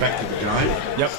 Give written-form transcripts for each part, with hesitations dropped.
back to the game. Yep.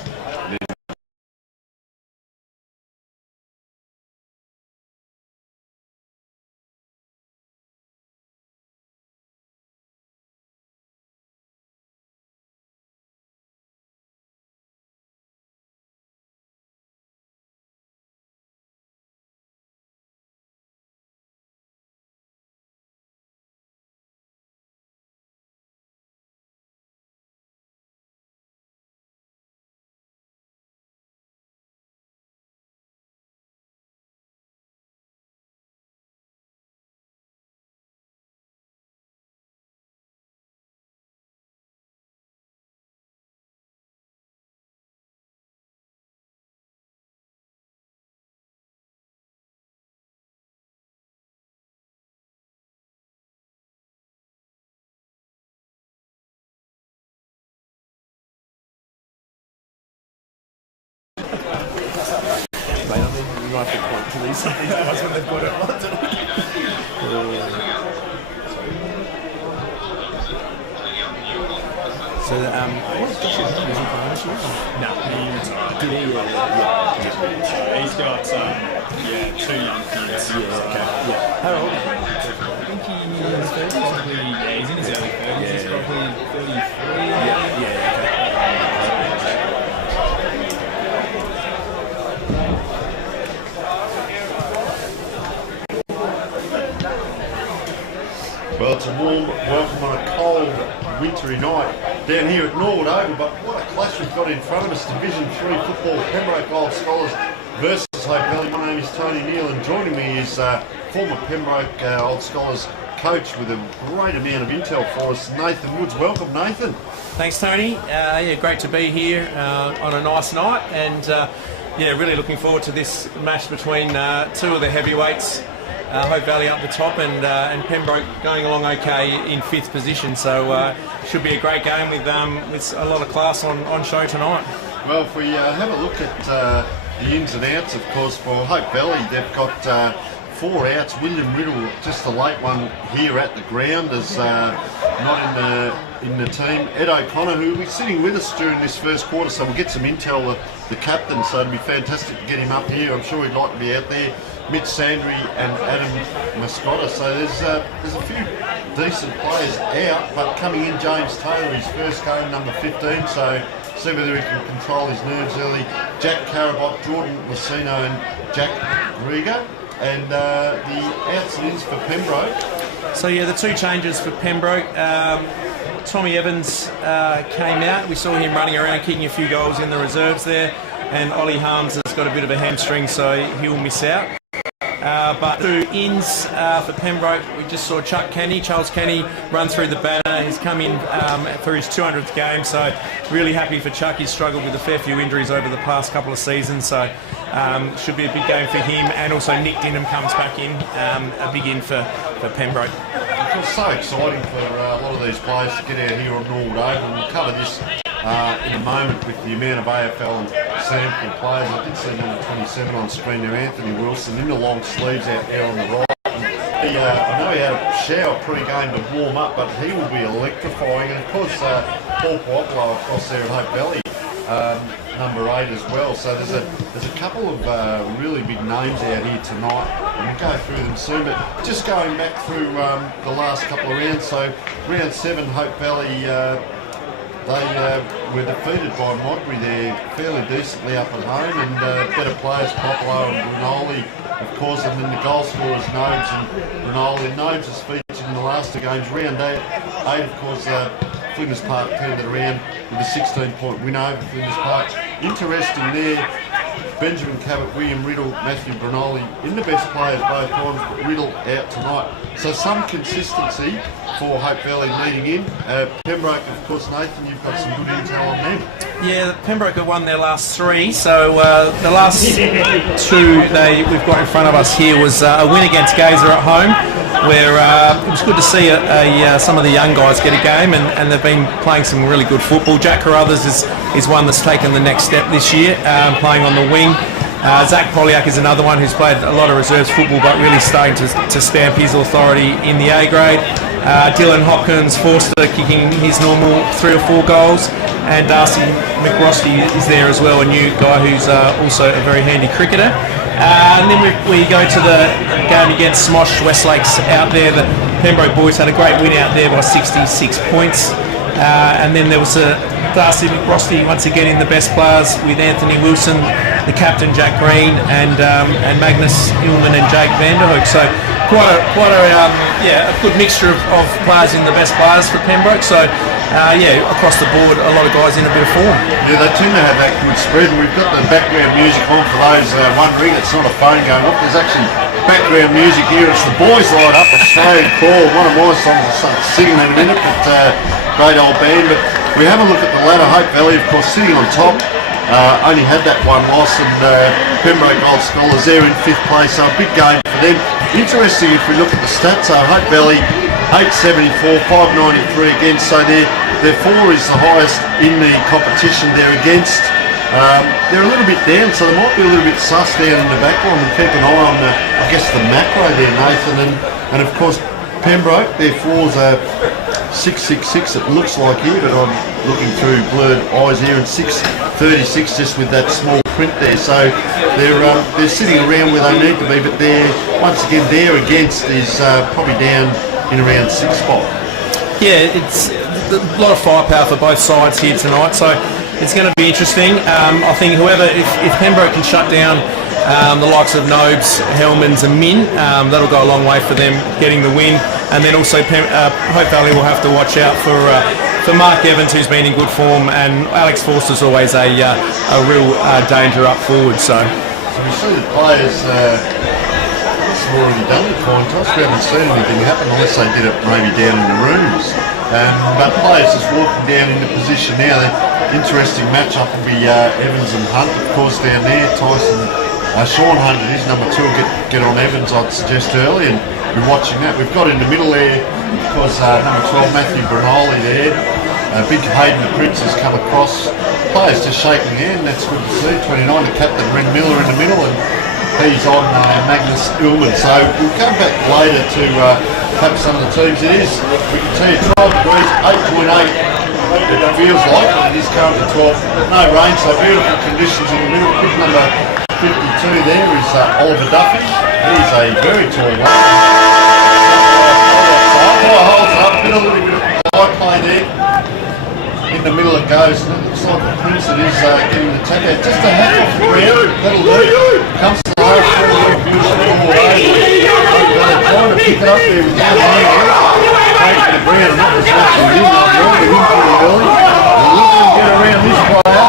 You might have to point to these guys when they've got it on. So, what's Josh's name? Is he from Irish? No, he retired. Did he? So he's got, 2 young kids. Yeah, okay. Yeah. How old is he? I think he's in his early 30s. He's probably 33. Yeah, okay. Well, it's a warm welcome on a cold, wintry night down here at Norwood Oval, but what a clash we've got in front of us. Division 3 football, Pembroke Old Scholars versus Hope Valley. My name is Tony Neal, and joining me is former Pembroke Old Scholars coach with a great amount of intel for us, Nathan Woods. Welcome, Nathan. Thanks, Tony. Great to be here on a nice night, and really looking forward to this match between two of the heavyweights. Hope Valley up the top and Pembroke going along okay in 5th position, so should be a great game with a lot of class on show tonight. Well, if we have a look at the ins and outs, of course, for Hope Valley, they've got 4 outs. William Riddle, just a late one here at the ground, is not in the team. Ed O'Connor, who will be sitting with us during this first quarter, so we'll get some intel of the captain, so it'll be fantastic to get him up here. I'm sure he'd like to be out there. Mitch Sandry and Adam Mascotta. So there's a few decent players out, but coming in, James Taylor, his first game, number 15, so see whether he can control his nerves early. Jack Carabot, Jordan Lucino and Jack Grieger. And the outs and ins for Pembroke. So the 2 changes for Pembroke. Tommy Evans came out. We saw him running around kicking a few goals in the reserves there, and Ollie Harms has got a bit of a hamstring, so he'll miss out. But through ins for Pembroke, we just saw Charles Kenny run through the banner. He's come in for his 200th game, so really happy for Chuck. He's struggled with a fair few injuries over the past couple of seasons, so should be a big game for him. And also Nick Dinham comes back in, a big in for Pembroke. It's so exciting for a lot of these players to get out here on Norwood Oval, and we'll cover this in a moment with the amount of AFL and sample players. I did see number 27 on screen there, Anthony Wilson, in the long sleeves out there on the right. I know he had a shower pre-game to warm up, but he will be electrifying. And of course, Paul Poitlow across there at Hope Valley, number 8 as well. So there's a couple of really big names out here tonight, and we'll go through them soon. But just going back through the last couple of rounds, so round 7, Hope Valley. They were defeated by Modbury there fairly decently up at home, and better players, Poplar and Brunoli, of course, and then the goal scorers, Nodes and Brunoli. Nodes has featured in the last 2 games. Round 8 of course, Flinders Park turned it around with a 16-point win over Flinders Park. Interesting there, Benjamin Cabot, William Riddle, Matthew Brunoli in the best players both times, but Riddle out tonight. So some consistency for Hope Valley leading in. Pembroke, of course, Nathan, you've got some good intel on them. Yeah, Pembroke have won their last 3, so the last 2 we've got in front of us here was a win against Gazer at home, where it was good to see some of the young guys get a game, and they've been playing some really good football. Jack Carruthers is one that's taken the next step this year, playing on the wing. Zach Polyak is another one who's played a lot of reserves football, but really starting to stamp his authority in the A grade. Dylan Hopkins, Forster kicking his normal 3 or 4 goals. and Darcy McRosty is there as well, a new guy who's also a very handy cricketer. And then we go to the game against Smosh Westlakes out there. The Pembroke boys had a great win out there by 66 points. And then there was Darcy McRosty once again in the best players with Anthony Wilson, the captain Jack Green, and Magnus Hillman and Jake Vanderhoek. So quite a good mixture of players in the best players for Pembroke. So across the board, a lot of guys in a bit of form. Yeah, they tend to have that good spread, and we've got the background music on for those wondering. It's not a phone going off. There's actually background music here. It's the Boys Light Up, Australian Call. One of my songs. I'll start singing in a minute, but great old band. But we have a look at the ladder. Hope Valley, of course, sitting on top. Only had that one loss, and Pembroke Gold Scholars there in 5th place. So a big game for them. Interesting if we look at the stats. Hope Valley 874, 593 against. So their 4 is the highest in the competition they're against. They're a little bit down, so they might be a little bit sus down in the back line. We'll keep an eye on the macro there, Nathan, and of course Pembroke. Their 4s are 666. It looks like here, but I'm looking through blurred eyes here, and 636 just with that small print there. So they're sitting around where they need to be, but once again their against is probably down in around 6th spot. Yeah, it's a lot of firepower for both sides here tonight, so it's going to be interesting. I think if Pembroke can shut down the likes of Nobes, Hellmans and Min, that'll go a long way for them getting the win. And then also Hope Valley will have to watch out for Mark Evans, who's been in good form, and Alex Forster's always a real danger up forward. So we see the players have already done the coin toss. We haven't seen anything happen unless they did it maybe down in the rooms. But players just walking down into position now. The interesting matchup will be Evans and Hunt, of course, down there. Tyson, Sean Hunt is number 2. Will get on Evans, I'd suggest early, and we're watching that. We've got in the middle there, of course, number 12 Matthew Brinoli there. Big Hayden the Prince has come across. Players just shaking their hand. That's good to see. 29, the captain Ren Miller in the middle, and he's on Magnus Hillman. So we'll come back later to have some of the teams. It is, we can tell you, 12 degrees, 8.8. It feels like it is currently 12. No rain, so beautiful conditions in the middle. Pick number 52 there is Oliver Duffy. He's a very tall one. Holds it up, a little bit of light play there. In the middle it goes, and it looks like the Prince that is getting the tap out. Just a hat off the ground, that'll do. Comes to the hole, beautiful all over. Trying to pick it up there with the hand there. Takes the ground, and that was watching him. Really in pretty early. Look at him get around this player.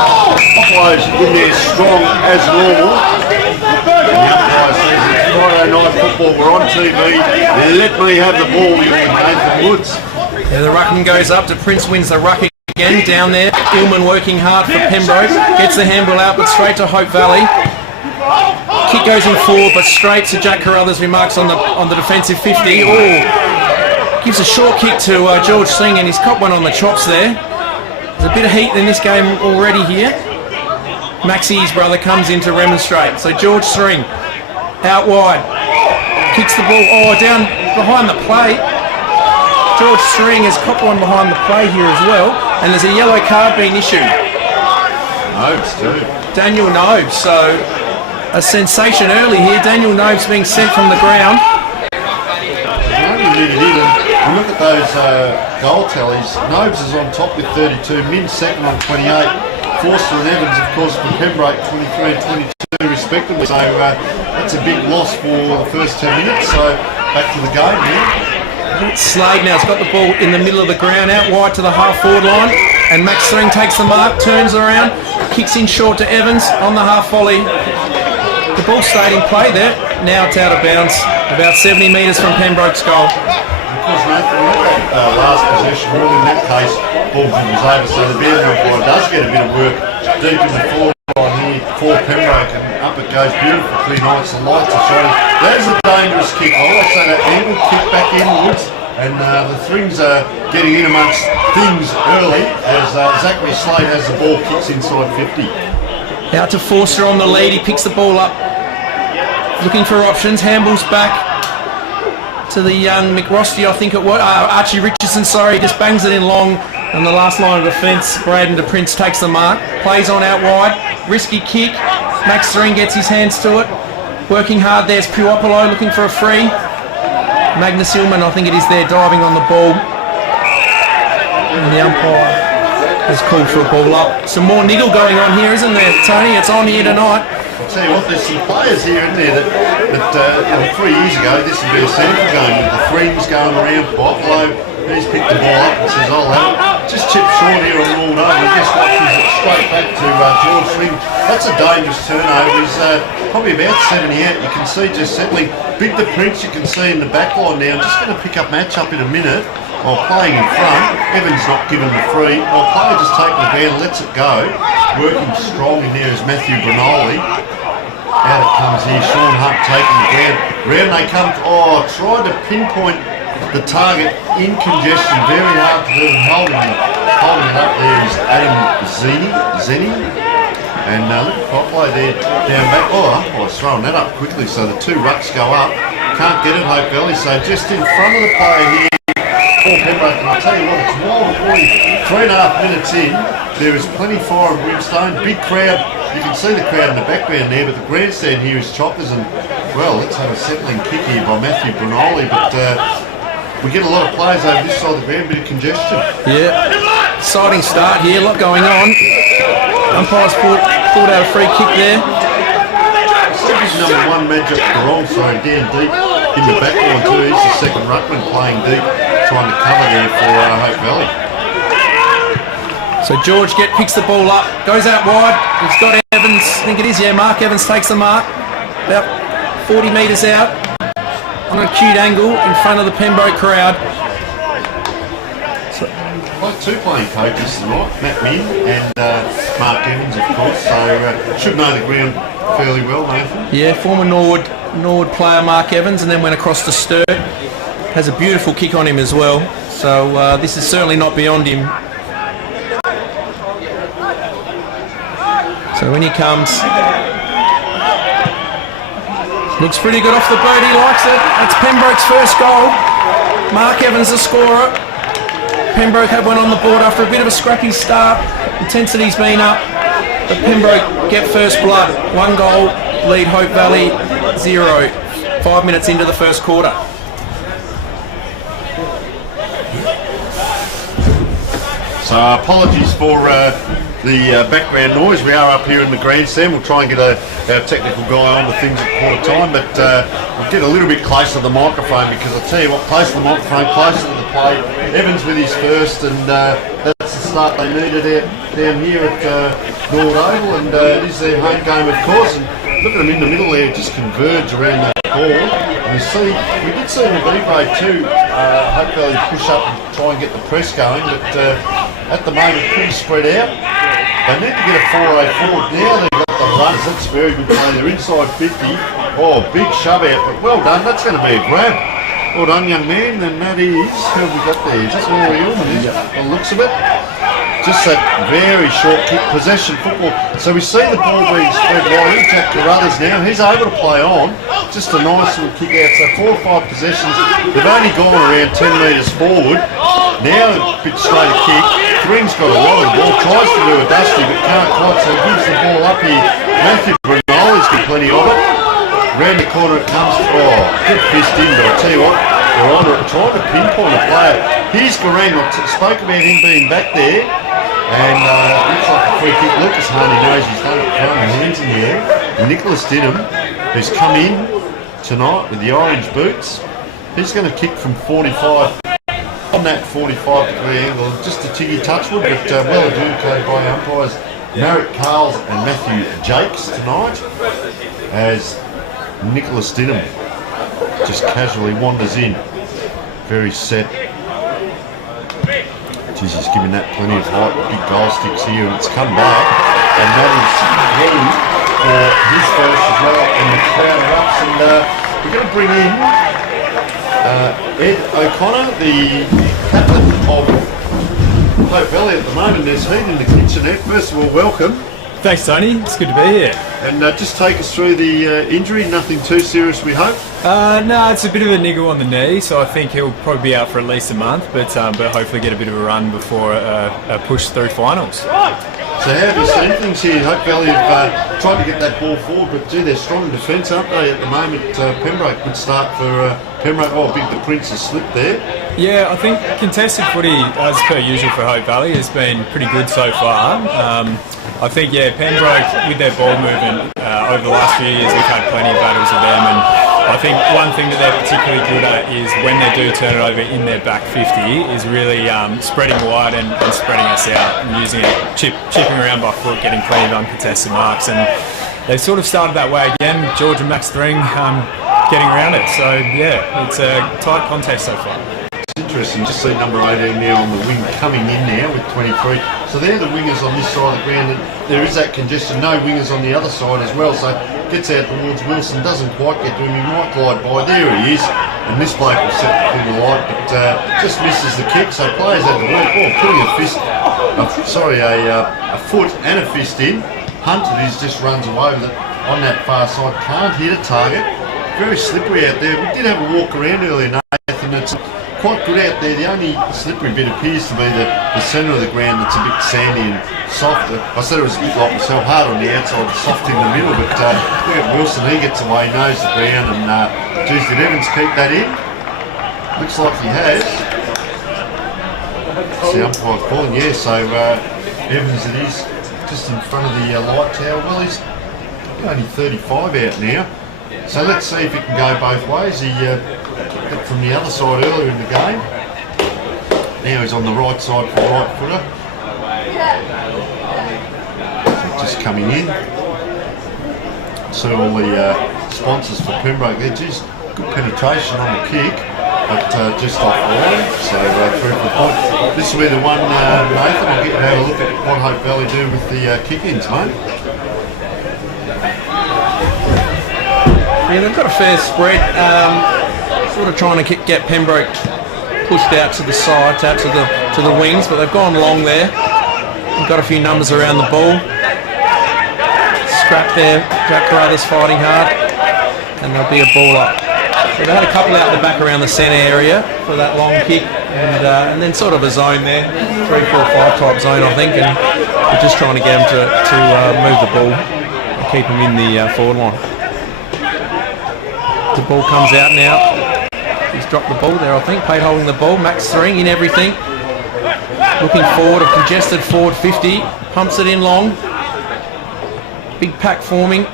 Uploads in there strong as normal. And the umpire says it's Friday night football, we're on TV. Let me have the ball here with Nathan Woods. Yeah, the ruckman goes up to Prince, wins the ruck again down there. Illman working hard for Pembroke, gets the handball out but straight to Hope Valley. Kick goes in forward but straight to Jack Carruthers, remarks on the defensive 50. Gives a short kick to George Singh, and he's caught one on the chops there. There's a bit of heat in this game already here. Maxie's brother comes in to remonstrate. So George Singh out wide, kicks the ball down behind the plate. George String has copped one behind the play here as well, and there's a yellow card being issued. Nobes too. Daniel Nobes, so a sensation early here. Daniel Nobes being sent from the ground. And look at those goal tallies. Nobes is on top with 32, Min second on 28, Forster and Evans, of course, from Pembroke 23 and 22 respectively. So that's a big loss for the first 10 minutes. So back to the game here. Slade now's got the ball in the middle of the ground, out wide to the half-forward line, and Max String takes the mark, turns around, kicks in short to Evans on the half volley. The ball stayed in play there. Now it's out of bounds, about 70 metres from Pembroke's goal. Of course, Nathan, that last possession rule in that case, ball was over, so the band umpire does get a bit of work deep in the forward line here for Pembroke, and up it goes beautifully nice. The lights are shining. There's a dangerous kick. I always say that angle kick back inwards, and the Things are getting in amongst things early as Zachary Slade has the ball, kicks inside 50. Out to Forster on the lead. He picks the ball up, looking for options. Handballs back to the young McRosty, I think it was. Archie Richardson, sorry, just bangs it in long. And the last line of defence, Braden de Prince takes the mark, plays on out wide, risky kick. Max Serene gets his hands to it. Working hard, there's Puopolo looking for a free. Magnus Hillman, I think it is there, diving on the ball. And the umpire has called for a ball up. Some more niggle going on here, isn't there, Tony? It's on here tonight. I'll tell you what, there's some players here, isn't there, that 3 years ago, this would be a sample game with the threes going around. Puopolo, he's picked the ball up and says, I'll have it. Just chipped short here and rolled over. He just watches it straight back to George Swing. That's a dangerous turnover. He's probably about 70 out. You can see just settling. Big the Prince, you can see in the back line now. Just going to pick up match up in a minute while playing in front. Evans not given the free. While player just taking the down, lets it go. Working strong in there is Matthew Brinoli. Out it comes here. Sean Hunt taking it down. Round they come. Tried to pinpoint the target in congestion, very hard to do, and holding it up there is Adam Zeni, and look at Poplo there down back. Umpire's throwing that up quickly, so the 2 rucks go up. Can't get it, Hope Valley, so just in front of the player here, Paul Pembroke. And I'll tell you what, it's wild for you. 3.5 minutes in, there is plenty fire and brimstone, big crowd. You can see the crowd in the background there, but the grandstand here is choppers, and well, let's have a settling kick here by Matthew Brinoli, but we get a lot of players over this side of the ground, bit of congestion. Yeah, exciting start here, a lot going on. Umpire's pulled out a free kick there. Number 1 Magic Garong, down deep in the back line too. He's the second ruckman playing deep, trying to cover there for Hope Valley. So George picks the ball up, goes out wide. He's got Evans, I think it is, yeah, Mark Evans takes the mark. About 40 metres out. On a cute angle in front of the Pembroke crowd. Like 2 playing coaches tonight, Matt Min and Mark Evans, of course, so should know the ground fairly well, Nathan. Yeah, former Norwood player Mark Evans, and then went across to Sturt. Has a beautiful kick on him as well, so this is certainly not beyond him. So when he comes, looks pretty good off the boot, he likes it. That's Pembroke's first goal. Mark Evans the scorer. Pembroke had one on the board after a bit of a scrappy start. Intensity's been up, but Pembroke get first blood. 1 goal, lead Hope Valley 0. 5 minutes into the first quarter. So apologies for the background noise. We are up here in the grandstand. We'll try and get our technical guy on the things at quarter time, but we'll get a little bit closer to the microphone, because I'll tell you what, close to the microphone, closer to the plate. Evans with his first, and that's the start they needed down here at Norwood Oval, and it is their home game, of course. And look at them in the middle there, just converge around that ball. And we did see in the B-grade too, Hope Valley push up and try and get the press going, but at the moment pretty spread out. They need to get a 4-8 forward. Now they've got the runners, that's very good play. They're inside 50. Big shove out, but well done, that's going to be a grab. Well done, young man, and that is, who have we got there? Is that Rory Ullman, is it? By the looks of it. Just that very short kick, possession football. So we see the ball being spread wide. Jack Carruthers now, he's able to play on. Just a nice little kick out. So 4 or 5 possessions. They've only gone around 10 metres forward. Now a bit straighter kick. Thring's got a lot of the ball, tries to do a dusty but can't quite, so gives the ball up here. Matthew Brinoli's got plenty of it. Round the corner it comes. Good fist in, but I'll tell you what, they're on it, trying to pinpoint a player. Here's Garang. I spoke about him being back there, and looks like a free kick. Lucas Harney knows he's done it, throwing hands in the air. Nicholas Dinham, who's come in tonight with the orange boots, he's going to kick from 45 on that 45-degree angle. Just a tiggy touchwood, but well adjudicated by umpires Merritt Carls and Matthew Jakes tonight, as Nicholas Dinham just casually wanders in. Very set. Jeez, he's giving that plenty of height. Big goal sticks here, and it's come back. And that is ready for his first as well. And the crowd erupts, and we're going to bring in Ed O'Connor, the captain of Hope Valley at the moment. There's heat in the kitchen. Ed, first of all, welcome. Thanks, Tony. It's good to be here. And just take us through the injury. Nothing too serious, we hope. No, it's a bit of a niggle on the knee, so I think he'll probably be out for at least a month, but hopefully get a bit of a run before a push through finals. So how have you seen things here? Hope Valley have tried to get that ball forward, but gee, they're strong in defence, aren't they, at the moment? Pembroke could start for Pembroke. Oh, big the Prince has slipped there. Yeah, I think contested footy, as per usual for Hope Valley, has been pretty good so far. I think, Pembroke, with their ball movement, over the last few years, we've had plenty of battles with them, and I think one thing that they're particularly good at is when they do turn it over in their back 50 is really spreading wide and spreading us out and using it, chipping around by foot, getting plenty of uncontested marks. And they've sort of started that way again. George and Max Thring getting around it. So, it's a tight contest so far. Interesting to see number 18 now on the wing coming in now with 23. So they're the wingers on this side of the ground, and there is that congestion, no wingers on the other side as well. So gets out towards Wilson, doesn't quite get to him, he might glide by. There he is, and this bloke will set the full light, but just misses the kick. So players had to work. Oh, putting a foot and a fist in. Hunter just runs away with it on that far side, can't hit a target. Very slippery out there. We did have a walk around earlier, Nathan. It's quite good out there. The only slippery bit appears to be the centre of the ground that's a bit sandy and soft. I said it was a bit like myself, hard on the outside, soft in the middle, but look at Wilson, he gets away, knows the ground, and geez, did Evans keep that in? Looks like he has. It's the umpire calling, so Evans it is, just in front of the light tower. Well, he's only 35 out now, so let's see if he can go both ways. He got from the other side earlier in the game. Now he's on the right side for right footer. So just coming in. See all the sponsors for Pembroke there. Geez, good penetration on the kick, but just off the line. So through for the point. This will be the one, Nathan. I'll get to have a look at what Hope Valley do with the kick-ins, mate. Yeah, they've got a fair spread. Sort of trying to get Pembroke pushed out to the sides, out to the wings, but they've gone long there. They've got a few numbers around the ball. Scrap there, Jack Carruthers fighting hard, and there'll be a ball up. So they had a couple out the back around the centre area for that long kick, and then sort of a zone there, 3-4-5 type zone, I think, and we're just trying to get them to move the ball and keep them in the forward line. The ball comes out now. He's dropped the ball there, I think. Pate holding the ball. Max Thring in everything. Looking forward, a congested forward 50. Pumps it in long. Big pack forming.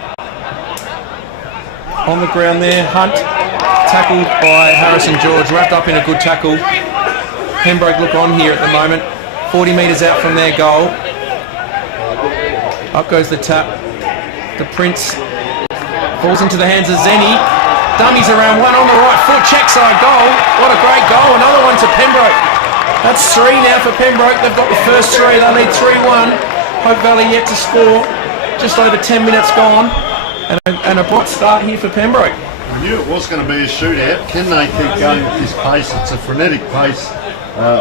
On the ground there. Hunt. Tackled by Harrison George. Wrapped up in a good tackle. Pembroke look on here at the moment. 40 metres out from their goal. Up goes the tap. The Prince falls into the hands of Zenny. Dummies around one on the right foot, check side goal. What a great goal, another one to Pembroke. That's 3 now for Pembroke. They've got the first 3, they'll need 3-1. Hope Valley yet to score. Just over 10 minutes gone. And a bright start here for Pembroke. I knew it was going to be a shootout. Can they keep going with this pace? It's a frenetic pace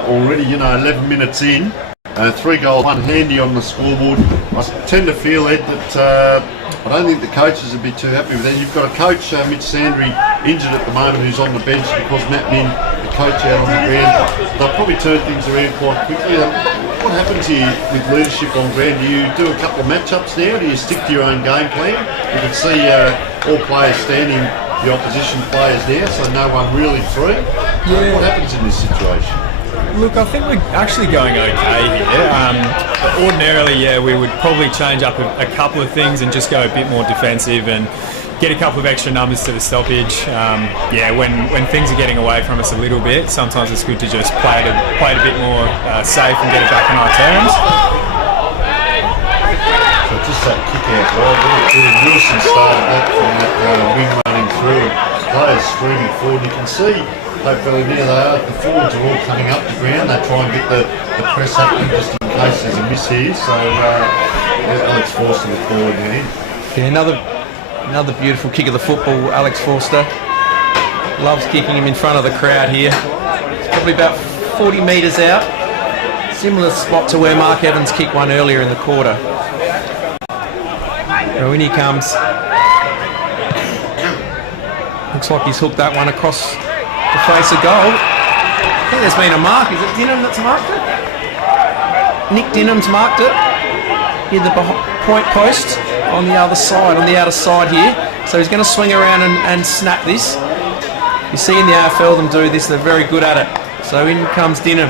already, 11 minutes in. 3 goals, 1 handy on the scoreboard. I tend to feel, Ed, that I don't think the coaches would be too happy with that. You've got a coach, Mitch Sandry, injured at the moment, who's on the bench because Matt Min, the coach, out on the ground. They'll probably turn things around quite quickly. What happens here with leadership on ground? Do you do a couple of matchups now? Do you stick to your own game plan? You can see all players standing the opposition players now, so no one really free. Yeah. What happens in this situation? Look, I think we're actually going okay here. Ordinarily, we would probably change up a couple of things and just go a bit more defensive and get a couple of extra numbers to the stoppage. When things are getting away from us a little bit, sometimes it's good to just play it a bit more safe and get it back on our terms. So just that kick out, right? Wilson started that from that wing running through, players streaming forward. You can see Hope Valley now, the forwards are all coming up the ground. They try and get the press up just in case there's a miss here. So Alex Forster the forward now. Yeah, another beautiful kick of the football, Alex Forster. Loves kicking him in front of the crowd here. It's probably about 40 metres out. Similar spot to where Mark Evans kicked one earlier in the quarter. So in he comes. Looks like he's hooked that one across the face of goal. I think there's been a mark. Is it Dinham that's marked it? Nick Dinham's marked it. Near the point post on the other side, on the outer side here. So he's going to swing around and snap this. You see in the AFL them do this, they're very good at it. So in comes Dinham.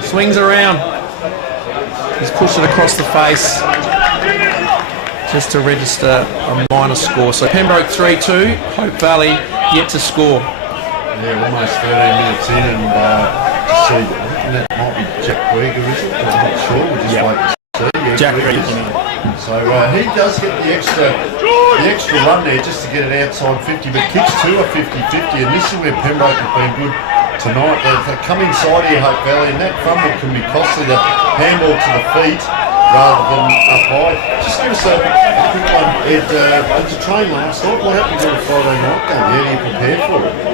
Swings around. He's pushed it across the face just to register a minor score. So Pembroke 3-2, Hope Valley yet to score. Yeah, almost 13 minutes in, and just see, I think that might be Jack Weger, is it? I'm not sure, we'll just wait and see. Yeah, Jack Reed. So he does get the extra run there just to get it outside 50, but kicks to a 50-50, and this is where Pembroke have been good tonight. They come inside here, Hope Valley, and that fumble can be costly. The handball to the feet rather than up high. Just give us a quick one, Ed. Did you train last night? What happened on a Friday night game? How do you prepare for it?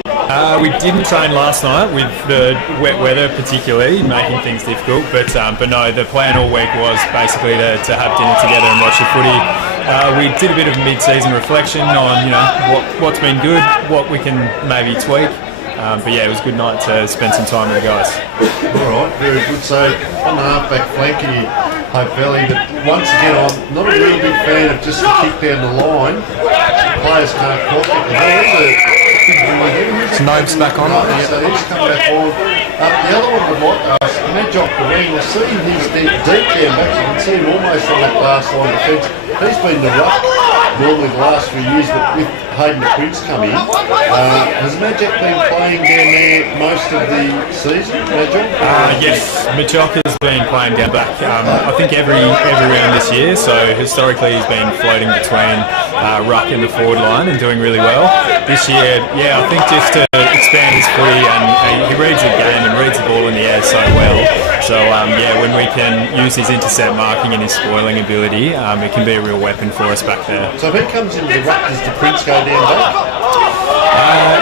We didn't train last night with the wet weather, particularly making things difficult. But no, the plan all week was basically to have dinner together and watch the footy. We did a bit of mid-season reflection on what's been good, what we can maybe tweak. But yeah, it was a good night to spend some time with the guys. All right, very good. So on the halfback flank here, Hope Valley, but once again, I'm not a real big fan of just the kick down the line. Players can't cross it. Snobes back on. So he's come back on. The other one I'd like to ask, Medjock Green, I see he's deep down back. You can see him almost on that last line of defence. He's been the ruck normally the last few years, but with Hayden the Prince come in, has Medjock been playing down there most of the season, Medjock? Yes, Medjock has been playing down back. I think every round this year. So historically, he's been floating between ruck and the forward line and doing really well. This year, yeah, I think just to expand his footy, and he reads the game and reads the ball in the air so well. So yeah, when we can use his intercept marking and his spoiling ability, it can be a real weapon for us back there. So if he comes into the ruck, does the Prince go down back?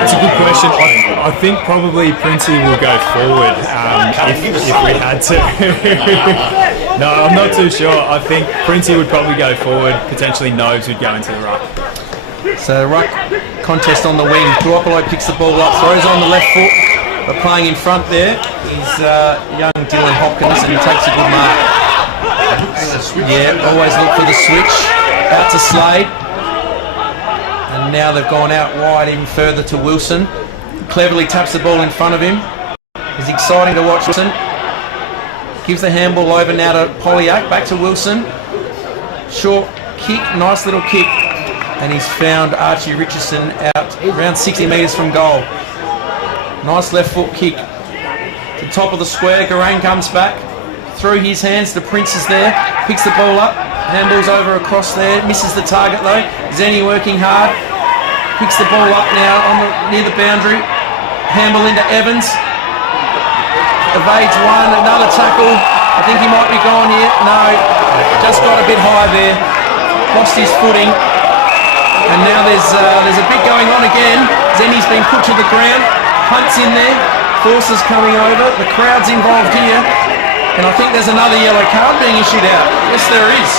It's a good question. I think probably Princey will go forward if we had to. No, I'm not too sure. I think Princey would probably go forward. Potentially Nobes would go into the ruck. So ruck contest on the wing. Tuopolo picks the ball up, throws on the left foot. But playing in front there is young Dylan Hopkins, and he takes a good mark. Yeah, always look for the switch. Out to Slade. And now they've gone out wide even further to Wilson. Cleverly taps the ball in front of him. It's exciting to watch Wilson. Gives the handball over now to Polyak. Back to Wilson. Short kick, nice little kick. And he's found Archie Richardson out around 60 metres from goal. Nice left foot kick. To top of the square, Garain comes back. Through his hands, the Prince is there. Picks the ball up. Handballs over across there. Misses the target though. Zenny working hard. Picks the ball up now near the boundary. Handball into Evans. Evades one. Another tackle. I think he might be gone here. No. Just got a bit high there. Lost his footing. And now there's a bit going on again. Zenny's been put to the ground. Hunt's in there. Forces coming over. The crowd's involved here. And I think there's another yellow card being issued out. Yes, there is.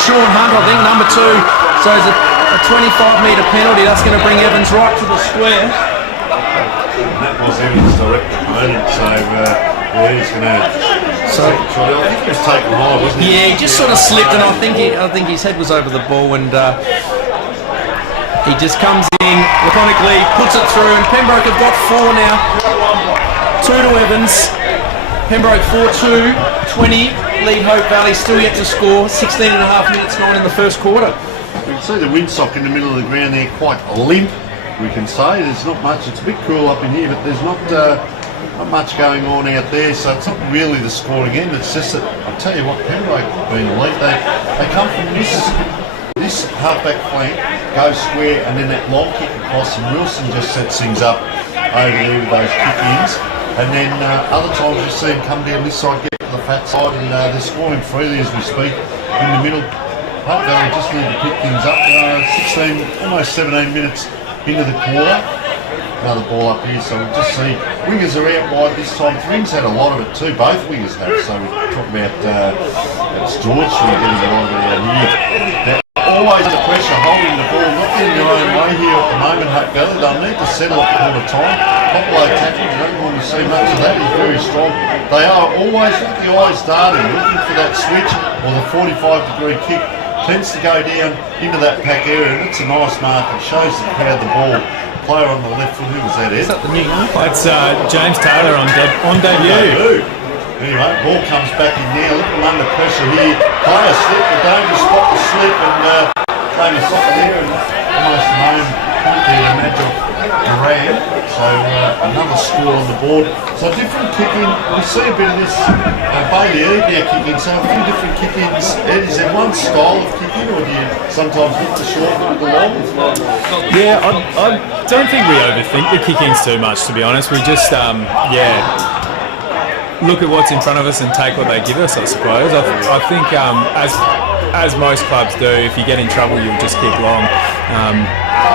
Sean Hunt, I think, number 2. So it's a 25-metre penalty. That's going to bring Evans right to the square. That was Evans' direct opponent, so yeah, he's going to... I think he was taken high, wasn't he? Yeah, he just sort of slipped, and I think his head was over the ball, and he just comes in laconically, puts it through, and Pembroke have got 4 now. 2 to Evans. Pembroke 4-2, 20. Lead Hope Valley still yet to score. 16 and a half minutes gone in the first quarter. You can see the windsock in the middle of the ground there, quite limp, we can say. There's not much. It's a bit cool up in here, but there's not much going on out there, so it's not really the scoring end. It's just that, I'll tell you what, Pembroke being elite, they come from this halfback flank, go square, and then that long kick across, and Wilson just sets things up over there with those kick-ins. And then other times you see them come down this side, get to the fat side, and they're scoring freely as we speak in the middle. Hope Valley just need to pick things up. 16, almost 17 minutes into the quarter. Another ball up here, so we'll just see wingers are out wide this time. The Wings had a lot of it too. Both wingers have. So we talk about it's George getting a lot of it out here. Now, always under pressure, holding the ball, not getting your own way here at the moment. Hope Valley, they'll need to settle it all the time. Top low tackle, you don't want to see much of that. He's very strong. They are always, look at the eyes darting, looking for that switch or the 45-degree kick. Tends to go down into that pack area, and it's a nice mark. It shows the crowd the ball. Player on the left foot, who was that, Ed? Is that the new young? That's James Taylor on debut. Anyway, ball comes back in there. Look at them under pressure here. Player slip, the danger spot to slip, and came a soccer there, and almost a home point there to match off Moran. So another score on the board. So different kicking. We see a bit of this Bailey Eade now kicking. So a few different kick-ins. Ed, is there one style of kicking, or do you sometimes hit the short and the long? Yeah, I don't think we overthink the kickings too much, to be honest. We just, look at what's in front of us and take what they give us, I suppose. I think, as most clubs do, if you get in trouble, you'll just kick long.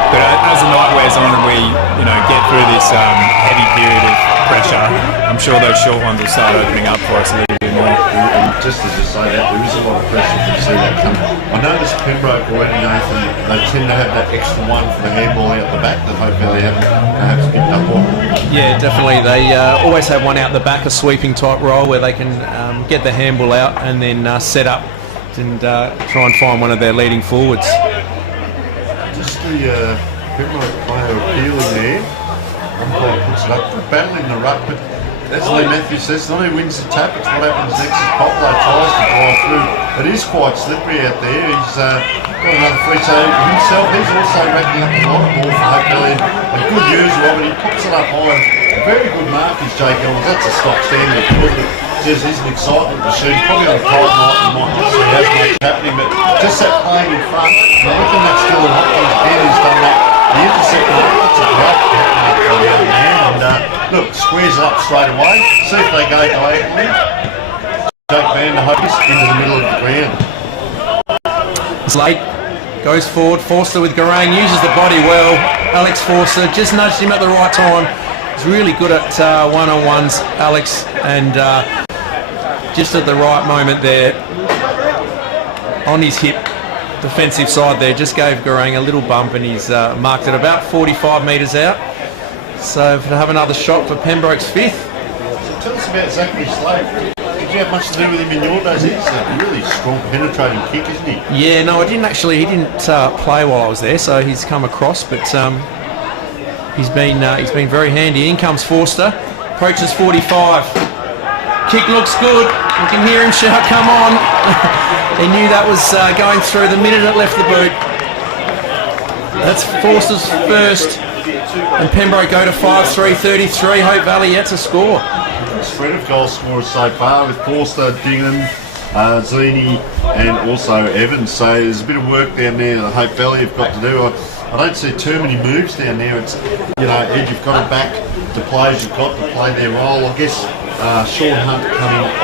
But as the night wears on and we, get through this heavy period of pressure, I'm sure those short ones will start opening up for us a little bit more. Just as you say that, there is a lot of pressure to see that coming. I noticed Pembroke already, Nathan, they tend to have that extra one for the handball out the back that hopefully they haven't perhaps picked up on. Yeah, definitely. They always have one out the back, a sweeping type role where they can get the handball out and then set up and try and find one of their leading forwards. Just the Pembroke player appealing there. One player puts it up, battling the ruck, but as Lee Matthews says, not who wins the tap, it's what happens next as Poplar tries to drive through. It is quite slippery out there. He's got another free save himself. He's also racking up a lot of ball for Hope Valley. A good user of it. He pops it up high. A very good mark is Jake Ellis. That's a stock standard. Just is an excitement machine. Probably on a cold night you might not see as much happening, but just that playing in front. I reckon that's still an Hopkins again who's done that. The intercept, that's a great mark for the young man. And look, squares it up straight away. See if they go diagonally. Jake Van der Hoek into the middle of the ground. Slate goes forward. Forster with Garang uses the body well. Alex Forster just nudged him at the right time. He's really good at one-on-ones, Alex, and just at the right moment there on his hip defensive side there, just gave Garang a little bump, and he's marked it about 45 metres out. So to have another shot for Pembroke's fifth. So tell us about Zachary Slade. Did you have much to do with him in your days? He's a really strong penetrating kick, isn't he? Yeah, no, I didn't actually. He didn't play while I was there, so he's come across, but he's been very handy. In comes Forster, approaches 45. Kick looks good. You can hear him shout, "Come on!" He knew that was going through the minute it left the boot. That's Forster's first, and Pembroke go to 5-3-33. Hope Valley yet to score. Spread of goal scorers so far with Forster, Dingham, Zini, and also Evans. So there's a bit of work down there that Hope Valley have got to do. I don't see too many moves down there. It's, Ed, you've got to back the players you've got to play their role. I guess Sean Hunt coming off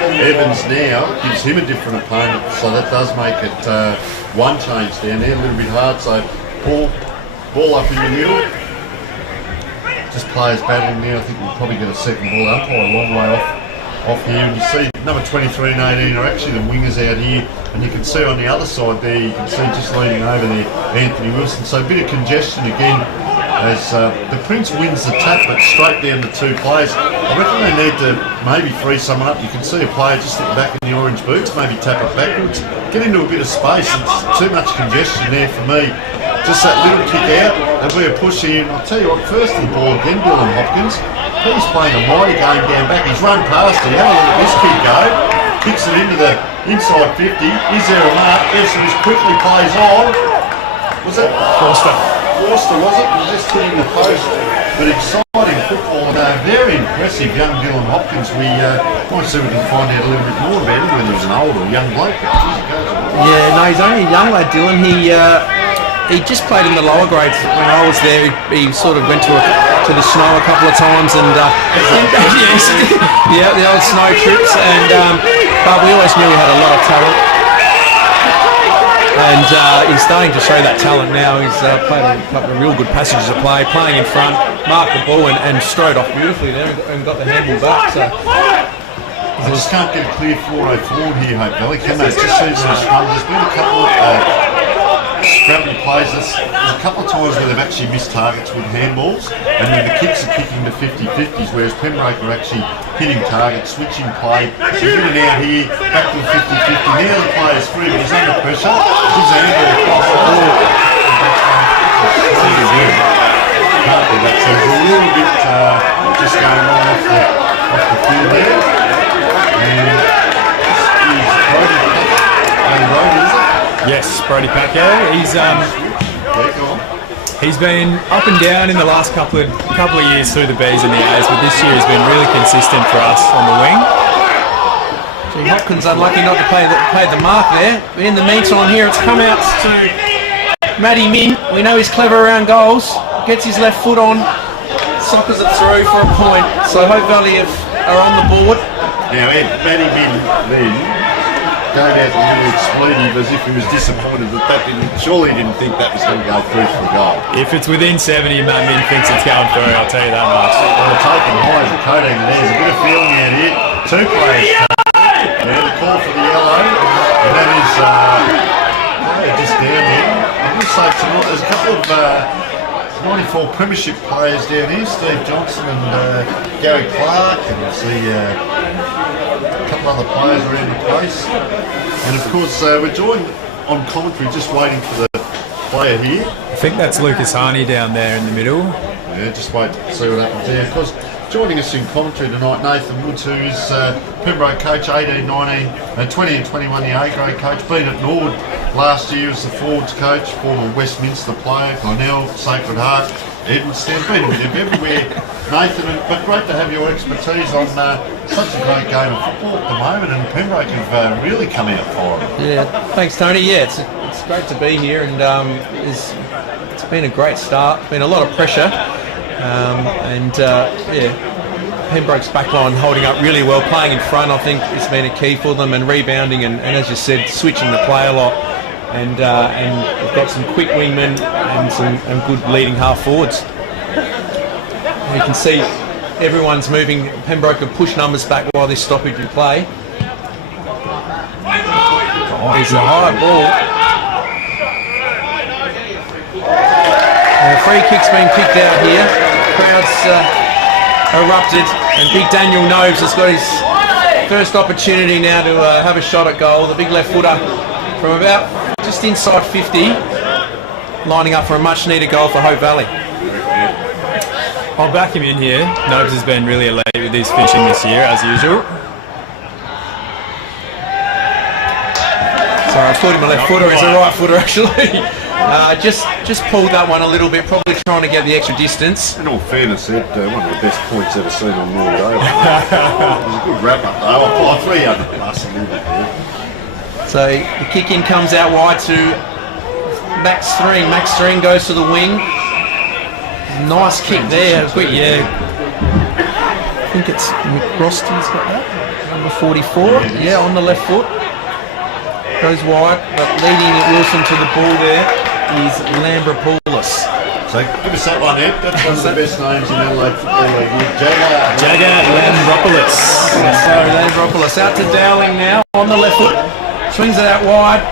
Evans now gives him a different opponent, so that does make it one change down there, a little bit hard. So ball up in the middle. Just players battling there. I think we'll probably get a second ball umpire a long way off here. And you see number 23 and 18 are actually the wingers out here. And you can see on the other side there, you can see just leaning over there, Anthony Wilson. So a bit of congestion again as the Prince wins the tap, but straight down to two players. I reckon they need to maybe free someone up. You can see a player just at the back in the orange boots, maybe tap it backwards. Get into a bit of space. It's too much congestion there for me. Just that little kick out, there'll be a push in. I'll tell you what, first in the ball again, Dylan Hopkins. He's playing a mighty game down back. He's run past it. Have a look at this kid go. Kicks it into the inside 50. Is there a mark? Yes, it quickly plays on. Was it? Forster, was it? He's just hitting the post. But exciting football. Very impressive young Dylan Hopkins. We might see if we can find out a little bit more about him, whether he's an old or young bloke. Yeah, no, he's only a young lad, Dylan. He just played in the lower grades when I was there. He sort of went to the snow a couple of times, and yes, yeah, the old snow trips. And but we always knew he had a lot of talent. And he's starting to show that talent now. He's played a couple of real good passages of play, playing in front, marked the ball and strode off beautifully there and got the handball back. So I just can't get a clear 4-0 forward here, Hope Valley. Can they? It just seems like there's been a couple of scrappy plays. There's a couple of times where they've actually missed targets with handballs, and then the kicks are kicking to 50-50s, whereas Pembroke are actually hitting targets, switching play. So in and out here, back to the 50-50. Now the player's free, but he's under pressure. Gives a handball across the ball. Can't do that. So there's a little bit just going on off the field there. Yes, Brody Packer. He's been up and down in the last couple of years through the Bs and the As, but this year he's been really consistent for us on the wing. Gee, Hopkins unlucky not to play the mark there. But in the meantime here, it's come out to Matty Min. We know he's clever around goals. Gets his left foot on, sockers it through for a point. So Hope Valley are on the board. Now, Matty Min then gave out a little expletive as if he was disappointed that surely he didn't think that was going to go through for the goal. If it's within 70, Matt Min thinks it's going through, I'll tell you that much. Well, taken high as a coat hanger. There's a bit of feeling out here. Two players. The call for the yellow, and that is just down here. I'm going to say tonight there's a couple of 94 premiership players down here, Steve Johnson and Gary Clark, and I see a couple other players around the place. And of course we're joined on commentary, just waiting for the player here. I think that's Lucas Harney down there in the middle. Yeah, just wait to see what happens there. Of course, joining us in commentary tonight, Nathan Woods, who is Pembroke coach, 18, 19, 20 and 21 year A-grade coach, been at Norwood last year as the forwards coach, former Westminster player, Cornell, Sacred Heart, Edwardstown, been a bit of everywhere, Nathan, but great to have your expertise on such a great game of football at the moment, and Pembroke have really come out for it. Yeah, thanks Tony. Yeah, it's great to be here, and it's been a great start, been a lot of pressure. Pembroke's backline holding up really well, playing in front. I think it's been a key for them, and rebounding, and as you said, switching the play a lot, and we've got some quick wingmen and some good leading half forwards. You can see everyone's moving. Pembroke have pushed numbers back while this stoppage in play. Oh, it's a high ball. Free kick's been kicked out here. Crowds erupted, and Big Daniel Noves has got his first opportunity now to have a shot at goal. The big left footer from about just inside 50, lining up for a much needed goal for Hope Valley. I'll back him in here. Noves has been really elite with his finishing this year, as usual. Sorry, I thought him a left footer. He's a right footer actually. Just pulled that one a little bit, probably trying to get the extra distance. In all fairness, Ed, one of the best points ever seen on Norwood. It was a good wrap up though. I'll apply 300 plus a little bit there. So the kick in comes out wide to Max String. Max String goes to the wing. Nice kick there. Yeah. I think it's McRosty's got that. Number 44. Yeah, on the left foot. Goes wide, but leading Wilson to the ball there is Lambropoulos. So give us that one, Ed. That's one of the best names in Adelaide football league. Jagger Lambropoulos. So Lambropoulos out to Dowling now on the left foot. Swings it out wide.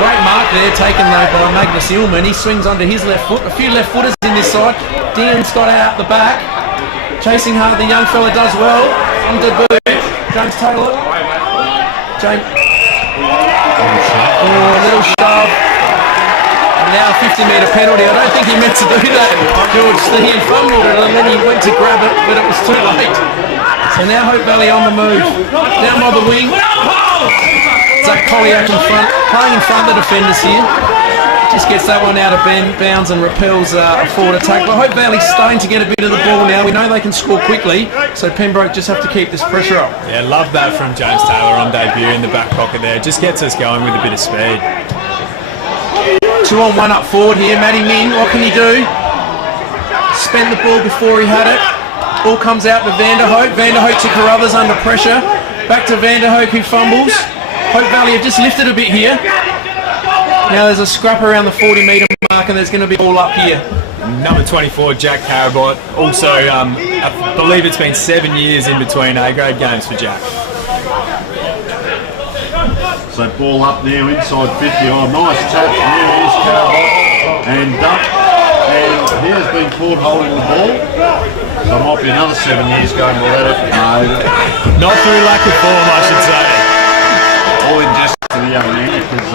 Great mark there, taken though by Magnus Illman. He swings onto his left foot. A few left footers in this side. Dean Scott out the back. Chasing hard, the young fella does well. On debut, James Taylor. A little shove. And now a 50-metre penalty. I don't think he meant to do that, George. He fumbled it and then he went to grab it, but it was too late. So now Hope Valley on the move. Down by the wing. Zach Colliak in front, playing in front of the defenders here. Just gets that one out of bounds and repels a forward attack. But Hope Valley's starting to get a bit of the ball now. We know they can score quickly, so Pembroke just have to keep this pressure up. Yeah, love that from James Taylor on debut in the back pocket there. Just gets us going with a bit of speed. 2 on 1 up forward here. Matty Min, what can he do? Spent the ball before he had it. Ball comes out to Vanderhoek. Vanderhoek to Carruthers under pressure. Back to Vanderhoek who fumbles. Hope Valley have just lifted a bit here. Now there's a scrap around the 40-metre mark and there's going to be all up here. Number 24, Jack Carabot. Also, I believe it's been 7 years in between A-grade games for Jack. So ball up now inside 50. Oh, nice tap. There is Carabot and duck. And he has been caught holding the ball. So it might be another 7 years going without it. No. Not through lack of form, I should say. All in jest to the young man because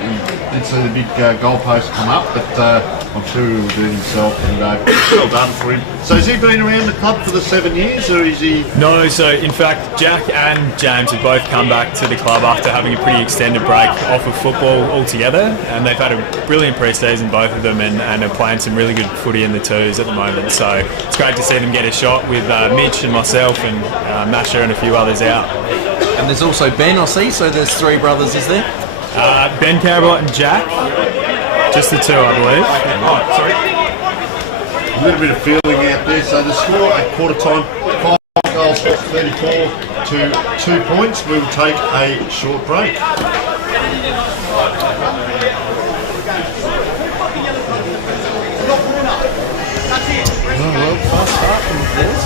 he did see the big goalpost come up, but I'm sure he will do it himself and well done for him. So has he been around the club for the 7 years or is he? No, so in fact Jack and James have both come back to the club after having a pretty extended break off of football altogether, and they've had a brilliant pre-season, both of them, and are playing some really good footy in the twos at the moment. So it's great to see them get a shot with Mitch and myself and Masha and a few others out. And there's also Ben, I see, so there's 3 brothers, is there? Ben Carabot and Jack, just the 2 I believe. Oh, sorry. A little bit of feeling out there. So the score at quarter time, 5 goals, 34 to 2 points. We will take a short break. Oh, well, fast start from this.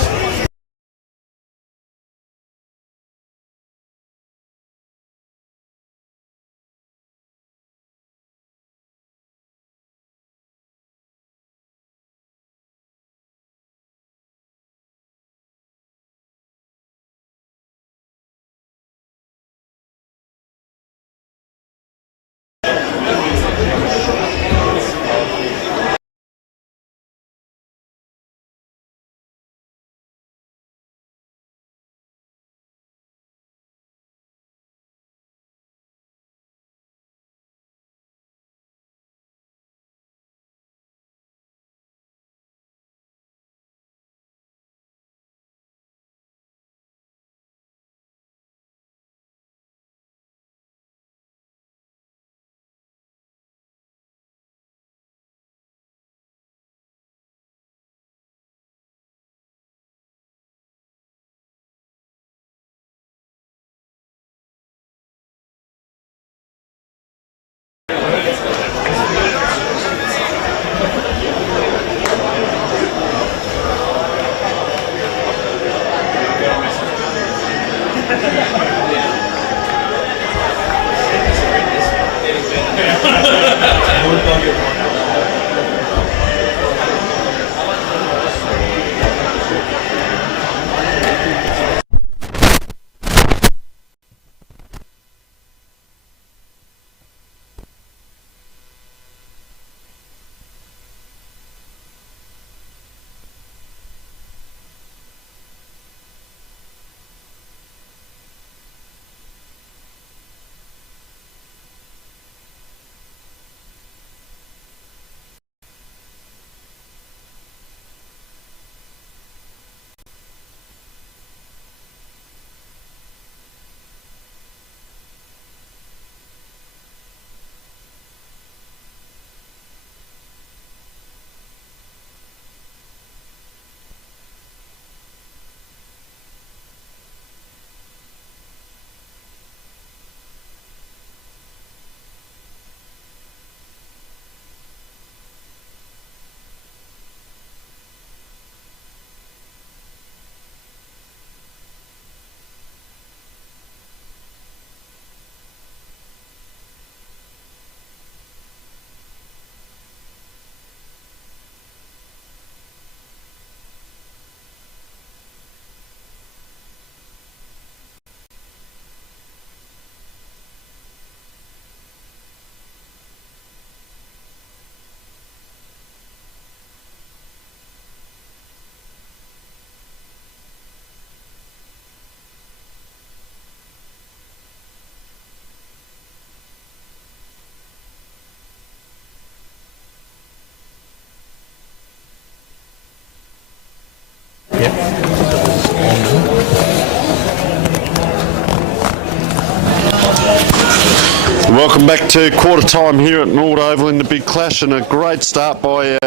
Welcome back to quarter time here at Norwood Oval in the big clash, and a great start by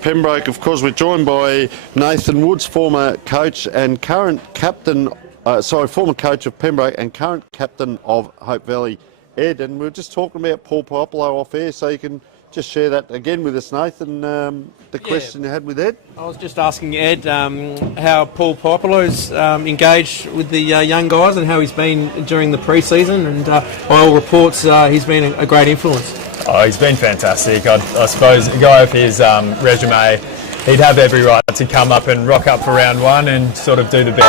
Pembroke. Of course, we're joined by Nathan Woods, former coach and current captain, former coach of Pembroke and current captain of Hope Valley Ed, and we were just talking about Paul Popolo off air, so you can just share that again with us, Nathan, the question you had with Ed. I was just asking Ed how Paul Popolo's engaged with the young guys and how he's been during the pre-season, and by all reports he's been a great influence. Oh, he's been fantastic. I suppose a guy of his resume, he'd have every right to come up and rock up for round one and sort of do the best.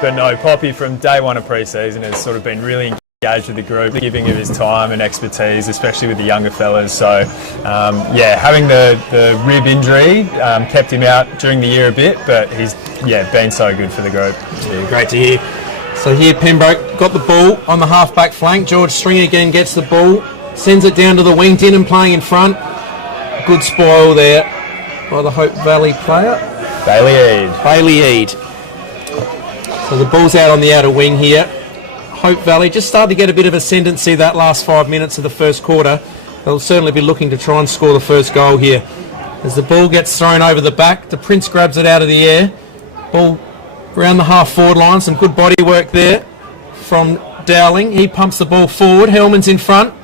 But no, Poppy from day one of pre-season has sort of been really engaged with the group, giving of his time and expertise, especially with the younger fellas. So, having the rib injury kept him out during the year a bit, but he's been so good for the group. Yeah, great to hear. So here Pembroke got the ball on the half-back flank. George Stringer again gets the ball, sends it down to the wing. Dinham playing in front. Good spoil there by the Hope Valley player. Bailey Eade. So the ball's out on the outer wing here. Hope Valley just started to get a bit of ascendancy that last 5 minutes of the first quarter. They'll certainly be looking to try and score the first goal here. As the ball gets thrown over the back, the Prince grabs it out of the air. Ball around the half-forward line, some good body work there from Dowling. He pumps the ball forward. Hellman's in front.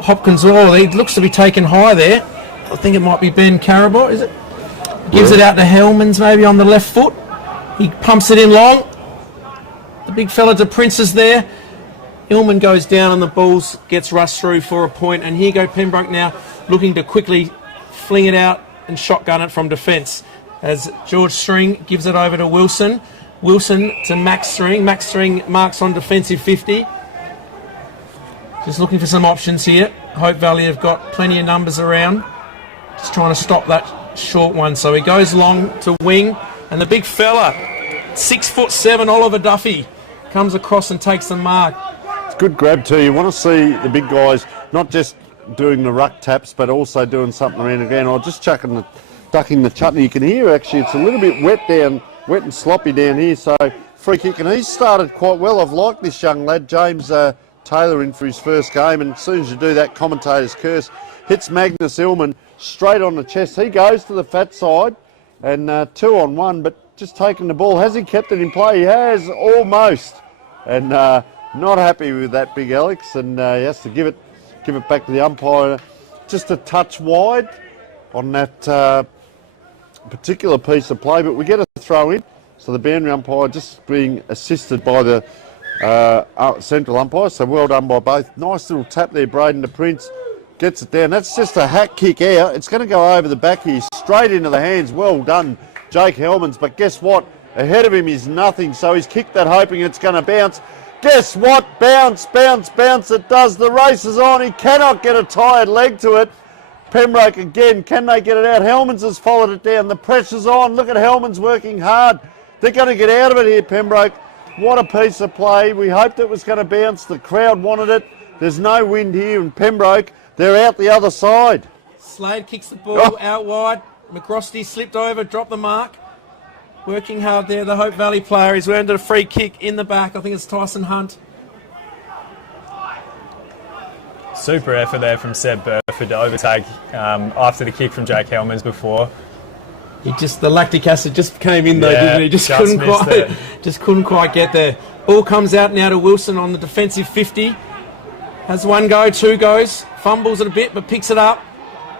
Hopkins, he looks to be taken high there. I think it might be Ben Carabot, is it? Gives it out to Hellman's maybe on the left foot. He pumps it in long. The big fella to Prince is there. Illman goes down and the Bulls gets rushed through for a point. And here go Pembroke now looking to quickly fling it out and shotgun it from defence. As George String gives it over to Wilson. Wilson to Max String. Max String marks on defensive 50. Just looking for some options here. Hope Valley have got plenty of numbers around. Just trying to stop that short one. So he goes long to wing. And the big fella, 6'7", Oliver Duffy, comes across and takes the mark. It's a good grab too. You want to see the big guys not just doing the ruck taps, but also doing something around again, or just ducking the chutney. You can hear actually it's a little bit wet and sloppy down here. So free kick, and he's started quite well. I've liked this young lad, James Taylor, in for his first game, and as soon as you do that, commentator's curse, hits Magnus Illman straight on the chest. He goes to the fat side, and 2-on-1, but just taking the ball. Has he kept it in play? He has, almost. And not happy with that, big Alex, and he has to give it back to the umpire. Just a touch wide on that particular piece of play, but we get a throw in. So the boundary umpire just being assisted by the central umpire. So well done by both. Nice little tap there, Braden to Prince. Gets it down. That's just a hack kick out. It's going to go over the back here, straight into the hands. Well done, Jake Hellmans. But guess what? Ahead of him is nothing. So he's kicked that hoping it's going to bounce. Guess what? Bounce, bounce, bounce. It does. The race is on. He cannot get a tired leg to it. Pembroke again. Can they get it out? Hellmans has followed it down. The pressure's on. Look at Hellmans working hard. They're going to get out of it here, Pembroke. What a piece of play. We hoped it was going to bounce. The crowd wanted it. There's no wind here in Pembroke. They're out the other side. Slade kicks the ball out wide. McRosty slipped over, dropped the mark. Working hard there, the Hope Valley player. He's earned a free kick in the back. I think it's Tyson Hunt. Super effort there from Seb Burford to overtake after the kick from Jake Hellmans before. The lactic acid just came in though, didn't he? Just couldn't quite get there. Ball comes out now to Wilson on the defensive 50. Has one go, two goes, fumbles it a bit, but picks it up.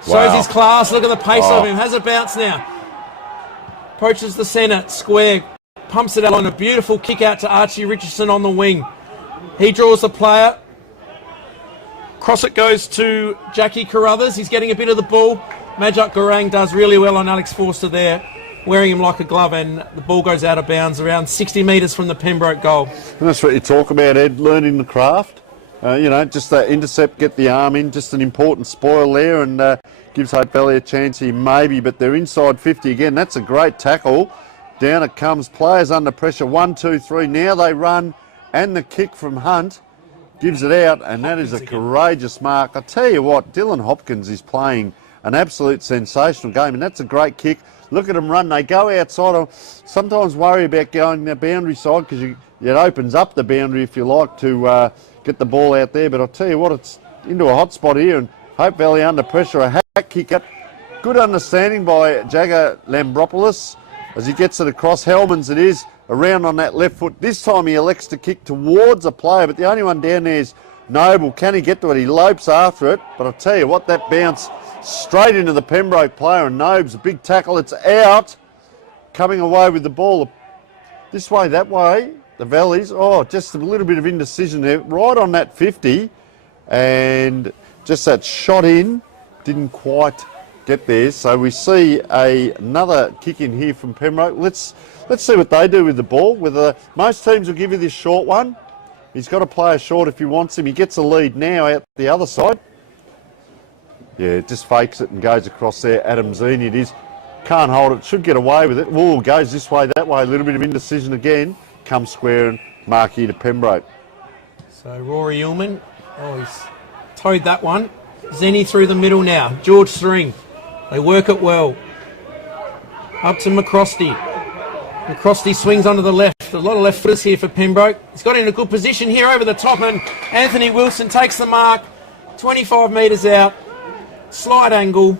Shows his class. Look at the pace of him. Has a bounce now. Approaches the centre, square, pumps it out on a beautiful kick out to Archie Richardson on the wing. He draws the player. Cross it goes to Jackie Carruthers. He's getting a bit of the ball. Majak Gorang does really well on Alex Forster there, wearing him like a glove, and the ball goes out of bounds around 60 metres from the Pembroke goal. And that's what you talk about, Ed, learning the craft. Just that intercept, get the arm in, just an important spoil there, and gives Hope Valley a chance here maybe, but they're inside 50 again. That's a great tackle. Down it comes, players under pressure, 1, 2, 3. Now they run, and the kick from Hunt gives it out, and that is a courageous mark. I tell you what, Dylan Hopkins is playing an absolute sensational game, and that's a great kick. Look at them run. They go outside. I sometimes worry about going the boundary side because it opens up the boundary, if you like, to get the ball out there. But I'll tell you what, it's into a hot spot here, and Hope Valley under pressure. A hack kick up. Good understanding by Jagger Lambropoulos as he gets it across. Hellmans it is. around on that left foot. This time he elects to kick towards a player, but the only one down there is Noble. Can he get to it? He lopes after it, but I'll tell you what, that bounce straight into the Pembroke player, and Noble's a big tackle. It's out, coming away with the ball. This way, that way, the Valleys. Oh, just a little bit of indecision there, right on that 50, and just that shot in, didn't quite get there. So we see another kick in here from Pembroke. Let's see what they do with the ball. Most teams will give you this short one. He's got to play a short if he wants him. He gets a lead now out the other side. Yeah, just fakes it and goes across there. Adam Zini it is. Can't hold it. Should get away with it. Ooh, goes this way, that way. A little bit of indecision again. Comes square and mark here to Pembroke. So Rory Ullman, he's towed that one. Zini through the middle now. George String. They work it well. Up to McCrosty. McCrosty swings onto the left. A lot of left footers here for Pembroke. He's got in a good position here over the top, and Anthony Wilson takes the mark. 25 metres out. Slight angle.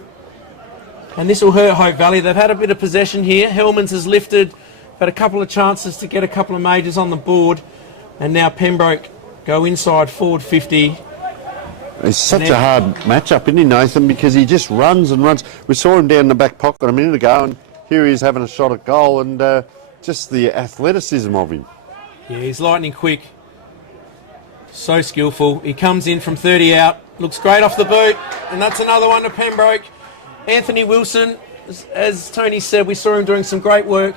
And this will hurt Hope Valley. They've had a bit of possession here. Hellmans has lifted. Had a couple of chances to get a couple of majors on the board. And now Pembroke go inside forward 50. It's such a hard matchup, isn't he, Nathan? Because he just runs and runs. We saw him down in the back pocket a minute ago, and here he is having a shot at goal, and just the athleticism of him. Yeah, he's lightning quick. So skillful. He comes in from 30 out. Looks great off the boot. And that's another one to Pembroke. Anthony Wilson, as Tony said, we saw him doing some great work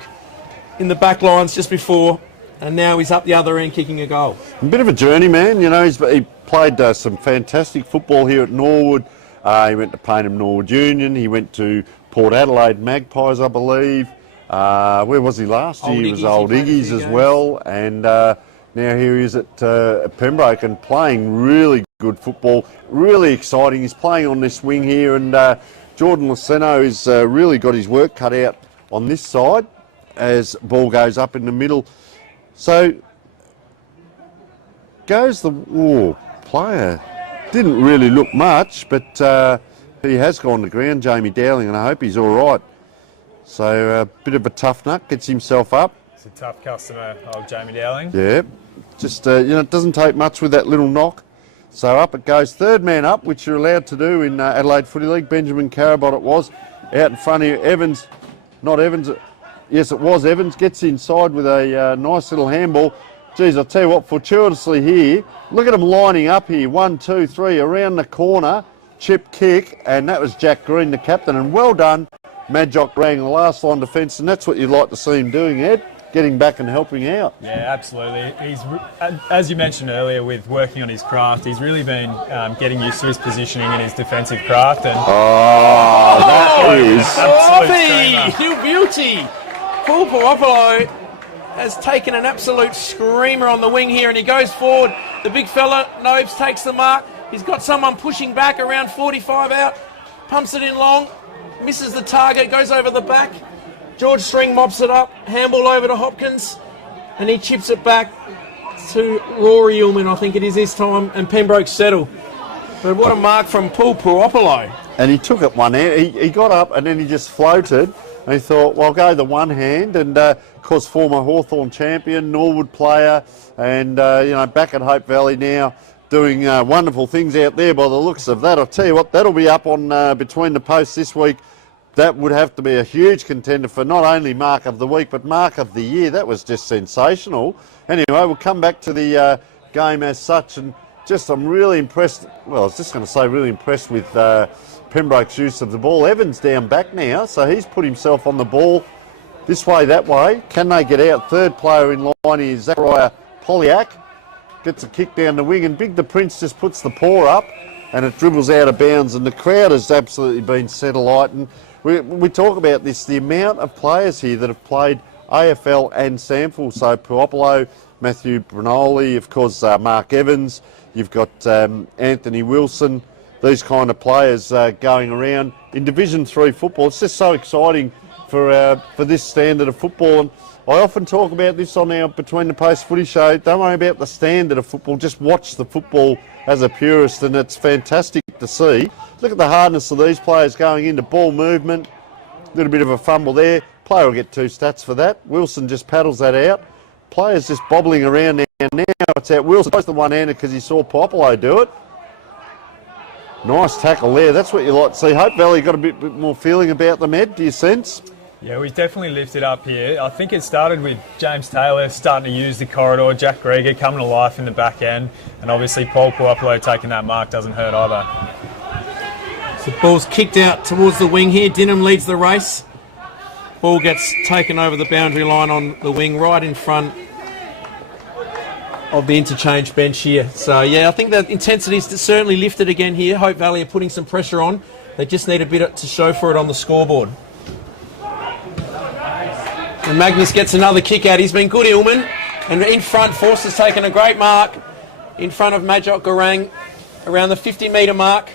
in the back lines just before. And now he's up the other end kicking a goal. A bit of a journeyman, you know. He played some fantastic football here at Norwood. He went to Payneham Norwood Union. He went to Port Adelaide Magpies, I believe. Where was he last year? He was Old Iggy's as well. And now here he is at Pembroke and playing really good football. Really exciting. He's playing on this wing here, and Jordan Luceno has really got his work cut out on this side as ball goes up in the middle. So goes the player. Didn't really look much, but he has gone to ground, Jamie Dowling, and I hope he's all right. So a bit of a tough nut, gets himself up. It's a tough customer, old Jamie Dowling. Yeah, just, it doesn't take much with that little knock. So up it goes. Third man up, which you're allowed to do in Adelaide Footy League. Benjamin Carabot it was. Out in front here, Evans, not Evans, yes it was Evans, gets inside with a nice little handball. Geez, I'll tell you what, fortuitously here, look at them lining up here. 1, 2, 3, around the corner, chip kick, and that was Jack Green, the captain, and well done. Madjock rang the last line defence, and that's what you'd like to see him doing, Ed, getting back and helping out. Yeah, absolutely. He's, as you mentioned earlier, with working on his craft, he's really been getting used to his positioning and his defensive craft. And that is absolute beauty. Paul Paopolo has taken an absolute screamer on the wing here, and he goes forward. The big fella, Nobes, takes the mark. He's got someone pushing back around 45 out, pumps it in long, misses the target, goes over the back. George String mops it up, handball over to Hopkins, and he chips it back to Rory Ullman, I think it is this time, and Pembroke settle. But what a mark from Paul Paopolo. And he took it one out. He got up and then he just floated, and he thought, well, I'll go the one hand, and of course former Hawthorn champion, Norwood player, and back at Hope Valley now, doing wonderful things out there by the looks of that. I'll tell you what, that'll be up on Between the Posts this week. That would have to be a huge contender for not only Mark of the Week, but Mark of the Year. That was just sensational. Anyway, we'll come back to the game as such, and I'm really impressed. Well, I was just going to say really impressed with Pembroke's use of the ball. Evans down back now, so he's put himself on the ball this way, that way. Can they get out? Third player in line is Zachariah Polyak. Gets a kick down the wing, and Big the Prince just puts the paw up, and it dribbles out of bounds, and the crowd has absolutely been set alight. And we talk about this, the amount of players here that have played AFL and SANFL. So Puopolo, Matthew Brinoli, of course Mark Evans, you've got Anthony Wilson, these kind of players going around in Division 3 football. It's just so exciting for this standard of football. And I often talk about this on our Between the Posts footy show. Don't worry about the standard of football, just watch the football as a purist, and it's fantastic to see. Look at the hardness of these players going into ball movement. A little bit of a fumble there. Player will get 2 stats for that. Wilson just paddles that out. Player's just bobbling around now. Now it's out. Wilson goes the one-hander because he saw Popolo do it. Nice tackle there. That's what you like to see. Hope Valley got a bit more feeling about them, Ed, do you sense? Yeah, we've definitely lifted up here. I think it started with James Taylor starting to use the corridor, Jack Greger coming to life in the back end, and obviously Paul Puopolo taking that mark doesn't hurt either. So ball's kicked out towards the wing here. Dinham leads the race. Ball gets taken over the boundary line on the wing right in front of the interchange bench here. So, yeah, I think the intensity's certainly lifted again here. Hope Valley are putting some pressure on. They just need a bit to show for it on the scoreboard. And Magnus gets another kick out. He's been good, Illman. And in front, Forster's taken a great mark in front of Majok Garang around the 50-metre mark.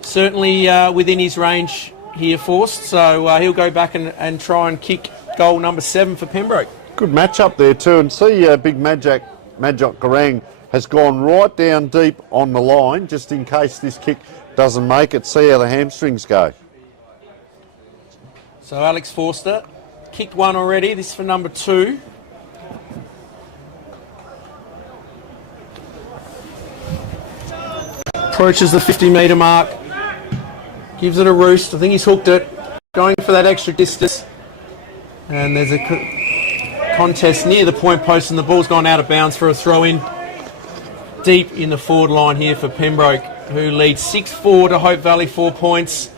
Certainly within his range here, Forst. So he'll go back and try and kick goal number 7 for Pembroke. Good match up there too. And see big Majok Garang has gone right down deep on the line just in case this kick doesn't make it. See how the hamstrings go. So Alex Forster kicked one already. This is for number 2. Approaches the 50-metre mark. Gives it a roost. I think he's hooked it. Going for that extra distance. And there's a contest near the point post and the ball's gone out of bounds for a throw-in. Deep in the forward line here for Pembroke, who leads 6-4 to Hope Valley, 4 points.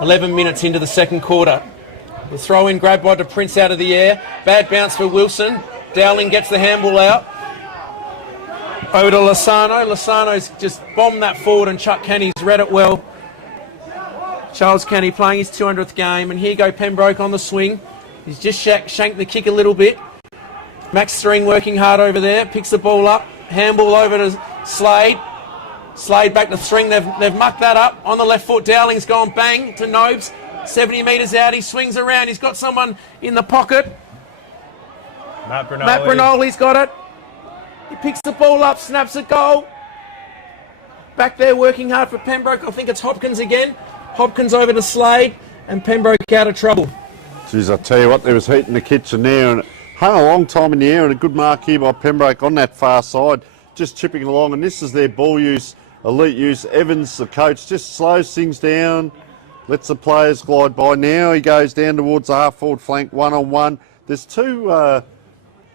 11 minutes into the second quarter. The throw-in grabbed by De Prince out of the air. Bad bounce for Wilson. Dowling gets the handball out. Over to Lozano. Lozano's just bombed that forward and Chuck Kenny's read it well. Charles Kenny playing his 200th game, and here go Pembroke on the swing. He's just shanked the kick a little bit. Max String working hard over there, picks the ball up, handball over to Slade. Slade back to String, they've mucked that up. On the left foot, Dowling's gone bang to Nobes. 70 metres out, he swings around, he's got someone in the pocket. Matt Brinoli's got it. He picks the ball up, snaps a goal. Back there working hard for Pembroke, I think it's Hopkins again. Hopkins over to Slade, and Pembroke out of trouble. Jeez, I tell you what, there was heat in the kitchen there, and it hung a long time in the air, and a good mark here by Pembroke on that far side, just chipping along, and this is their ball use, elite use. Evans, the coach, just slows things down, lets the players glide by. Now he goes down towards the half-forward flank, one-on-one. There's 2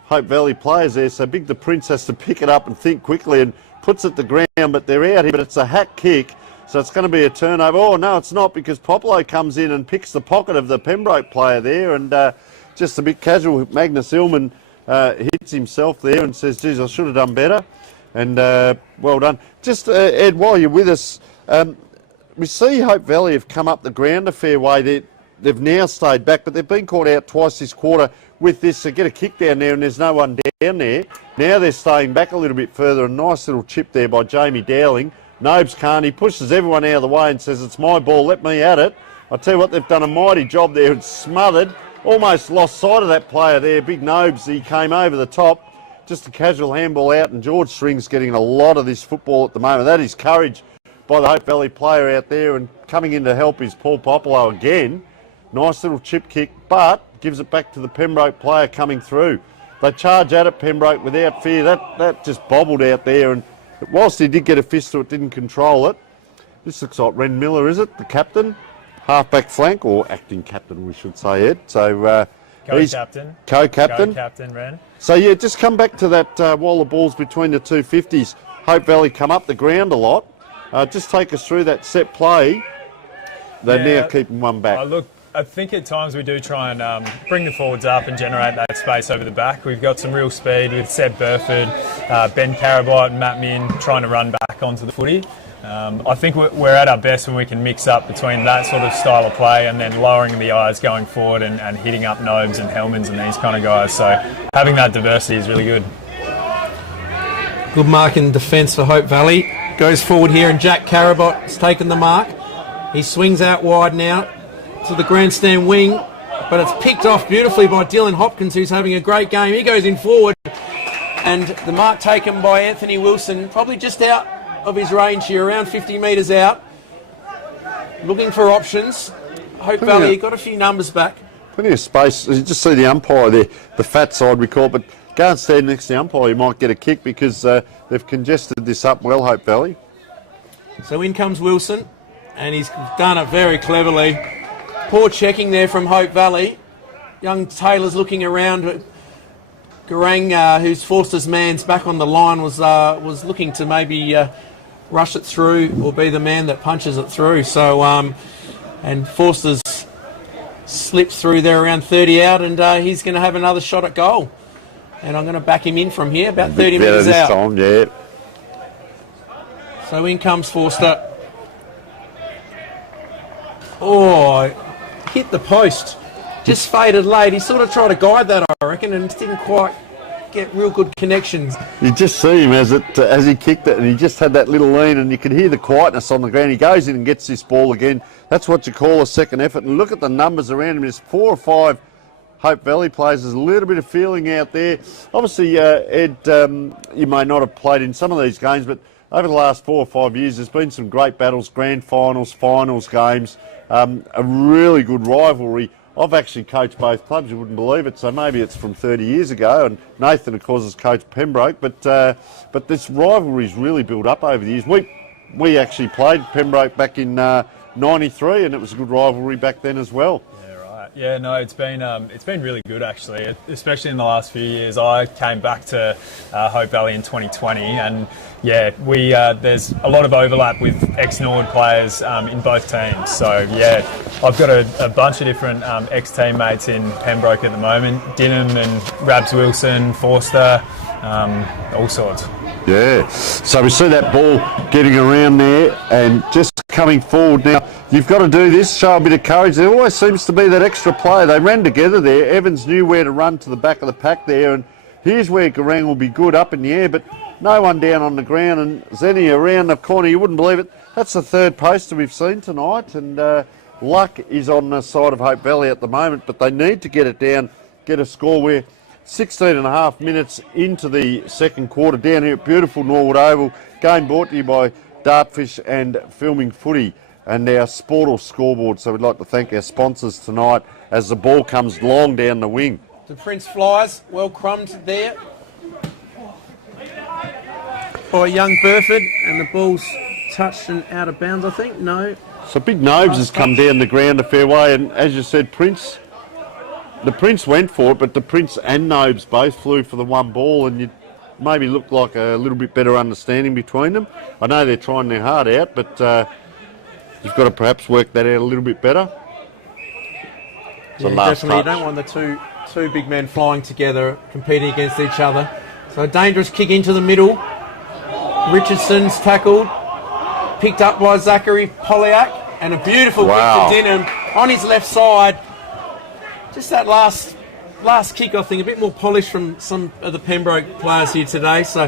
Hope Valley players there, so Big the Prince has to pick it up and think quickly and puts it to ground, but they're out here, but it's a hack kick. So it's going to be a turnover. Oh, no, it's not, because Popolo comes in and picks the pocket of the Pembroke player there, and just a bit casual. Magnus Illman hits himself there and says, geez, I should have done better. And well done. Just, Ed, while you're with us, we see Hope Valley have come up the ground a fair way. They've now stayed back, but they've been caught out twice this quarter with this. So get a kick down there, and there's no one down there. Now they're staying back a little bit further. A nice little chip there by Jamie Dowling. Nobes can't. He pushes everyone out of the way and says, it's my ball, let me at it. I tell you what, they've done a mighty job there. It's smothered. Almost lost sight of that player there. Big Nobes, he came over the top. Just a casual handball out, and George String's getting a lot of this football at the moment. That is courage by the Hope Valley player out there, and coming in to help is Paul Popolo again. Nice little chip kick, but gives it back to the Pembroke player coming through. They charge at it, Pembroke, without fear. That just bobbled out there, and whilst he did get a fist to it, didn't control it. This looks like Ren Miller, is it? The captain? Half-back flank, or acting captain, we should say, Ed. So he's co-captain. Co-captain, Ren. So, yeah, just come back to that while the ball's between the 250s. Hope Valley come up the ground a lot. Just take us through that set play. They're now keeping one back. Look, I think at times we do try and bring the forwards up and generate that space over the back. We've got some real speed with Seb Burford, Ben Carabot and Matt Min trying to run back onto the footy. I think we're at our best when we can mix up between that sort of style of play and then lowering the eyes going forward and hitting up Nobes and Hellmans and these kind of guys. So having that diversity is really good. Good mark in defence for Hope Valley. Goes forward here, and Jack Carabot has taken the mark. He swings out wide now to the grandstand wing, but it's picked off beautifully by Dylan Hopkins, who's having a great game. He goes in forward, and the mark taken by Anthony Wilson, probably just out of his range here, around 50 metres out. Looking for options. Hope Valley got a few numbers back. Plenty of space. You just see the umpire there, the fat side we call it, but go and stand next to the umpire, you might get a kick because they've congested this up well, Hope Valley. So in comes Wilson, and he's done it very cleverly. Poor checking there from Hope Valley. Young Taylor's looking around. Garang, who's Forster's man's back on the line, was looking to maybe rush it through or be the man that punches it through. So, and Forster's slips through there around 30 out, and he's going to have another shot at goal. And I'm going to back him in from here, about 30 metres out. Time, yeah. So in comes Forster. Oh, hit the post. Just faded late. He sort of tried to guide that, I reckon, and didn't quite get real good connections. You just see him as he kicked it, and he just had that little lean, and you could hear the quietness on the ground. He goes in and gets this ball again. That's what you call a second effort. And look at the numbers around him. There's 4 or 5 Hope Valley players. There's a little bit of feeling out there. Obviously, Ed, you may not have played in some of these games, but over the last 4 or 5 years, there's been some great battles, grand finals, finals games, a really good rivalry. I've actually coached both clubs, you wouldn't believe it, so maybe it's from 30 years ago, and Nathan, of course, has coached Pembroke, but this rivalry's really built up over the years. We actually played Pembroke back in 93, and it was a good rivalry back then as well. Yeah, no, it's been really good actually, especially in the last few years. I came back to Hope Valley in 2020, and yeah, there's a lot of overlap with ex-Norwood players in both teams. So yeah, I've got a bunch of different ex-teammates in Pembroke at the moment. Dinham and Rabs Wilson, Forster, all sorts. Yeah, so we see that ball getting around there and just coming forward now. You've got to do this, show a bit of courage. There always seems to be that extra play. They ran together there. Evans knew where to run to the back of the pack there, and here's where Garang will be good up in the air, but no one down on the ground, and Zenny around the corner. You wouldn't believe it. That's the third poster we've seen tonight, and luck is on the side of Hope Valley at the moment, but they need to get it down, get a score. We're 16 and a half minutes into the second quarter down here at beautiful Norwood Oval. Game brought to you by Dartfish and Filming Footy and our Sportal scoreboard. So we'd like to thank our sponsors tonight as the ball comes long down the wing. The Prince Flyers, well crumbed there by young Burford, and the ball's touched and out of bounds, I think. No. So Big Nobes has come down the ground a fair way, and as you said, the Prince went for it, but the Prince and Nobes both flew for the one ball, and you maybe looked like a little bit better understanding between them. I know they're trying their heart out, but you've got to perhaps work that out a little bit better. Yeah, definitely. You don't want the two big men flying together, competing against each other. So a dangerous kick into the middle. Richardson's tackled, picked up by Zachary Polyak, and a beautiful kick for Dinham on his left side. Just that last kick, I think, a bit more polished from some of the Pembroke players here today. So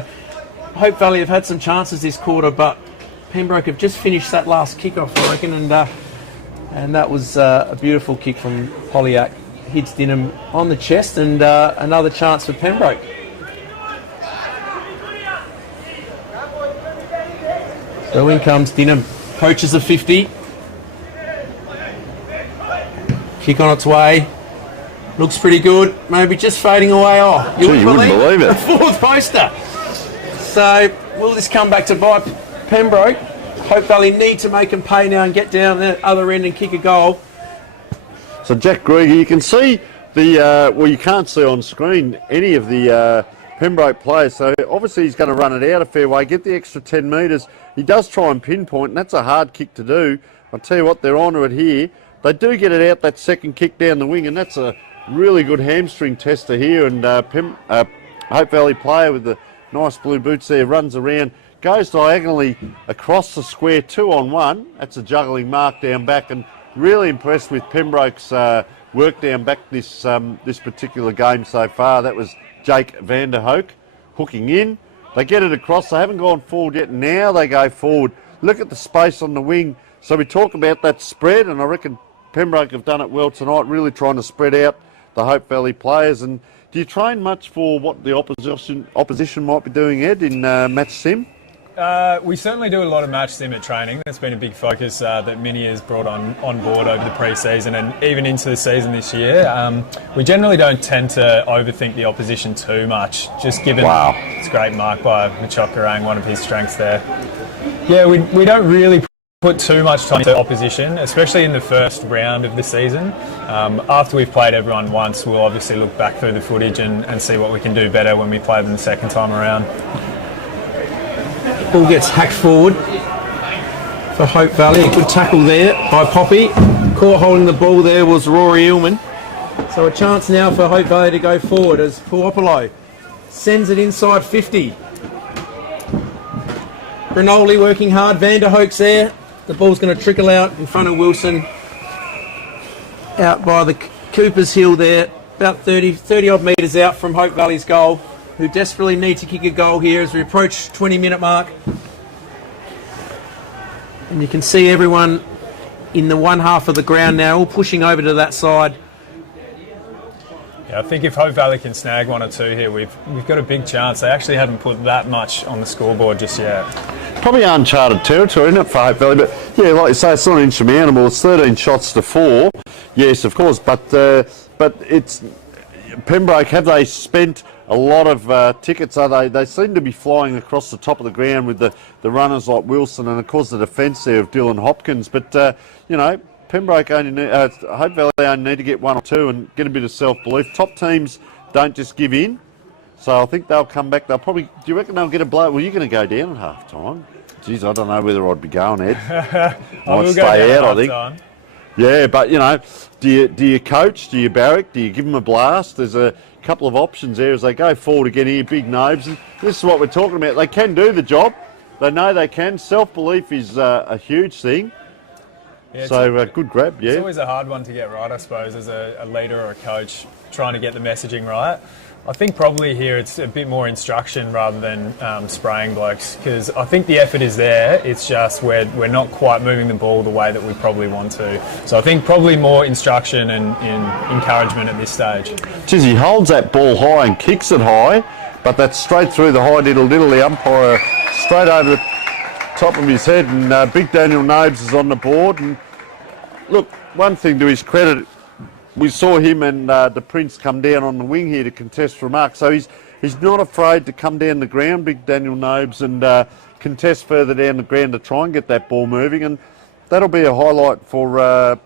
Hope Valley have had some chances this quarter, but Pembroke have just finished that last kick-off, I reckon, and that was a beautiful kick from Polyak. Hits Dinham on the chest, and another chance for Pembroke. So in comes Dinham, approaches the 50. Kick on its way. Looks pretty good. Maybe just fading away. Oh, you wouldn't believe it. The fourth poster. So will this come back to bite Pembroke? Hope Valley need to make them pay now and get down the other end and kick a goal. So Jack Grieger, you can see well, you can't see on screen any of the Pembroke players. So obviously he's going to run it out a fair way, get the extra 10 metres. He does try and pinpoint, and that's a hard kick to do. I'll tell you what, they're onto it here. They do get it out, that second kick down the wing, and that's a really good hamstring tester here. And Hope Valley player with the nice blue boots there runs around, goes diagonally across the square, 2-on-1. That's a juggling mark down back, and really impressed with Pembroke's work down back this particular game so far. That was Jake Vanderhoek hooking in. They get it across. They haven't gone forward yet. Now they go forward. Look at the space on the wing. So we talk about that spread, and I reckon Pembroke have done it well tonight, really trying to spread out the Hope Valley players. And do you train much for what the opposition might be doing, Ed, in match sim? We certainly do a lot of match sim at training. That's been a big focus that Minnie has brought on board over the pre-season and even into the season this year. We generally don't tend to overthink the opposition too much, just given it's a great mark by Machokarang, one of his strengths there. Yeah, we don't really put too much time into opposition, especially in the first round of the season. After we've played everyone once, we'll obviously look back through the footage and see what we can do better when we play them the second time around. Ball gets hacked forward for Hope Valley. A good tackle there by Poppy. Caught holding the ball there was Rory Illman. So a chance now for Hope Valley to go forward as Puopolo sends it inside 50. Granoli working hard. Vanderhoek's there. The ball's going to trickle out in front of Wilson. Out by the Cooper's Hill there. About 30 odd metres out from Hope Valley's goal, who desperately need to kick a goal here as we approach 20-minute mark. And you can see everyone in the one half of the ground now, all pushing over to that side. Yeah, I think if Hope Valley can snag one or two here, we've got a big chance. They actually haven't put that much on the scoreboard just yet. Probably uncharted territory, isn't it, for Hope Valley? But yeah, like you say, it's not insurmountable. It's 13 shots to 4. Yes, of course, but it's Pembroke. Have they spent a lot of tickets? They seem to be flying across the top of the ground with the runners like Wilson and of course the defence there of Dylan Hopkins. But Pembroke Hope Valley only need to get one or two and get a bit of self-belief. Top teams don't just give in. So I think they'll come back. They'll probably. Do you reckon they'll get a blow? Well, you're going to go down at half time. Geez, I don't know whether I'd be going, Ed. Might stay out, I think. Time. Yeah, but do you coach? Do you barrack? Do you give them a blast? There's a couple of options there as they go forward again here. Big Nobes. And this is what we're talking about. They can do the job. They know they can. Self-belief is a huge thing. Yeah, so good grab. Yeah, it's always a hard one to get right, I suppose, as a leader or a coach trying to get the messaging right. I think probably here it's a bit more instruction rather than spraying blokes, because I think the effort is there. It's just we're not quite moving the ball the way that we probably want to. So I think probably more instruction and encouragement at this stage. Geez, he holds that ball high and kicks it high, but that's straight through the high diddle. The umpire straight over the top of his head, and Big Daniel Nobes is on the board. And look, one thing to his credit, we saw him and the Prince come down on the wing here to contest for a mark. So he's not afraid to come down the ground, Big Daniel Nobes, and contest further down the ground to try and get that ball moving. And that'll be a highlight for,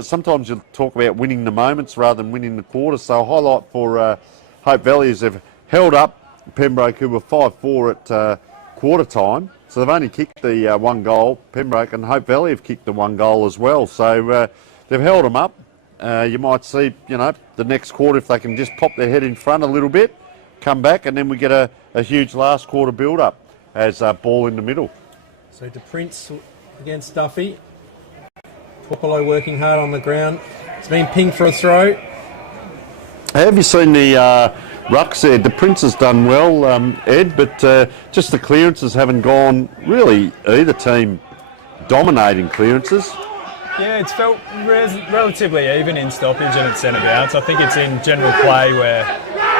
sometimes you talk about winning the moments rather than winning the quarter. So a highlight for Hope Valley is they've held up Pembroke, who were 5-4 at quarter time. So they've only kicked the one goal. Pembroke and Hope Valley have kicked the one goal as well. So they've held them up. You might see, the next quarter, if they can just pop their head in front a little bit, come back, and then we get a huge last quarter build-up as ball in the middle. So to Prince against Duffy. Popolo working hard on the ground. It's been pinged for a throw. Have you seen the rucks there? The Prince has done well, Ed, but just the clearances haven't gone really either team dominating clearances. Yeah, it's felt relatively even in stoppage and at centre bounce. I think it's in general play where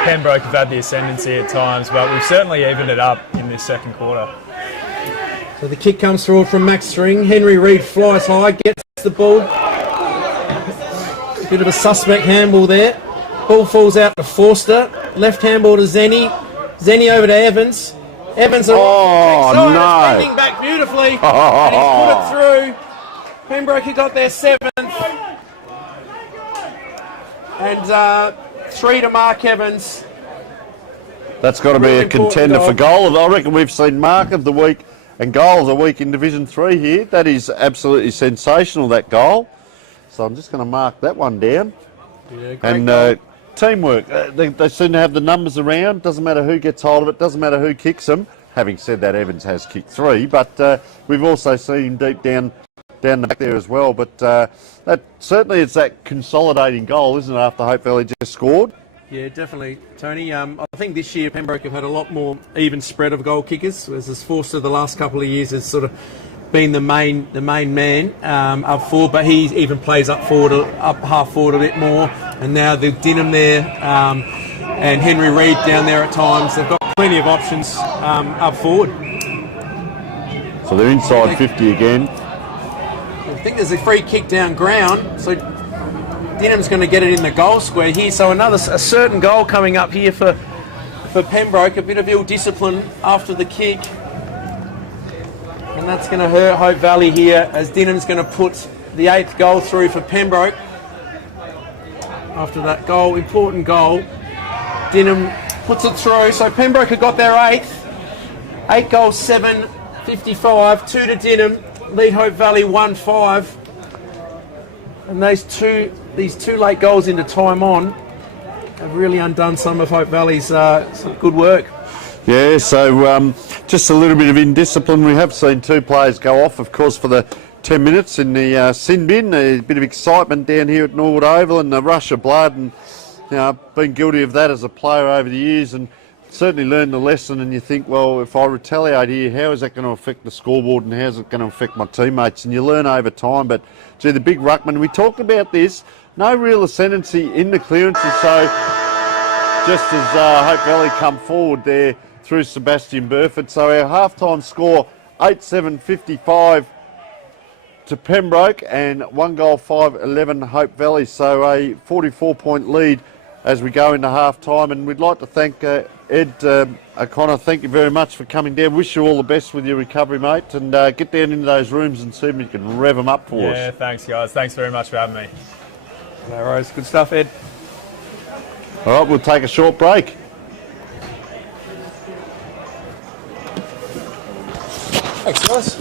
Pembroke have had the ascendancy at times, but we've certainly evened it up in this second quarter. So the kick comes forward from Max String. Henry Reid flies high, gets the ball. Bit of a suspect handball there. Ball falls out to Forster. Left handball to Zenny. Zenny over to Evans. Evans defending back beautifully. And he's put it through. Pembroke got their 7th. And 3 to Mark Evans. That's got to be a contender for goal. I reckon we've seen Mark of the week and goal of the week in Division 3 here. That is absolutely sensational, that goal. So I'm just going to mark that one down. Yeah, great goal. Teamwork. They seem to have the numbers around. Doesn't matter who gets hold of it. Doesn't matter who kicks them. Having said that, Evans has kicked 3. But we've also seen him deep down the back there as well. But that certainly it's that consolidating goal, isn't it, after Hope Valley just scored? Yeah, definitely, Tony. I think this year Pembroke have had a lot more even spread of goal kickers, whereas Forster the last couple of years has sort of been the main man up forward, but he even plays up half forward a bit more. And now the Dinham there and Henry Reid down there at times. They've got plenty of options up forward. So they're inside 50 again. I think there's a free kick down ground, so Dinham's going to get it in the goal square here. So a certain goal coming up here for Pembroke. A bit of ill discipline after the kick, and that's going to hurt Hope Valley here as Dinham's going to put the 8th goal through for Pembroke. After that goal, important goal, Dinham puts it through. So Pembroke have got their 8th. 8 goals, 7-55, 2 to Dinham. Lead Hope Valley 1-5. And these two late goals into time on have really undone some of Hope Valley's some good work. Yeah, so just a little bit of indiscipline. We have seen 2 players go off, of course, for the 10 minutes in the sin bin. A bit of excitement down here at Norwood Oval and the rush of blood, and been guilty of that as a player over the years, and certainly learned the lesson. And you think, well, if I retaliate here, how is that going to affect the scoreboard and how's it going to affect my teammates? And you learn over time. But gee, the big ruckman, we talked about this, no real ascendancy in the clearances. So just as Hope Valley come forward there through Sebastian Burford. So our half-time score 8-7-55 to Pembroke, and 1 goal 5-11 Hope Valley. So a 44-point lead as we go into half-time. And we'd like to thank Ed O'Connor. Thank you very much for coming down. Wish you all the best with your recovery, mate, and get down into those rooms and see if you can rev them up for us. Yeah, thanks, guys. Thanks very much for having me. No worries. Good stuff, Ed. All right, we'll take a short break. Thanks, guys.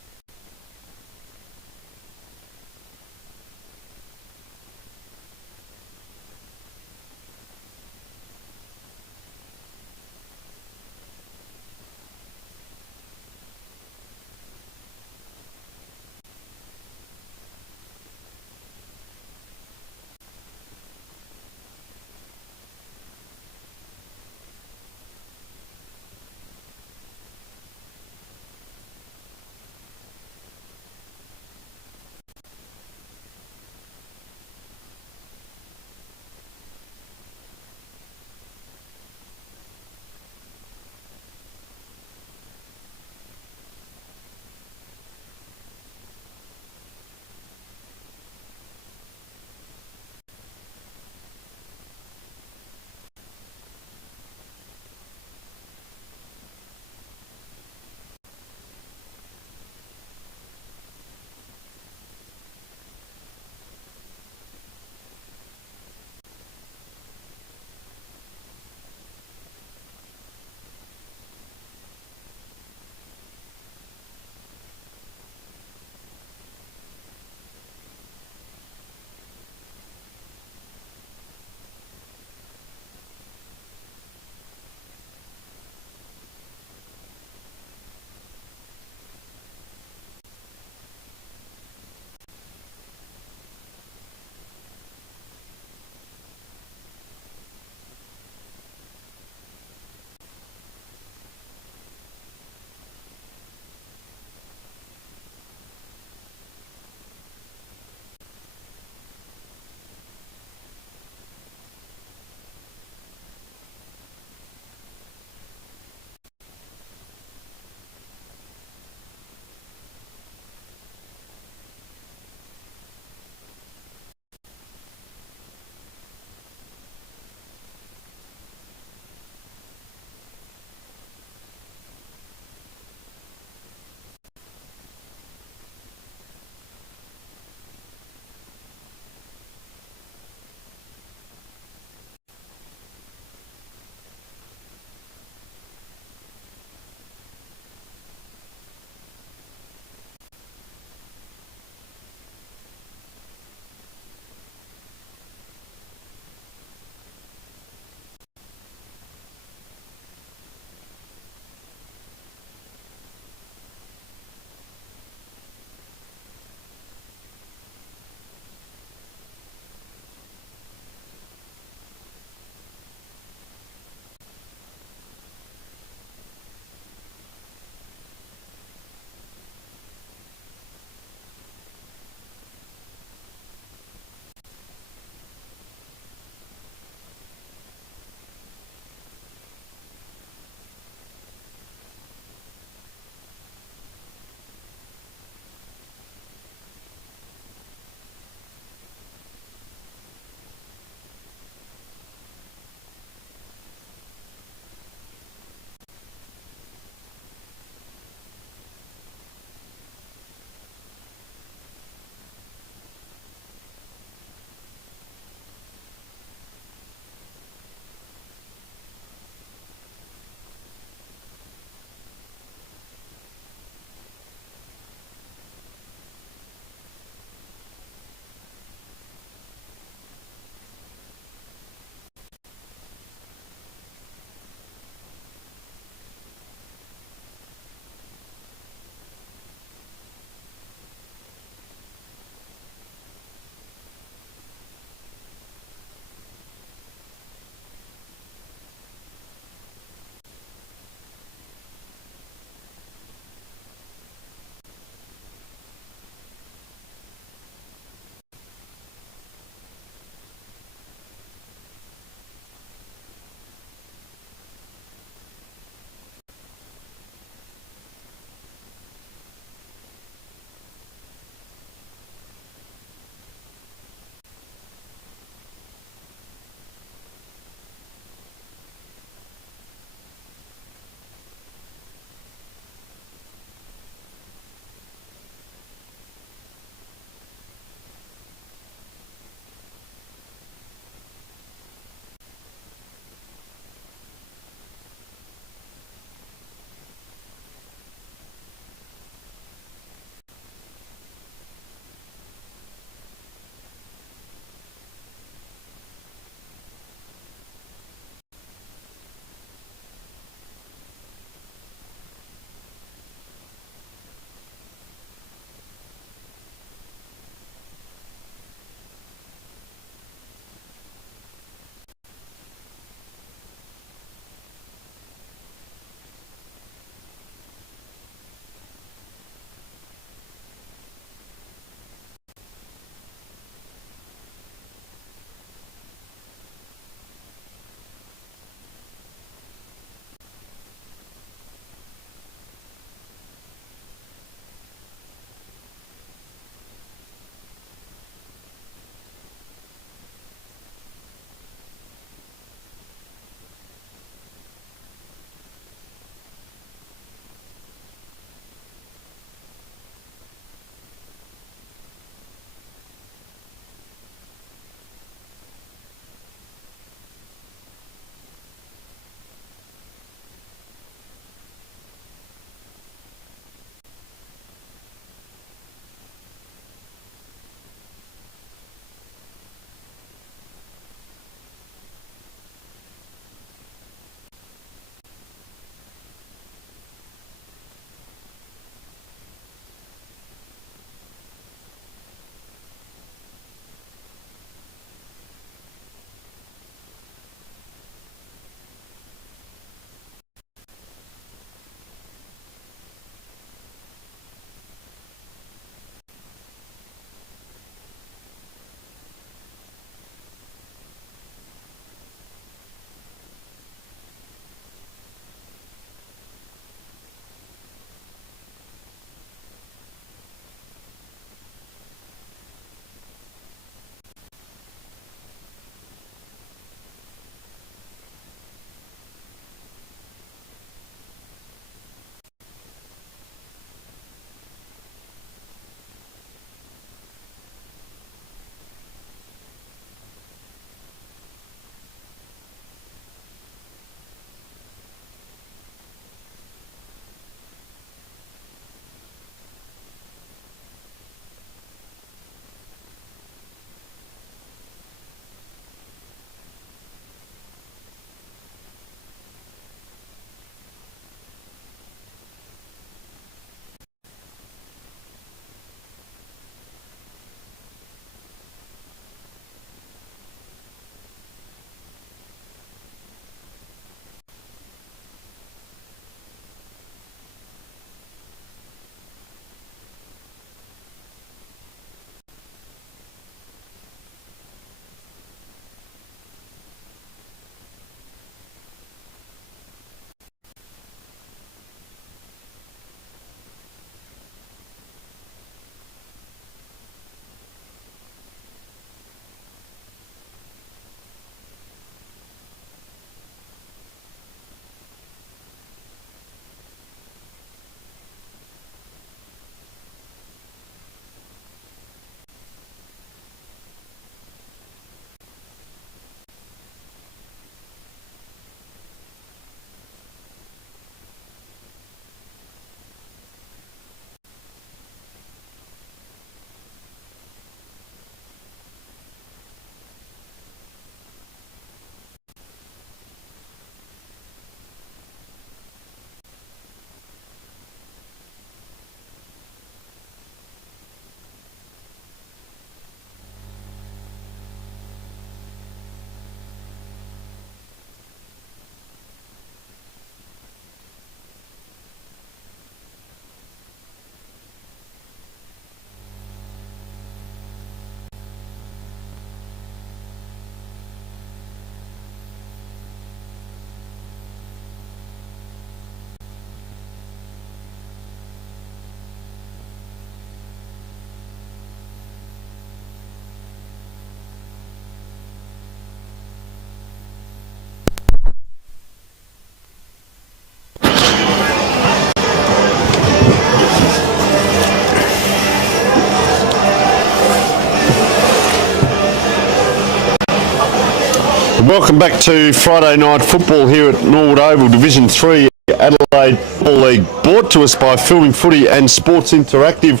Welcome back to Friday night football here at Norwood Oval, Division 3 Adelaide Football League, brought to us by Filming Footy and Sports Interactive.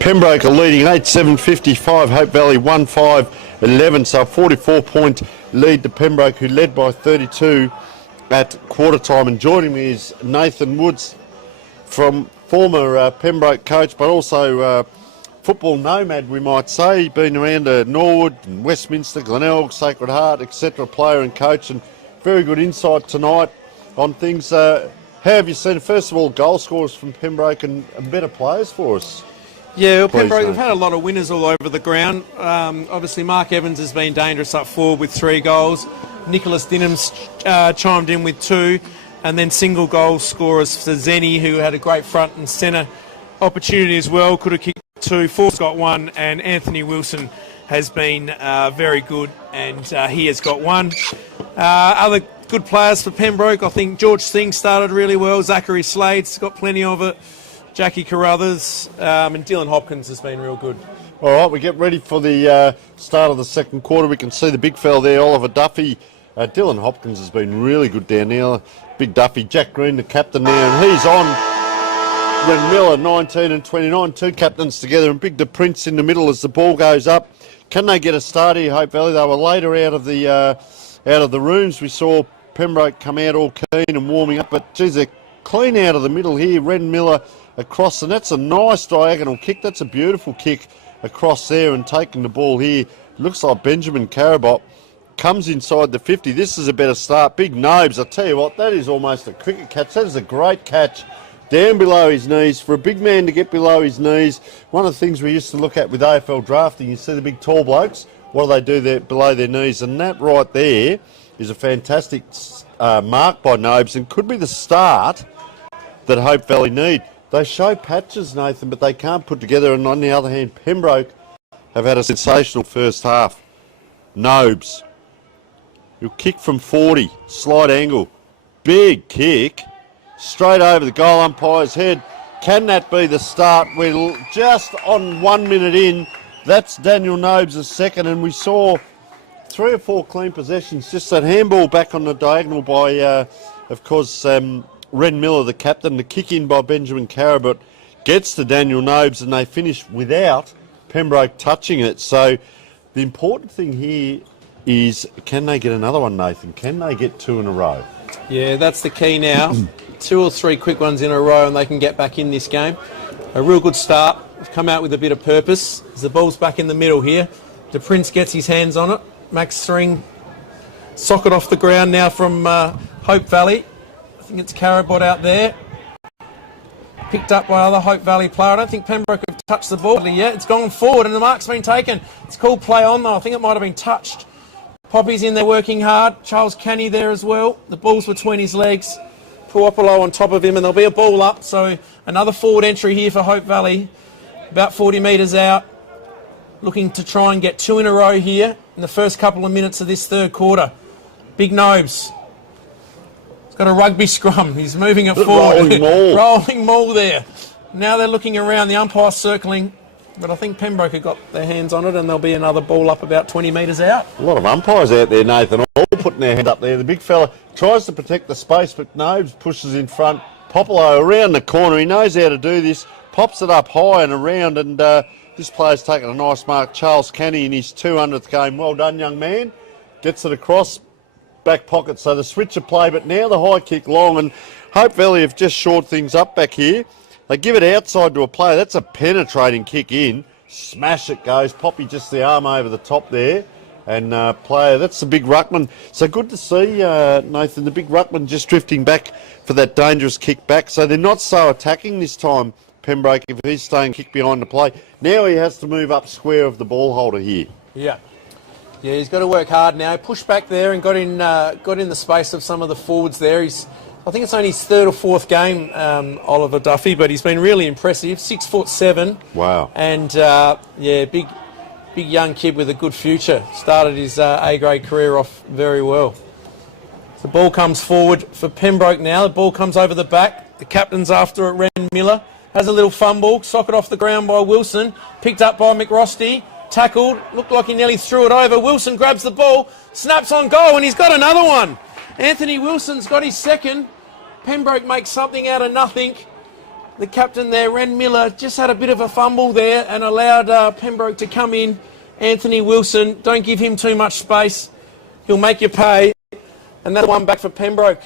Pembroke are leading 8-7-55, Hope Valley 1-5-11, so a 44-point lead to Pembroke, who led by 32 at quarter time. And joining me is Nathan Woods, from former Pembroke coach, but also football nomad, we might say. Been around Norwood, and Westminster, Glenelg, Sacred Heart, etc. Player and coach, and very good insight tonight on things. How have you seen, first of all, goal scorers from Pembroke and better players for us? Yeah, well, Please, Pembroke, mate. we've had a lot of winners all over the ground. Obviously, Mark Evans has been dangerous up forward with 3 goals. Nicholas Dinham's chimed in with 2. And then single goal scorers for Zenny, who had a great front and centre opportunity as well. Could have kicked 2. Force got 1. And Anthony Wilson has been very good, and he has got 1. Other good players for Pembroke, I think George Singh started really well. Zachary Slade's got plenty of it. Jackie Carruthers, and Dylan Hopkins has been real good. All right, we get ready for the start of the second quarter. We can see the big fella there, Oliver Duffy. Dylan Hopkins has been really good down there. Big Duffy, Jack Green, the captain there, and he's on. Ren Miller, 19 and 29, 2 captains together, and Big the Prince in the middle as the ball goes up. Can they get a start here, Hope Valley? They were later out of the rooms. We saw Pembroke come out all keen and warming up, but geez, they're clean out of the middle here. Ren Miller across, and that's a nice diagonal kick. That's a beautiful kick across there, and taking the ball here. Looks like Benjamin Carabot comes inside the 50. This is a better start. Big Nobes, I tell you what, that is almost a cricket catch. That is a great catch down below his knees. For a big man to get below his knees, one of the things we used to look at with AFL drafting, you see the big tall blokes, what do they do there below their knees? And that right there is a fantastic mark by Nobes, and could be the start that Hope Valley need. They show patches, Nathan, but they can't put together. And on the other hand, Pembroke have had a sensational first half. Nobes, he'll kick from 40, slight angle, big kick, straight over the goal umpire's head. Can that be the start? We're just on 1 minute in. That's Daniel Nobes' second, and we saw 3 or 4 clean possessions. Just that handball back on the diagonal by, of course, Ren Miller, the captain. The kick in by Benjamin Carabot gets to Daniel Nobes, and they finish without Pembroke touching it. So the important thing here is, can they get another one, Nathan? Can they get 2 in a row? Yeah, that's the key now. 2 or 3 quick ones in a row, and they can get back in this game. A real good start. They've come out with a bit of purpose. As the ball's back in the middle here, the Prince gets his hands on it. Max String, socket off the ground now from Hope Valley. I think it's Carabot out there. Picked up by other Hope Valley player. I don't think Pembroke have touched the ball yet. It's gone forward, and the mark's been taken. It's called play on, though. I think it might have been touched. Poppy's in there working hard. Charles Canny there as well. The ball's between his legs. Puopolo on top of him, and there'll be a ball up. So another forward entry here for Hope Valley. About 40 metres out. Looking to try and get 2 in a row here in the first couple of minutes of this third quarter. Big Nobes. He's got a rugby scrum. He's moving it forward. Rolling maul. Rolling maul there. Now they're looking around, the umpire circling. But I think Pembroke have got their hands on it, and there'll be another ball up about 20 metres out. A lot of umpires out there, Nathan, all putting their hand up there. The big fella tries to protect the space, but Nobes pushes in front. Popolo around the corner. He knows how to do this. Pops it up high and around, and this player's taken a nice mark. Charles Canny in his 200th game. Well done, young man. Gets it across, back pocket. So the switch of play, but now the high kick long, and Hope Valley have just shored things up back here. They give it outside to a player. That's a penetrating kick in. Smash it goes. Poppy just the arm over the top there. And player, that's the big ruckman. So good to see, Nathan, the big ruckman just drifting back for that dangerous kick back. So they're not so attacking this time, Pembroke, if he's staying kick behind the play. Now he has to move up square of the ball holder here. Yeah. Yeah, he's got to work hard now. He pushed back there and got in the space of some of the forwards there. I think it's only his 3rd or 4th game, Oliver Duffy, but he's been really impressive. 6'7". Wow. And big young kid with a good future. Started his A-grade career off very well. The ball comes forward for Pembroke now. The ball comes over the back. The captain's after it, Ren Miller. Has a little fumble. Socket off the ground by Wilson. Picked up by McRosty. tackled. Looked like he nearly threw it over. Wilson grabs the ball, snaps on goal, and he's got another one. Anthony Wilson's got his second. Pembroke makes something out of nothing. The captain there, Ren Miller, just had a bit of a fumble there and allowed Pembroke to come in. Anthony Wilson, don't give him too much space. He'll make you pay. And that one back for Pembroke.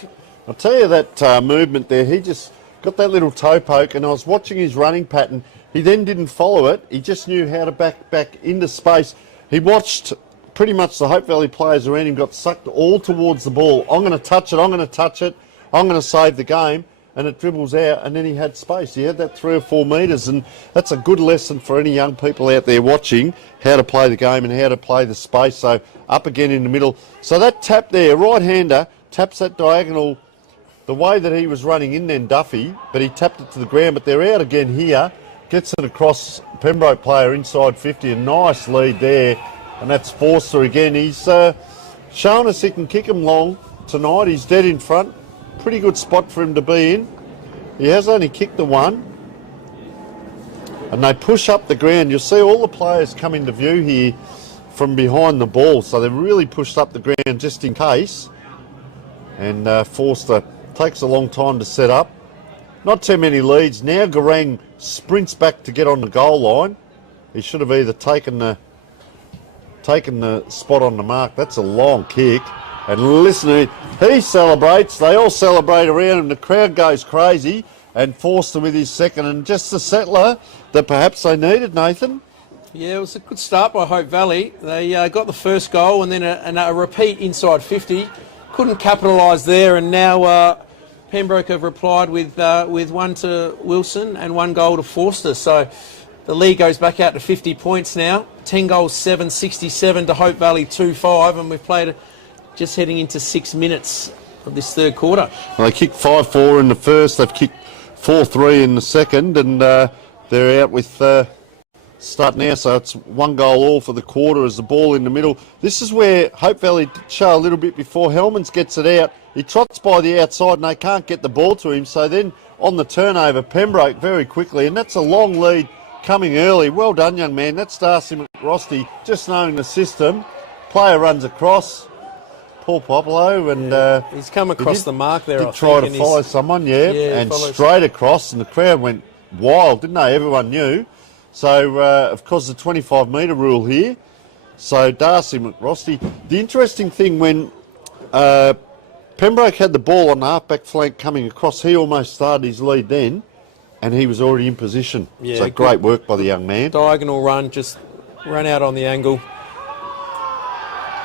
I'll tell you that movement there, he just got that little toe poke, and I was watching his running pattern. He then didn't follow it. He just knew how to back into space. He watched pretty much the Hope Valley players around him got sucked all towards the ball. I'm going to touch it, I'm going to touch it, I'm going to save the game. And it dribbles out, and then he had space. He had that 3 or 4 metres, and that's a good lesson for any young people out there watching how to play the game and how to play the space. So up again in the middle. So that tap there, right-hander, taps that diagonal the way that he was running in then, Duffy, but he tapped it to the ground. But they're out again here, gets it across Pembroke player inside 50. A nice lead there, and that's Forster again. He's shown us he can kick him long tonight. He's dead in front. Pretty good spot for him to be in. He has only kicked the one. And they push up the ground. You'll see all the players come into view here from behind the ball. So they've really pushed up the ground just in case. And Forster takes a long time to set up. Not too many leads. Now Garang sprints back to get on the goal line. He should have either taken the spot on the mark. That's a long kick. And listen to him, he celebrates, they all celebrate around him, the crowd goes crazy, and Forster with his second, and just the settler that perhaps they needed, Nathan. Yeah, it was a good start by Hope Valley. They got the first goal and then a repeat inside 50. Couldn't capitalise there, and now Pembroke have replied with one to Wilson and 1 goal to Forster. So the lead goes back out to 50 points now. 10 goals, 7, 67 to Hope Valley 2-5, and we've played just heading into 6 minutes of this third quarter. Well, they kicked 5-4 in the first, they've kicked 4-3 in the second, and they're out with start now, so it's 1 goal all for the quarter as the ball in the middle. This is where Hope Valley did show a little bit before. Hellmans gets it out. He trots by the outside and they can't get the ball to him, so then on the turnover, Pembroke very quickly, and that's a long lead coming early. Well done, young man. That's Darcy McRosty, just knowing the system. Player runs across. Paul Popolo, and he's come across the mark there. Did try to follow someone, and straight across, and the crowd went wild, didn't they? Everyone knew. So, of course, the 25-metre rule here. So, Darcy McRosty. The interesting thing, when Pembroke had the ball on the half-back flank coming across, he almost started his lead then, and he was already in position. Yeah, so, great work by the young man. Diagonal run, just ran out on the angle.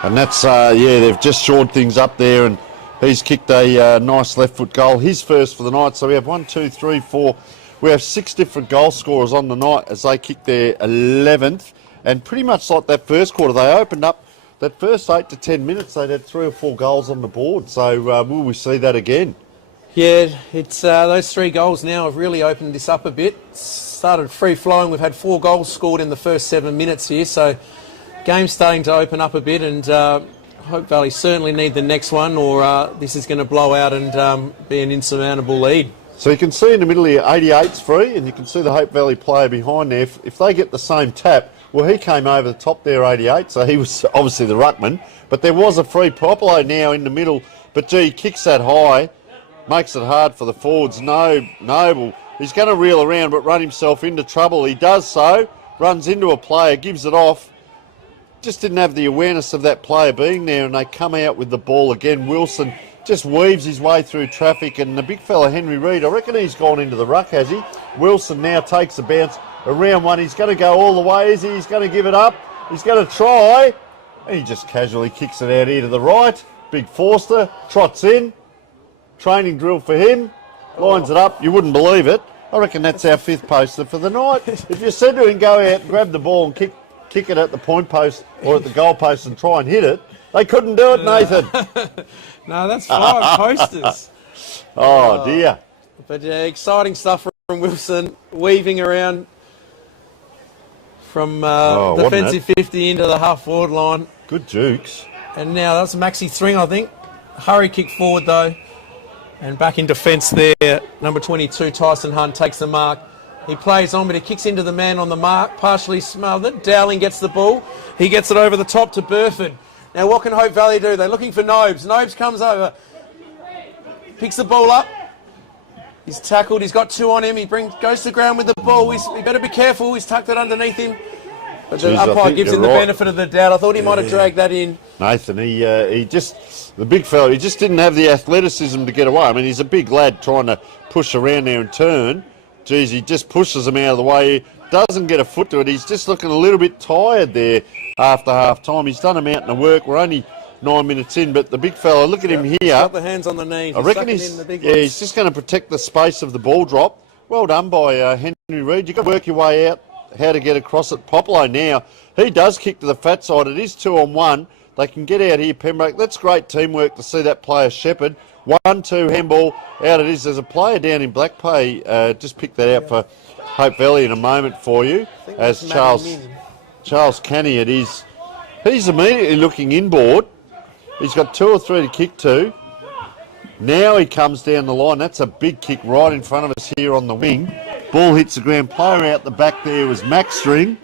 And that's, they've just shored things up there, and he's kicked a nice left foot goal, his first for the night. So we have 1, 2, 3, 4. We have 6 different goal scorers on the night as they kick their 11th. And pretty much like that first quarter, they opened up that first 8 to 10 minutes, they'd had 3 or 4 goals on the board. So will we see that again? Yeah, it's those 3 goals now have really opened this up a bit. Started free flowing. We've had 4 goals scored in the first 7 minutes here. So game's starting to open up a bit, and Hope Valley certainly need the next one, or this is going to blow out and be an insurmountable lead. So you can see in the middle here, 88's free, and you can see the Hope Valley player behind there. If they get the same tap, well, he came over the top there, 88, so he was obviously the ruckman. But there was a free Popolo now in the middle, but gee, he kicks that high, makes it hard for the forwards. Noble, he's going to reel around but run himself into trouble. He does so, runs into a player, gives it off. Just didn't have the awareness of that player being there, and they come out with the ball again. Wilson just weaves his way through traffic, and the big fella Henry Reid, I reckon he's gone into the ruck, has he? Wilson now takes a bounce around one. He's going to go all the way, is he? He's going to give it up. He's going to try. And he just casually kicks it out here to the right. Big Forster trots in. Training drill for him. Lines it up. You wouldn't believe it. I reckon that's our 5th poster for the night. If you said to him, go out, grab the ball and kick it at the point post or at the goal post and try and hit it, they couldn't do it, Nathan. No, that's 5 posters. Oh, dear. But exciting stuff from Wilson, weaving around from defensive 50 into the half-forward line. Good jukes. And now that's Maxi Thring, I think. Hurry kick forward, though. And back in defence there, number 22, Tyson Hunt, takes the mark. He plays on, but he kicks into the man on the mark, partially smothered. Dowling gets the ball. He gets it over the top to Burford. Now, what can Hope Valley do? They're looking for Nobes. Nobes comes over, picks the ball up. He's tackled. He's got 2 on him. He goes to the ground with the ball. He better be careful. He's tucked it underneath him. But the umpire gives him the benefit of the doubt. I thought he might have dragged that in. Nathan, he just, the big fella, he just didn't have the athleticism to get away. I mean, he's a big lad trying to push around there and turn. Geez, he just pushes him out of the way. He doesn't get a foot to it. He's just looking a little bit tired there after half time. He's done a mountain of work. We're only 9 minutes in, but the big fella, look at him here. He's got the hands on the knees. I reckon he's just going to protect the space of the ball drop. Well done by Henry Reid. You've got to work your way out how to get across it. Popolo now, he does kick to the fat side. It is 2-on-1. They can get out here, Pembroke. That's great teamwork to see that player shepherd. 1-2 handball, out it is. There's a player down in Black Pay, just picked that out for Hope Valley in a moment for you, as Charles Canny it is. He's immediately looking inboard. He's got 2 or 3 to kick to. Now he comes down the line. That's a big kick right in front of us here on the wing. Ball hits the ground. Player out the back there was Max String.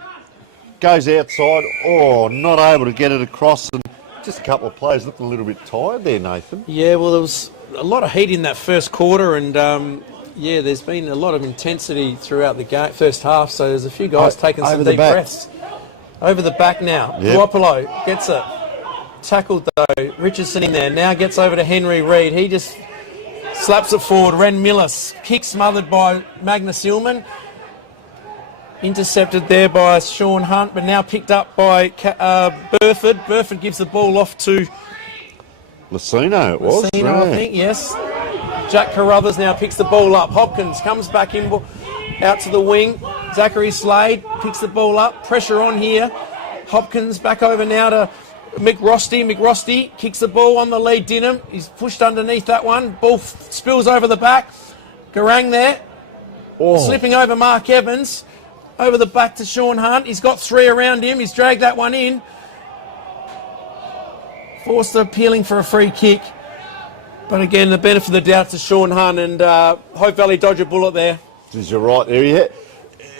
Goes outside. Oh, not able to get it across. And just a couple of players looking a little bit tired there, Nathan. Yeah, well, there was a lot of heat in that first quarter. And, yeah, there's been a lot of intensity throughout the game, first half. So there's a few guys taking some deep breaths. Over the back now. Guapolo gets it. Tackled though. Richardson in there. Now gets over to Henry Reid. He just slaps it forward. Ren Millis. Kick smothered by Magnus Illman. Intercepted there by Sean Hunt, but now picked up by Burford. Burford gives the ball off to Lucino, it was. Lucino, I think, yes. Jack Carruthers now picks the ball up. Hopkins comes back in, out to the wing. Zachary Slade picks the ball up. Pressure on here. Hopkins back over now to McRosty. McRosty kicks the ball on the lead. Dinham. He's pushed underneath that one. Ball spills over the back. Garang there. Slipping over Mark Evans. Over the back to Sean Hunt. He's got 3 around him. He's dragged that one in. Forster appealing for a free kick. But again, the benefit of the doubt to Sean Hunt, and Hope Valley dodge a bullet there. You're right there.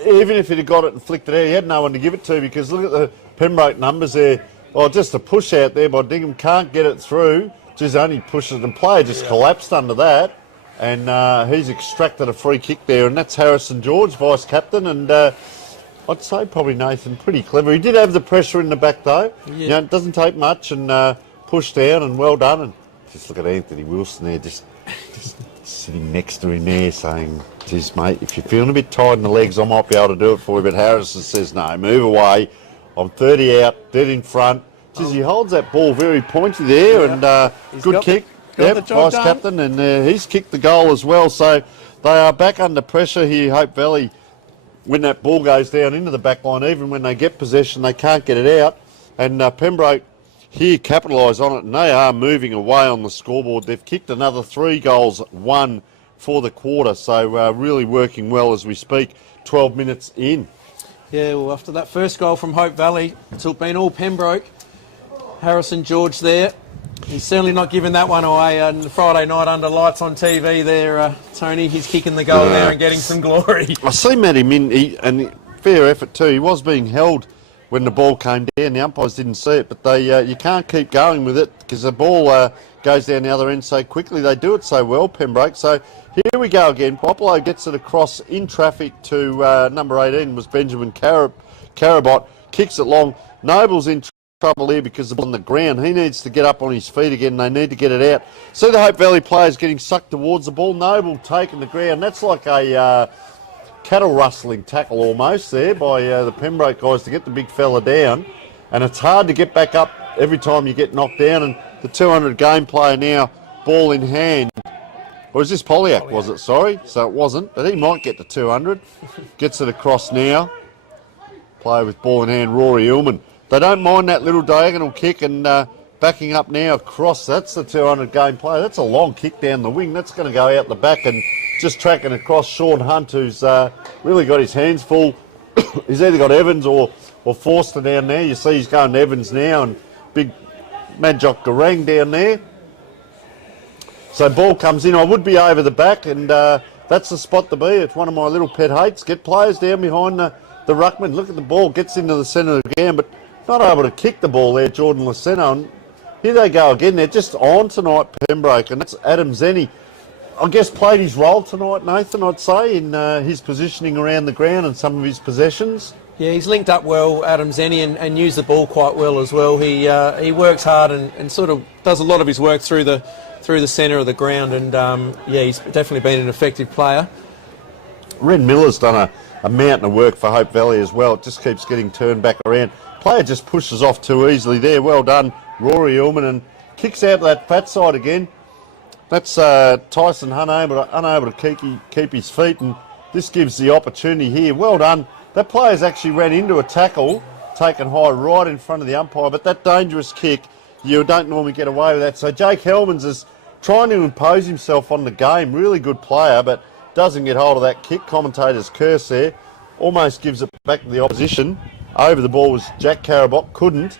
Even if he'd have got it and flicked it out, he had no one to give it to, because look at the Pembroke numbers there. Oh, just a push out there by Dingham. Can't get it through. Just only pushes it, and player just collapsed under that. And he's extracted a free kick there, and that's Harrison George, vice-captain, and I'd say probably Nathan, pretty clever. He did have the pressure in the back, though. Yeah. You know, it doesn't take much, and pushed down, and well done. And just look at Anthony Wilson there, just sitting next to him there saying, geez, mate, if you're feeling a bit tired in the legs, I might be able to do it for you. But Harrison says, no, move away. I'm 30 out, dead in front. Geez, he holds that ball very pointy there, and good kick. Vice captain, and he's kicked the goal as well. So they are back under pressure here, Hope Valley. When that ball goes down into the back line, even when they get possession, they can't get it out. And Pembroke here capitalise on it, and they are moving away on the scoreboard. They've kicked another 3 goals, 1 for the quarter. So really working well as we speak, 12 minutes in. Yeah, well, after that first goal from Hope Valley, it's been all Pembroke. Harrison George there. He's certainly not giving that one away. And Friday night under lights on TV there, Tony, he's kicking the goal there and getting some glory. I see Matt him in, and fair effort too. He was being held when the ball came down. The umpires didn't see it, but they you can't keep going with it because the ball goes down the other end so quickly. They do it so well, Pembroke. So here we go again. Popolo gets it across in traffic to number 18 was Benjamin Carabot. Kicks it long. Noble's in trouble here because on the ground. He needs to get up on his feet again. They need to get it out. See the Hope Valley players getting sucked towards the ball. Noble taking the ground. That's like a cattle rustling tackle almost there by the Pembroke guys to get the big fella down. And it's hard to get back up every time you get knocked down. And the 200 game player now, ball in hand. Or is this Polyak, was it? Sorry. So it wasn't. But he might get to 200. Gets it across now. Player with ball in hand, Rory Ullman. They don't mind that little diagonal kick, and backing up now across. That's the 200 game player. That's a long kick down the wing. That's going to go out the back and just tracking across Sean Hunt, who's really got his hands full. He's either got Evans or Forster down there. You see he's going to Evans now, and big Madjock Garang down there. So ball comes in. I would be over the back, and that's the spot to be. It's one of my little pet hates. Get players down behind the ruckman. Look at the ball, gets into the centre of the ground, but not able to kick the ball there, Jordan Luceno. And here they go again. They're just on tonight, Pembroke, and that's Adam Zenny. I guess played his role tonight, Nathan, I'd say, in his positioning around the ground and some of his possessions. Yeah, he's linked up well, Adam Zenny, and used the ball quite well as well. He works hard and sort of does a lot of his work through the centre of the ground, and yeah, he's definitely been an effective player. Ren Miller's done a mountain of work for Hope Valley as well. It just keeps getting turned back around. Player just pushes off too easily there. Well done, Rory Ullman, and kicks out that fat side again. That's Tyson unable to keep his feet, and this gives the opportunity here. Well done. That player's actually ran into a tackle, taken high right in front of the umpire, but that dangerous kick, you don't normally get away with that. So Jake Hellmans is trying to impose himself on the game. Really good player, but doesn't get hold of that kick. Commentator's curse there. Almost gives it back to the opposition. Over the ball was Jack Carabot, couldn't.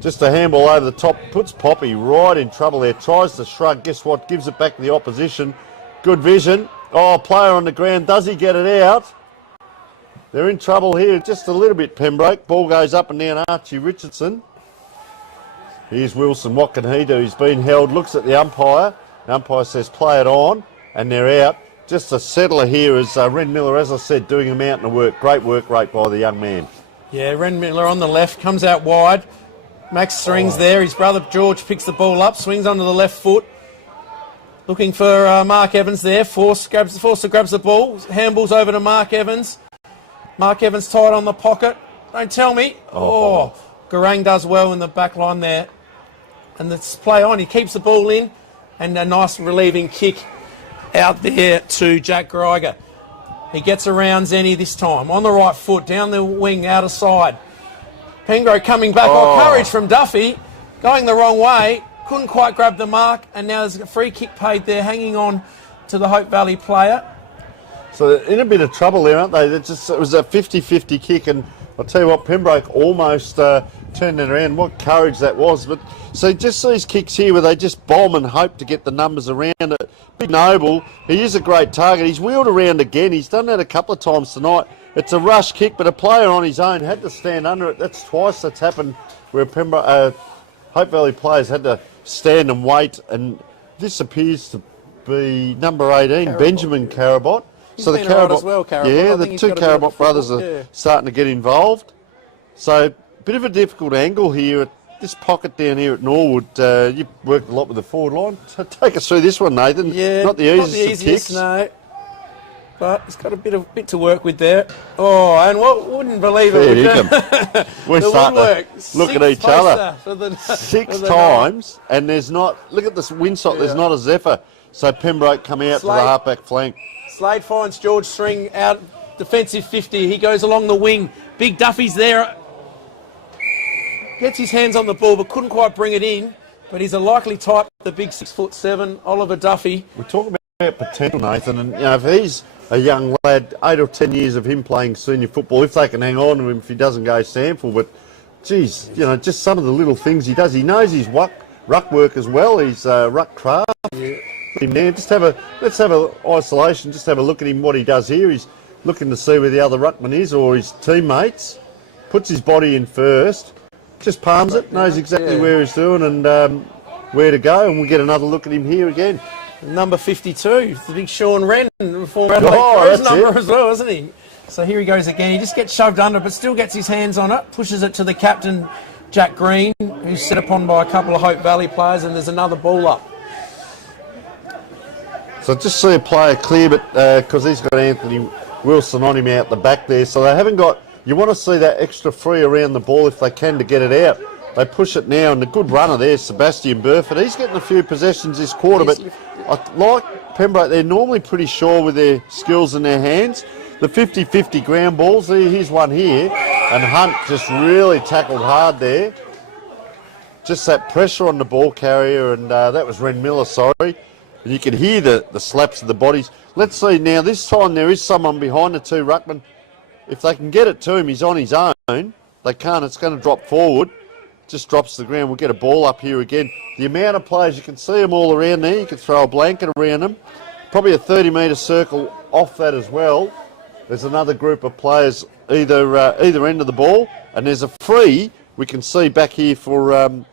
Just a handball over the top, puts Poppy right in trouble there, tries to shrug, guess what, gives it back to the opposition. Good vision. Oh, player on the ground, does he get it out? They're in trouble here just a little bit, Pembroke. Ball goes up and down, Archie Richardson. Here's Wilson, what can he do? He's been held, looks at the umpire. The umpire says play it on, and they're out. Just a settler here is Ren Miller, as I said, doing a mountain of work. Great work rate by the young man. Yeah, Ren Miller on the left, comes out wide. Max Strings there. His brother George picks the ball up, swings onto the left foot. Looking for Mark Evans there. Forster grabs the ball. Handballs over to Mark Evans. Mark Evans tied on the pocket. Don't tell me. Oh, Garang does well in the back line there. And let's play on. He keeps the ball in. And a nice relieving kick out there to Jack Greiger. He gets around Zenny this time. On the right foot, down the wing, out of side. Pembroke coming back. Oh, courage from Duffy. Going the wrong way. Couldn't quite grab the mark. And now there's a free kick paid there, hanging on to the Hope Valley player. So they're in a bit of trouble there, aren't they? It was a 50-50 kick, and I'll tell you what, Pembroke almost turned it around. What courage that was. But so just these kicks here where they just bomb and hope to get the numbers around it. Big Noble, he is a great target. He's wheeled around again. He's done that a couple of times tonight. It's a rush kick, but a player on his own had to stand under it. That's twice that's happened where Hope Valley players had to stand and wait, and this appears to be number 18, Carabot. Benjamin Carabot. So the Carabot, as well, Carabot. Yeah, the two Carabot brothers are starting to get involved. So a bit of a difficult angle here at this pocket down here at Norwood. You've worked a lot with the forward line. So take us through this one, Nathan. Yeah, not the easiest of kicks. No. But it's got a bit to work with there. Oh, and what wouldn't believe it. We're starting to look at each other. Six times, and there's not, look at this windsock, there's not a zephyr. So Pembroke come out to the halfback flank. Slade finds George String out, defensive 50. He goes along the wing. Big Duffy's there. Gets his hands on the ball, but couldn't quite bring it in. But he's a likely type, the big 6'7", Oliver Duffy. We're talking about potential, Nathan, and if he's a young lad, 8 or 10 years of him playing senior football, if they can hang on to him if he doesn't go sample. But, geez, just some of the little things he does. He knows his ruck work as well, his ruck craft. Yeah. Him there. Let's have a isolation, just have a look at him, what he does here. He's looking to see where the other ruckman is or his teammates. Puts his body in first, just palms it, knows exactly where he's doing and where to go, and we get another look at him here again. Number 52, the big Sean Wren, former Adelaide number as well, isn't he? So here he goes again. He just gets shoved under, but still gets his hands on it, pushes it to the captain, Jack Green, who's set upon by a couple of Hope Valley players, and there's another ball up. So just see a player clear, but because he's got Anthony Wilson on him out the back there, so they haven't got, you want to see that extra free around the ball if they can to get it out. They push it now, and the good runner there, Sebastian Burford, he's getting a few possessions this quarter, but like Pembroke, they're normally pretty sure with their skills in their hands. The 50-50 ground balls, here's one here, and Hunt just really tackled hard there. Just that pressure on the ball carrier, and that was Ren Miller, sorry. And you can hear the slaps of the bodies. Let's see now, this time there is someone behind the two ruckmen. If they can get it to him, he's on his own. They can't, it's going to drop forward. Just drops to the ground. We'll get a ball up here again. The amount of players, you can see them all around there. You can throw a blanket around them. probably a 30-metre circle off that as well. There's another group of players either end of the ball, and there's a free we can see back here for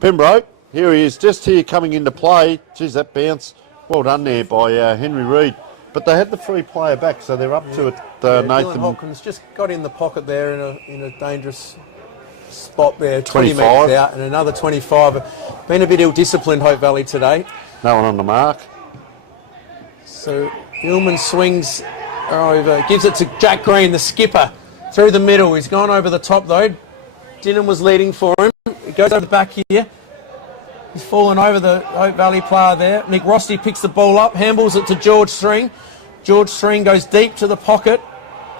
Pembroke. Here he is, just here coming into play. Geez, that bounce. Well done there by Henry Reid. But they had the free player back, so they're up to it, Nathan. Dylan Hopkins just got in the pocket there in a dangerous spot there. 25. 20 metres out and another 25. Been a bit ill-disciplined, Hope Valley, today. No one on the mark. So Hillman swings over, gives it to Jack Green, the skipper, through the middle. He's gone over the top though. Dinham was leading for him. He goes over the back here. He's fallen over the Hope Valley player there. Nick Rosty picks the ball up, handballs it to George String. George String goes deep to the pocket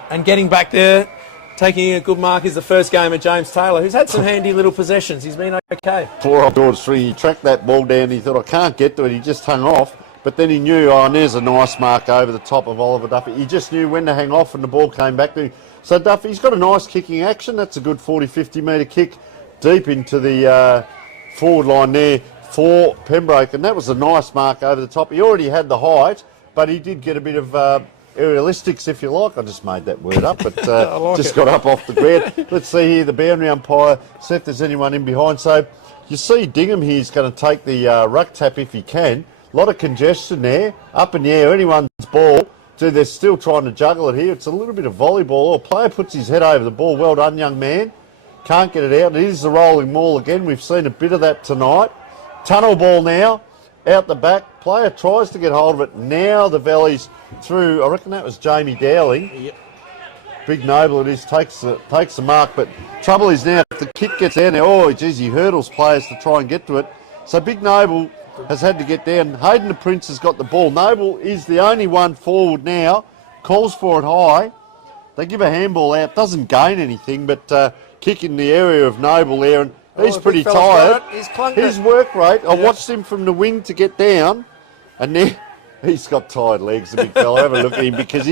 and getting back there. Taking a good mark is the first game of James Taylor, who's had some handy little possessions. He's been okay. Poor old George String, he tracked that ball down. He thought, I can't get to it. He just hung off. But then he knew, and there's a nice mark over the top of Oliver Duffy. He just knew when to hang off and the ball came back to him. So Duffy's got a nice kicking action. That's a good 40, 50 metre kick deep into the forward line there for Pembroke. And that was a nice mark over the top. He already had the height, but he did get a bit of aerialistics, if you like. I just made that word up, but got up off the ground. Let's see here, the boundary umpire, see if there's anyone in behind. So you see Dingham here is going to take the ruck tap if he can. A lot of congestion there, up in the air, anyone's ball. So they're still trying to juggle it here. It's a little bit of volleyball. A player puts his head over the ball. Well done, young man. Can't get it out. It is the rolling maul again. We've seen a bit of that tonight. Tunnel ball now, out the back. Player tries to get hold of it. Now the Valley's through. I reckon that was Jamie Dowling. Yep. Big Noble it is, takes the mark. But trouble is now, if the kick gets down there, oh, geez, he hurdles players to try and get to it. So Big Noble has had to get down. Hayden the Prince has got the ball. Noble is the only one forward now. Calls for it high. They give a handball out. Doesn't gain anything, but kick in the area of Noble there. And he's pretty tired. His work rate, I watched him from the wing to get down. And then he's got tired legs, the big fella. Have a look at him because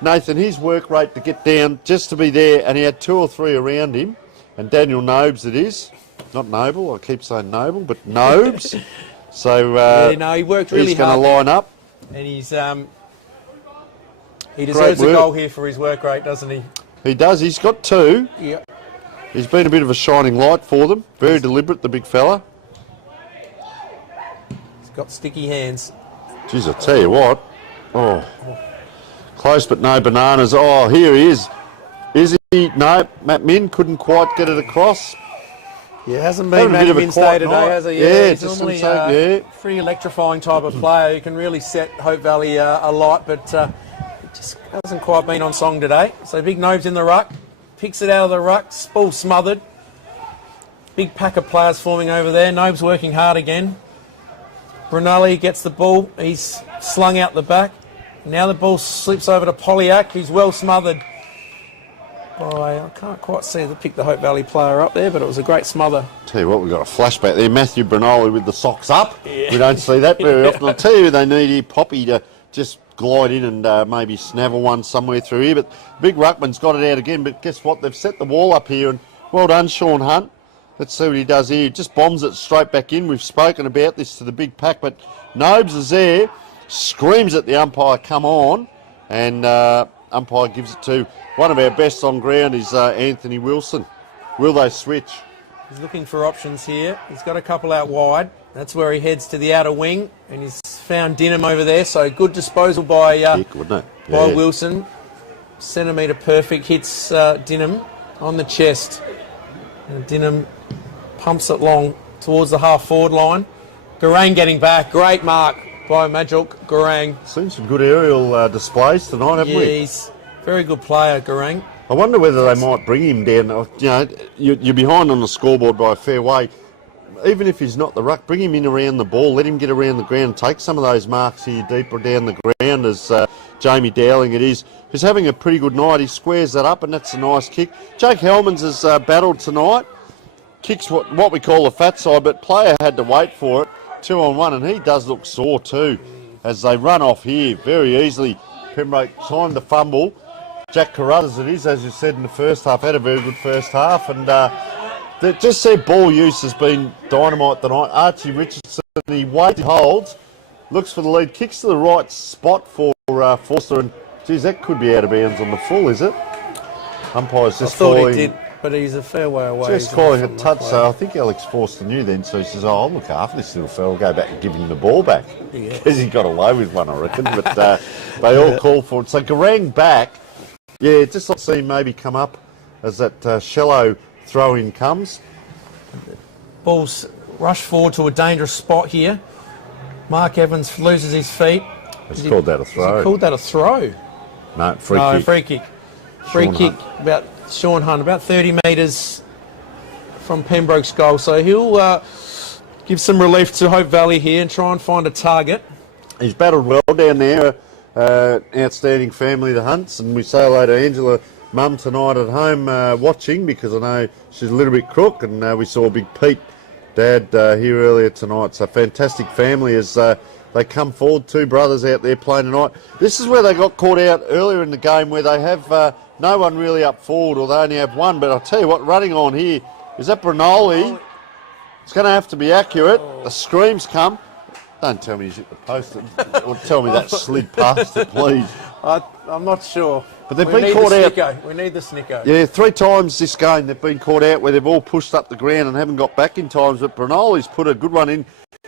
Nathan, his work rate to get down just to be there. And he had 2 or 3 around him. And Daniel Nobes it is. Not Noble, I keep saying Noble, but Nobes. So he worked really he's going hard to line up. and he deserves a goal here for his work rate, doesn't he? He does. He's got 2. Yeah. He's been a bit of a shining light for them. Very deliberate, the big fella. He's got sticky hands. Jeez, I tell you what. Oh, close but no bananas. Oh, here he is. Is he? No, Matt Min couldn't quite get it across. Yeah, hasn't been Matt Min's day today, has he? Yeah, he's normally a pretty electrifying type of player. He can really set Hope Valley alight, but it just hasn't quite been on song today. So Big Nobes in the ruck, picks it out of the ruck, ball smothered. Big pack of players forming over there. Nobes working hard again. Brunelli gets the ball. He's slung out the back. Now the ball slips over to Polyak, who's well smothered. I can't quite see the pick the Hope Valley player up there, but it was a great smother. Tell you what, we've got a flashback there. Matthew Brunelli with the socks up. Yeah. We don't see that very often. I'll tell you, they need here Poppy to just glide in and maybe snavel one somewhere through here. But Big Ruckman's got it out again. But guess what? They've set the wall up here. And well done, Sean Hunt. Let's see what he does here. He just bombs it straight back in. We've spoken about this to the big pack. But Nobes is there, screams at the umpire, come on. And umpire gives it to one of our best on ground is Anthony Wilson. Will they switch? He's looking for options here. He's got a couple out wide. That's where he heads to the outer wing, and he's found Dinham over there. So good disposal by Wilson. Centimetre perfect, hits Dinham on the chest. And Dinham pumps it long towards the half-forward line. Garang getting back. Great mark by Majok Garang. Seen some good aerial displays tonight, haven't we? Yeah, he's a very good player, Garang. I wonder whether they might bring him down. You know, you're behind on the scoreboard by a fair way. Even if he's not the ruck, bring him in around the ball. Let him get around the ground. Take some of those marks here deeper down the ground as Jamie Dowling it is. Who's having a pretty good night. He squares that up and that's a nice kick. Jake Hellmans has battled tonight. Kicks what we call a fat side, but player had to wait for it. 2-on-1 and he does look sore too as they run off here very easily. Pembroke timed the fumble. Jack Carruthers it is, as you said in the first half, had a very good first half and just their ball use has been dynamite tonight. Archie Richardson, he waits, he holds, looks for the lead, kicks to the right spot for Forster, and geez, that could be out of bounds on the full, is it? Umpire's just I thought calling. he did, but he's a fair way away. Just calling a touch, so I think Alex Forster knew then, so he says, oh, I'll look after this little fella, go back and give him the ball back. Because he got away with one, I reckon, but they all call for it. So Garang back, just like see him maybe come up as that shallow throw-in comes. Ball's rushed forward to a dangerous spot here. Mark Evans loses his feet. He's called that a throw. He called that a throw. No, free kick. Free kick, about Sean Hunt, about 30 metres from Pembroke's goal. So he'll give some relief to Hope Valley here and try and find a target. He's battled well down there. Outstanding family, the Hunts. And we say hello to Angela, mum, tonight at home watching, because I know she's a little bit crook. And we saw Big Pete, Dad, here earlier tonight. So fantastic family as they come forward. Two brothers out there playing tonight. This is where they got caught out earlier in the game, where they have no one really up forward, or they only have one. But I'll tell you what, running on here is that Brinoli. It's going to have to be accurate. The screams come. Don't tell me he's hit the post, or tell me that slid past it, please. I'm not sure. But they've been caught out. We need the snicko. Yeah, 3 times this game they've been caught out where they've all pushed up the ground and haven't got back in times. But Brinoli's put a good one in.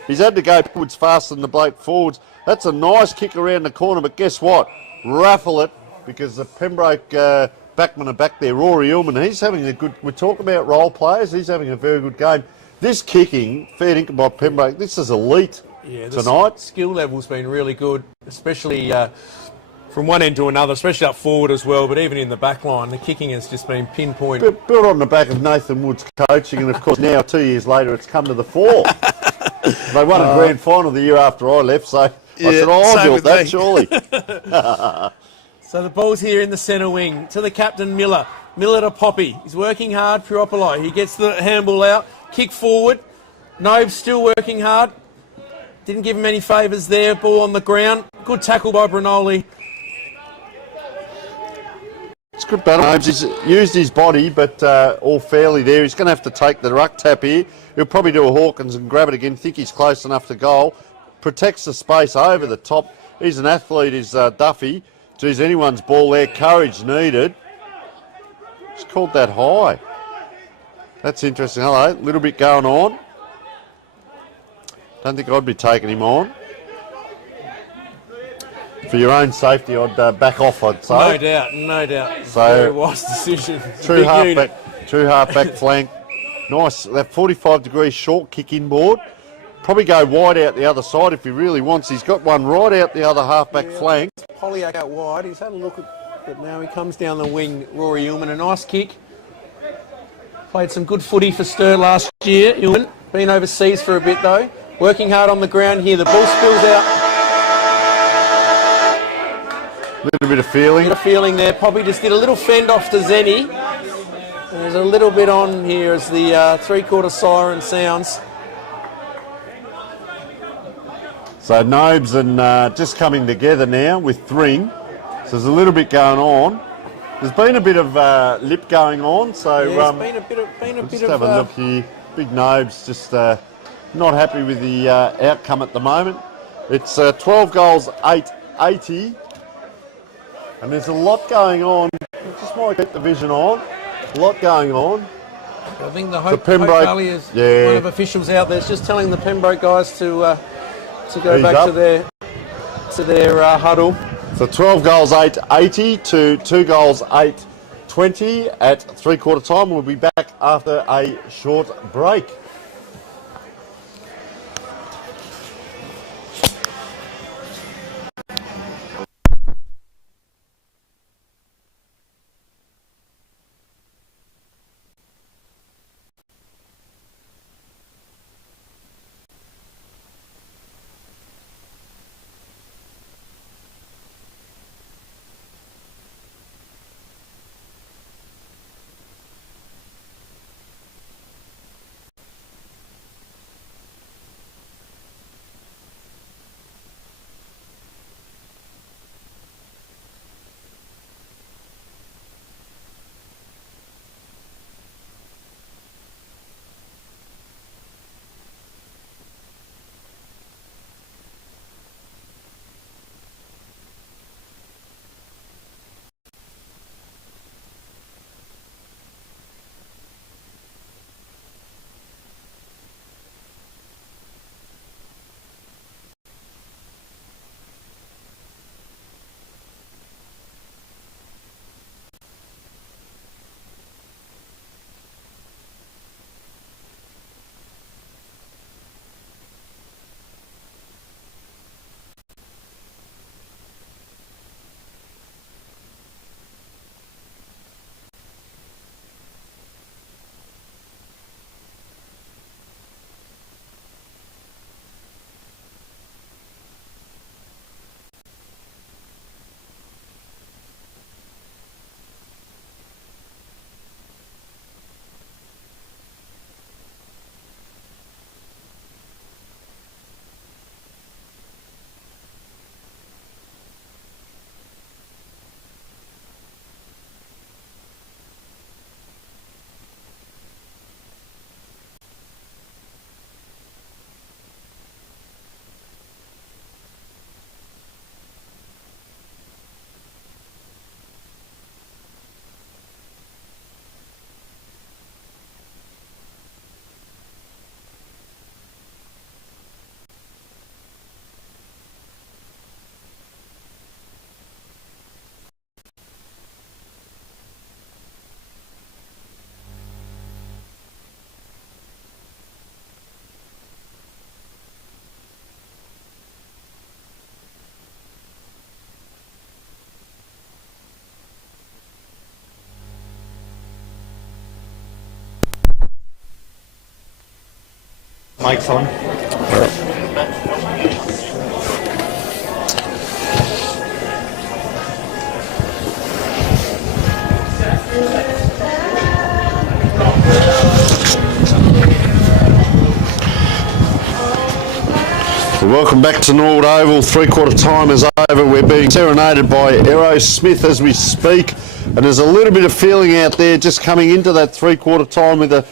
He's had to go backwards faster than the bloke forwards. That's a nice kick around the corner, but guess what? Raffle it, because the Pembroke backman are back there. Rory Ullman, he's having a good... We talk about role players. He's having a very good game. This kicking, fair dinkum by Pembroke, this is elite tonight. Skill level's been really good, especially from one end to another, especially up forward as well, but even in the back line, the kicking has just been pinpoint. Built on the back of Nathan Wood's coaching, and of course now 2 years later it's come to the fore. They won a grand final the year after I left, so I said, I built that, surely. So the ball's here in the centre wing to the captain, Miller. Miller to Poppy. He's working hard, Puopolo. He gets the handball out, kick forward. Nobes still working hard. Didn't give him any favours there. Ball on the ground. Good tackle by Brinoli. It's good battle. He's used his body, but all fairly there. He's going to have to take the ruck tap here. He'll probably do a Hawkins and grab it again. Think he's close enough to goal. Protects the space over the top. He's an athlete, is Duffy. Geez, anyone's ball there. Courage needed. He's called that high. That's interesting. Hello, a little bit going on. Don't think I'd be taking him on. For your own safety, I'd back off, I'd say. No doubt. So, very wise decision. True half-back flank. Nice, that 45-degree short kick inboard. Probably go wide out the other side if he really wants. He's got one right out the other half-back flank. Polyak out wide. He's had a look at it now. He comes down the wing, Rory Ullman. A nice kick. Played some good footy for Sturt last year, Ullman. Been overseas for a bit, though. Working hard on the ground here. The ball spills out. Little bit of feeling. Bit of feeling there. Poppy just did a little fend off to Zenny. There's a little bit on here as the three-quarter siren sounds. So Nobes and just coming together now with Thring. So there's a little bit going on. There's been a bit of lip going on. So yeah, been a bit of. Just have a look here. Big Nobes just not happy with the outcome at the moment. It's 12 goals, 880. And there's a lot going on. Just might get the vision on. A lot going on. I think the Hope Valley is one of officials out there. It's just telling the Pembroke guys to go back to their huddle. So 12 goals, 880 to 2 goals, 820 at three-quarter time. We'll be back after a short break. Mike's on. Welcome back to Norwood Oval. Three-quarter time is over. We're being serenaded by Aerosmith as we speak. And there's a little bit of feeling out there just coming into that three-quarter time with a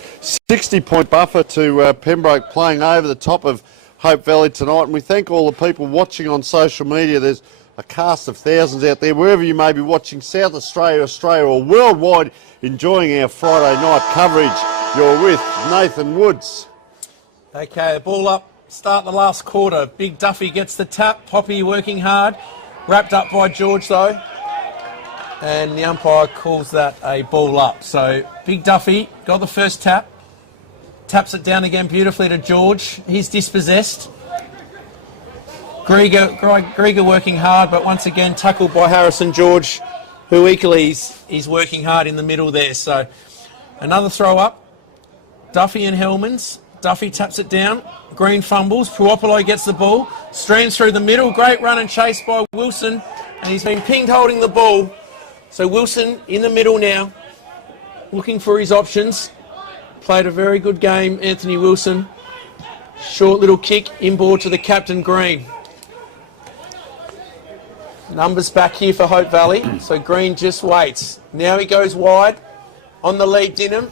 60-point buffer to Pembroke playing over the top of Hope Valley tonight. And we thank all the people watching on social media. There's a cast of thousands out there, wherever you may be watching, South Australia, Australia or worldwide, enjoying our Friday night coverage. You're with Nathan Woods. Okay, the ball up. Start the last quarter. Big Duffy gets the tap. Poppy working hard. Wrapped up by George though. And the umpire calls that a ball up. So Big Duffy got the first tap. Taps it down again beautifully to George. He's dispossessed. Grieger working hard, but once again tackled by Harrison George, who equally is working hard in the middle there. So another throw up. Duffy and Hellmans. Duffy taps it down. Green fumbles. Puopolo gets the ball. Streams through the middle. Great run and chase by Wilson. And he's been pinged holding the ball. So Wilson in the middle now. Looking for his options. Played a very good game, Anthony Wilson. Short little kick. Inboard to the captain, Green. Numbers back here for Hope Valley. So Green just waits. Now he goes wide. On the lead, Dinham.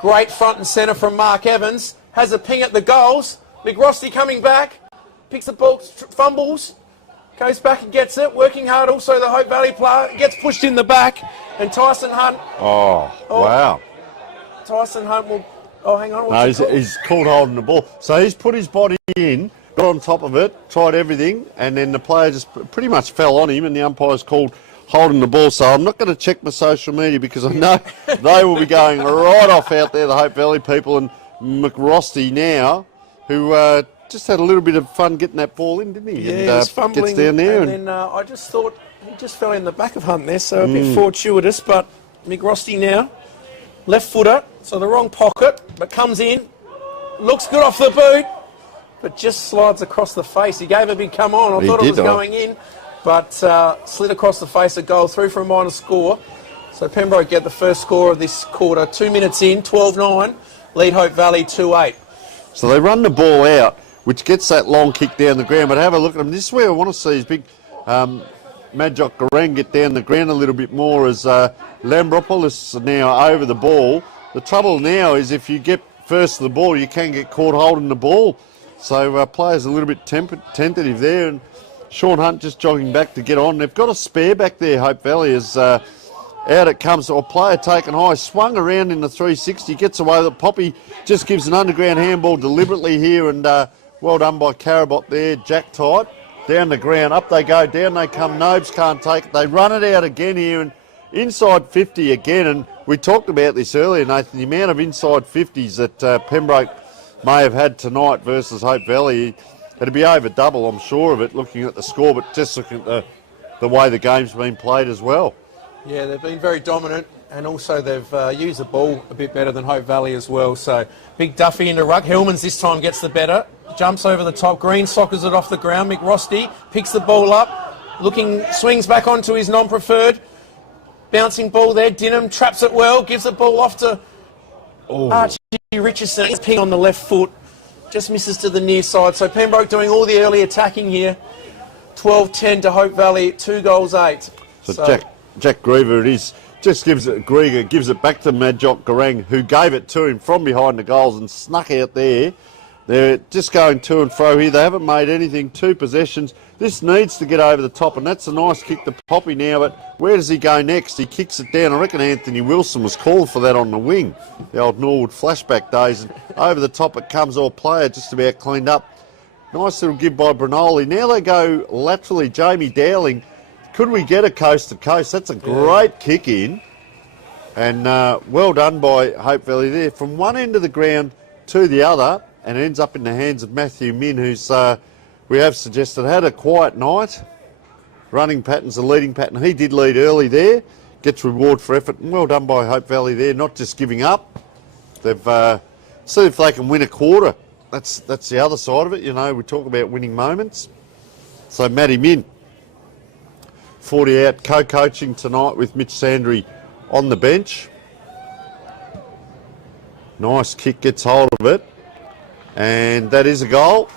Great front and centre from Mark Evans. Has a ping at the goals. McRosty coming back. Picks the ball, fumbles. Goes back and gets it. Working hard also the Hope Valley player. Gets pushed in the back. And Tyson Hunt. Oh, wow. Tyson Hunt will... Oh, hang on. No, he's called holding the ball. So he's put his body in, got on top of it, tried everything, and then the player just pretty much fell on him and the umpire's called holding the ball. So I'm not going to check my social media because I know they will be going right off out there, the Hope Valley people, and McRosty now, who just had a little bit of fun getting that ball in, didn't he? Yeah, and, he was fumbling. gets down there. And then I just thought he just fell in the back of Hunt there, so a bit fortuitous. But McRosty now, left footer, so the wrong pocket, but comes in, looks good off the boot, but just slides across the face. He gave a big come on. I thought it was going in. But slid across the face, a goal through for a minor score. So Pembroke get the first score of this quarter. 2 minutes in, 12-9, lead Hope Valley 2-8. So they run the ball out, which gets that long kick down the ground. But have a look at them. This is where I want to see his big Madjock Garang get down the ground a little bit more as Lambropoulos now over the ball. The trouble now is if you get first to the ball, you can get caught holding the ball. So players a little bit tentative there. And Sean Hunt just jogging back to get on. They've got a spare back there, Hope Valley, as out it comes. Or player taken high, swung around in the 360, gets away with it. Poppy just gives an underground handball deliberately here, and well done by Carabot there, Jack tight. Down the ground, up they go, down they come. Nobes can't take it. They run it out again here, and inside 50 again. And we talked about this earlier, Nathan, the amount of inside 50s that Pembroke may have had tonight versus Hope Valley. It'd be over double, I'm sure of it, looking at the score, but just looking at the way the game's been played as well. Yeah, they've been very dominant, and also they've used the ball a bit better than Hope Valley as well. So Big Duffy into ruck. Hillmans this time gets the better. Jumps over the top. Green soccers it off the ground. McRosty picks the ball up. Swings back onto his non-preferred. Bouncing ball there. Dinham traps it well. Gives the ball off to Archie Richardson. He's ping on the left foot. Just misses to the near side. So Pembroke doing all the early attacking here. 12-10 to Hope Valley, 2-8. So Jack Griever it is. Just Grieger gives it back to Madjock Garang, who gave it to him from behind the goals and snuck out there. They're just going to and fro here. They haven't made anything. 2 possessions. This needs to get over the top, and that's a nice kick to Poppy now, but where does he go next? He kicks it down. I reckon Anthony Wilson was called for that on the wing, the old Norwood flashback days, and over the top it comes, all player just about cleaned up. Nice little give by Brinoli. Now they go laterally. Jamie Dowling, could we get a coast to coast? That's a great kick in, and well done by Hope Valley there. From one end of the ground to the other, and it ends up in the hands of Matthew Min, who's... we have suggested had a quiet night. Running pattern's a leading pattern. He did lead early there. Gets reward for effort. And well done by Hope Valley there, not just giving up. They've see if they can win a quarter that's the other side of it. You know, we talk about winning moments. So Matty Min, 40 out, co-coaching tonight with Mitch Sandry on the bench. Nice kick, gets hold of it. And that is a goal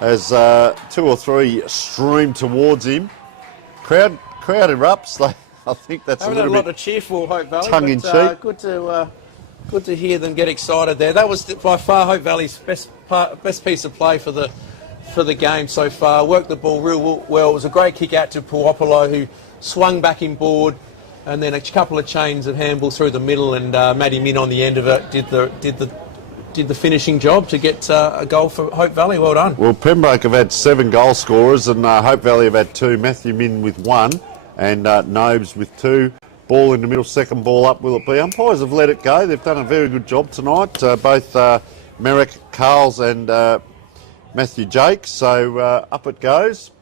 as 2 or 3 stream towards him. Crowd erupts. I think that's Haven't a had little a lot bit to cheer for Hope Valley. tongue in but, cheek. Good to hear them get excited there. That was by far Hope Valley's best piece of play for the game so far. Worked the ball real well. It was a great kick out to Puopolo, who swung back in board, and then a couple of chains of handball through the middle, and Matty Min on the end of it did the finishing job to get a goal for Hope Valley. Well done. Well, Pembroke have had 7 goal scorers, and Hope Valley have had 2. Matthew Min with 1, and Nobes with 2. Ball in the middle, second ball up, will it be? Umpires have let it go. They've done a very good job tonight, both Merrick Carls and Matthew Jake. So up it goes.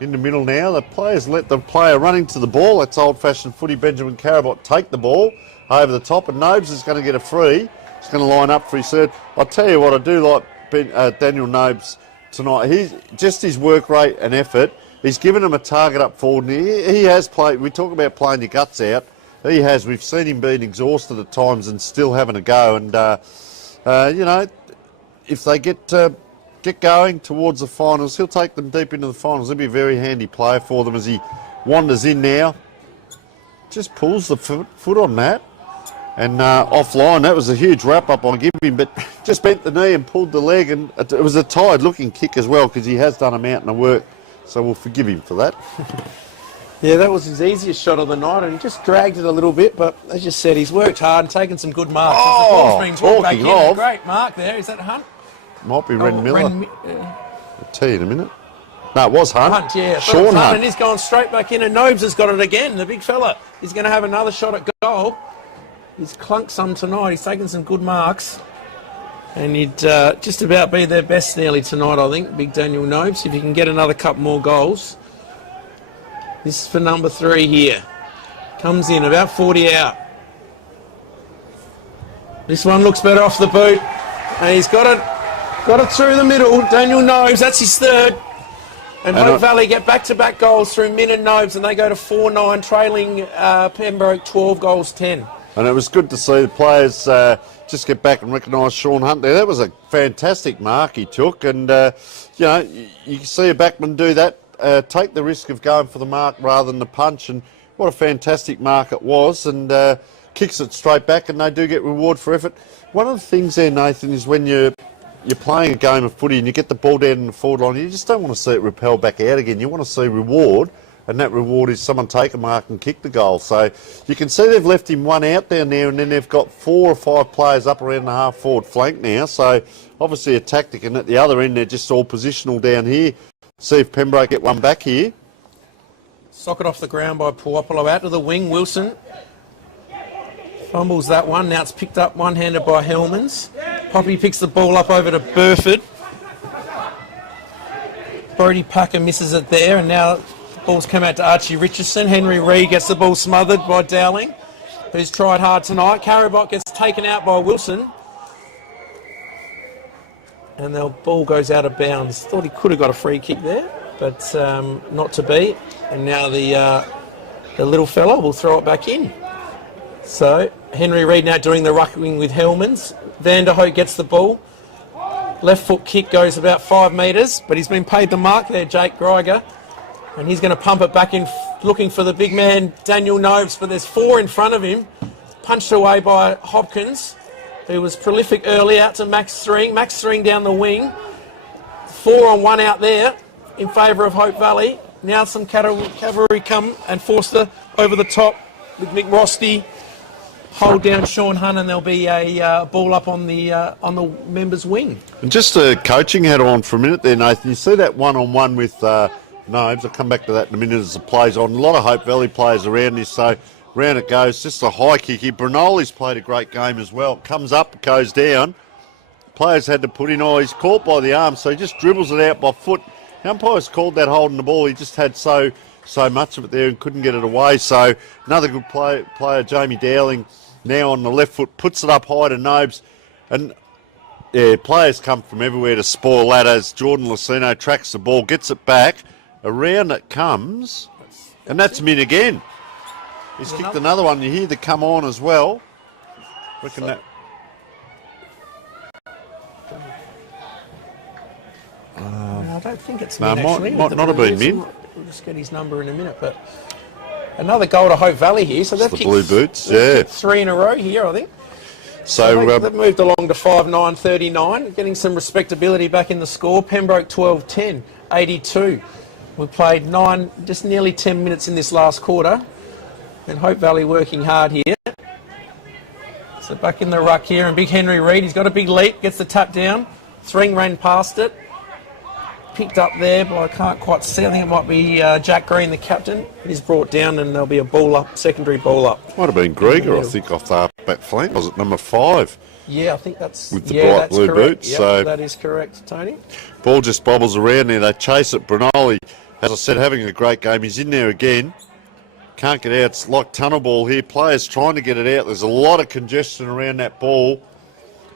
In the middle now, the players let the player run into the ball. That's old-fashioned footy. Benjamin Carabot take the ball over the top, and Nobes is going to get a free. He's going to line up for his third. I'll tell you what, I do like Daniel Nobes tonight. He's just his work rate and effort. He's given him a target up forward, and he has played. We talk about playing your guts out. He has. We've seen him being exhausted at times and still having a go. And you know, if they get going towards the finals, he'll take them deep into the finals. He'll be a very handy player for them as he wanders in now. Just pulls the foot on that. And offline, that was a huge wrap-up on Gibby, but just bent the knee and pulled the leg. And it was a tired-looking kick as well, because he has done a mountain of work. So we'll forgive him for that. Yeah, that was his easiest shot of the night, and he just dragged it a little bit. But as you said, he's worked hard and taken some good marks. Talking of, great mark there. Is that Hunt? Might be Ren Miller. I'll tell you in a minute. No, it was Hunt. Hunt, yeah. Sean Hunt. And he's gone straight back in, and Nobes has got it again, the big fella. He's going to have another shot at goal. He's clunked some tonight. He's taken some good marks. And he'd just about be their best nearly tonight, I think, big Daniel Nobes, if he can get another couple more goals. This is for number 3 here. Comes in, about 40 out. This one looks better off the boot. And he's got it through the middle. Daniel Nobes, that's his third. And Hope Valley get back-to-back goals through Min and Nobes, and they go to 4-9, trailing Pembroke 12 goals 10. And it was good to see the players just get back and recognise Sean Hunt there. That was a fantastic mark he took, and you know, you can see a backman do that, take the risk of going for the mark rather than the punch, and what a fantastic mark it was, and kicks it straight back, and they do get reward for effort. One of the things there, Nathan, is when you're playing a game of footy and you get the ball down in the forward line, you just don't want to see it repel back out again. You want to see reward, and that reward is someone take a mark and kick the goal. So you can see they've left him one out down there, and then they've got 4 or 5 players up around the half-forward flank now. So obviously a tactic, and at the other end they're just all positional down here. See if Pembroke get one back here. Socket off the ground by Puopolo, out to the wing. Wilson fumbles that one. Now it's picked up one-handed by Hellmans. Poppy picks the ball up over to Burford. Brody Packer misses it there, and now the ball's come out to Archie Richardson. Henry Reid gets the ball smothered by Dowling, who's tried hard tonight. Carabot gets taken out by Wilson. And the ball goes out of bounds. Thought he could have got a free kick there, but not to be. And now the little fella will throw it back in. So Henry Reid now doing the rucking with Hellmans. Vanderhoek gets the ball. Left foot kick goes about 5 metres, but he's been paid the mark there, Jake Greiger. And he's going to pump it back in, looking for the big man, Daniel Nobes, but there's 4 in front of him. Punched away by Hopkins, who was prolific early, out to Max Thring. Max Thring down the wing. 4 on 1 out there in favour of Hope Valley. Now some cavalry come and force the over the top with Mick Rosty. Hold down Sean Hunt, and there'll be a ball up on the members' wing. And just a coaching hat on for a minute there, Nathan. You see that one-on-one with Nobes. I'll come back to that in a minute as the play's on. A lot of Hope Valley players around this, so round it goes. Just a high kick here. Brunoli's played a great game as well. Comes up, goes down. Players had to put in. He's caught by the arm, so he just dribbles it out by foot. The umpire's called that holding the ball. He just had so much of it there and couldn't get it away. So another good player, Jamie Dowling, now on the left foot, puts it up high to Nobes. And Yeah, players come from everywhere to spoil that as Jordan Lucino tracks the ball, gets it back, around it comes, and that's Min again. He's kicked another one. You hear the come on as well. Reckon that. No, I don't think it's No, Min, actually. might not have been Min. We'll just get his number in a minute, but another goal to Hope Valley here. So they've the kicked, Blue Boots, they've yeah. kicked 3 in a row here, I think. So They've moved along to 5-9-39, getting some respectability back in the score. Pembroke 12-10, 82. We played just nearly 10 minutes in this last quarter. And Hope Valley working hard here. So back in the ruck here, and big Henry Reid, he's got a big leap, gets the tap down. Thring ran past it. Picked up there, but I can't quite see. I think it might be Jack Green, the captain. He's brought down, and there'll be a ball up, secondary ball up. might have been Grieger, I think, off the back flank. Was it number 5? Yeah, I think that's with the bright blue correct. boots. Yep, so that is correct, Tony. ball just bobbles around there. They chase it. Brunoli, as I said, having a great game. He's in there again. Can't get out. It's like tunnel ball here. Players trying to get it out. There's a lot of congestion around that ball.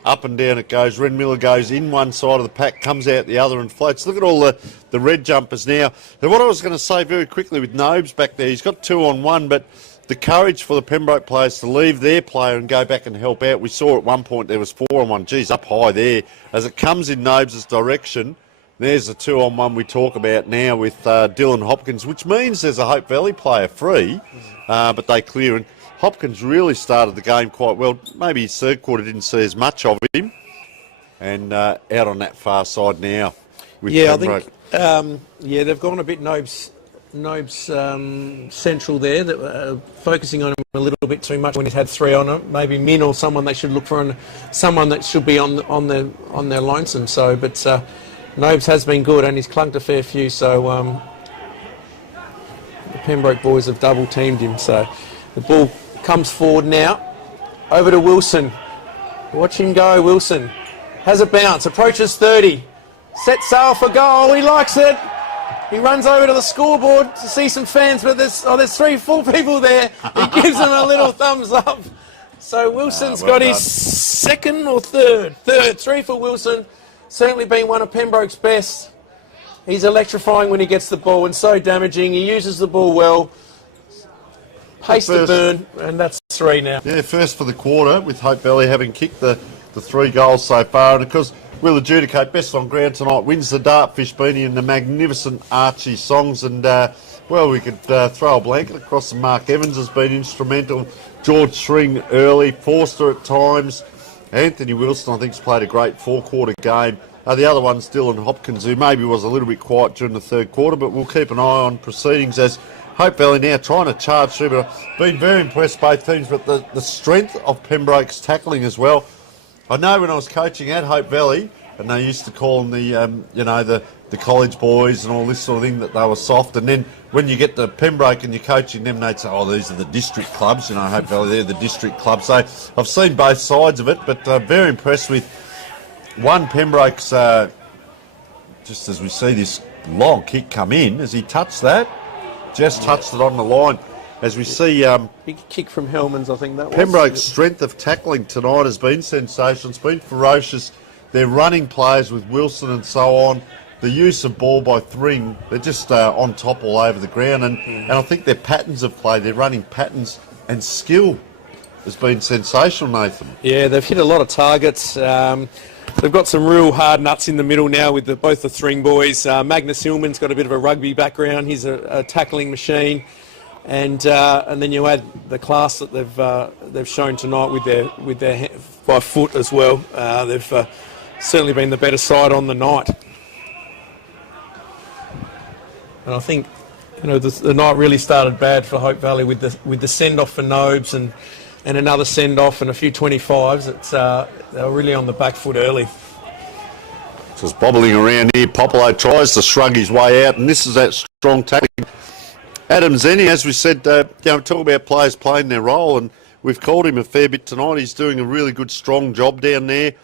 Up and down it goes. Ren Miller goes in one side of the pack, comes out the other and floats. Look at all the red jumpers now. And what I was going to say very quickly with Nobes back there, he's got 2-on-1, but the courage for the Pembroke players to leave their player and go back and help out. We saw at one point there was 4-on-1. Geez, up high there. As it comes in Nobes' direction, there's the 2-on-1 we talk about now with Dylan Hopkins, which means there's a Hope Valley player free, but they clear. And Hopkins really started the game quite well. Maybe his third quarter didn't see as much of him. And out on that far side now with Pembroke. I think, they've gone a bit Nobes central there, that focusing on him a little bit too much when he's had 3 on him. Maybe Min or someone they should look for, and someone that should be on their lonesome. So, but Nobes has been good, and he's clunked a fair few. So the Pembroke boys have double teamed him. So the ball comes forward now, over to Wilson. Watch him go, Wilson. Has a bounce, approaches 30. Set sail for goal, he likes it. He runs over to the scoreboard to see some fans, but there's 3 full people there. He gives them a little thumbs up. So Wilson's got his second or third. 3 for Wilson. Certainly been one of Pembroke's best. He's electrifying when he gets the ball and so damaging. He uses the ball well. Pace to burn, and that's 3 now. Yeah, first for the quarter, with Hope Valley having kicked the 3 goals so far. And of course, we'll adjudicate best on ground tonight. Wins the Dartfish Beanie and the magnificent Archie songs. And, we could throw a blanket across the Mark Evans has been instrumental. George Thring early, Forster at times. Anthony Wilson, I think, has played a great 4-quarter game. The other one's Dylan Hopkins, who maybe was a little bit quiet during the third quarter, but we'll keep an eye on proceedings as Hope Valley now trying to charge through. But I've been very impressed both teams, but the strength of Pembroke's tackling as well. I know when I was coaching at Hope Valley, and they used to call them the college boys and all this sort of thing, that they were soft. And then when you get to Pembroke and you're coaching them, they'd say, oh, these are the district clubs. Hope Valley, they're the district clubs. So I've seen both sides of it, but very impressed with Pembroke's, just as we see this long kick come in, as he touched that, touched it on the line. As we see... big kick from Hellmans, I think that was. Pembroke's strength of tackling tonight has been sensational. It's been ferocious. They're running players with Wilson and so on. The use of ball by Thring, they're just on top all over the ground. And I think their patterns of play, their running patterns and skill has been sensational, Nathan. Yeah, they've hit a lot of targets. They've got some real hard nuts in the middle now with both the Thring boys. Magnus Hillman's got a bit of a rugby background. He's a tackling machine. And then you add the class that they've shown tonight with their by foot as well. They've certainly been the better side on the night. And I think the night really started bad for Hope Valley with the send off for Nobes and another send off and a few 25s. They were really on the back foot early. Just bobbling around here. Popolo tries to shrug his way out, and this is that strong tackling. Adam Zenny, as we said, talk about players playing their role, and we've called him a fair bit tonight. He's doing a really good, strong job down there.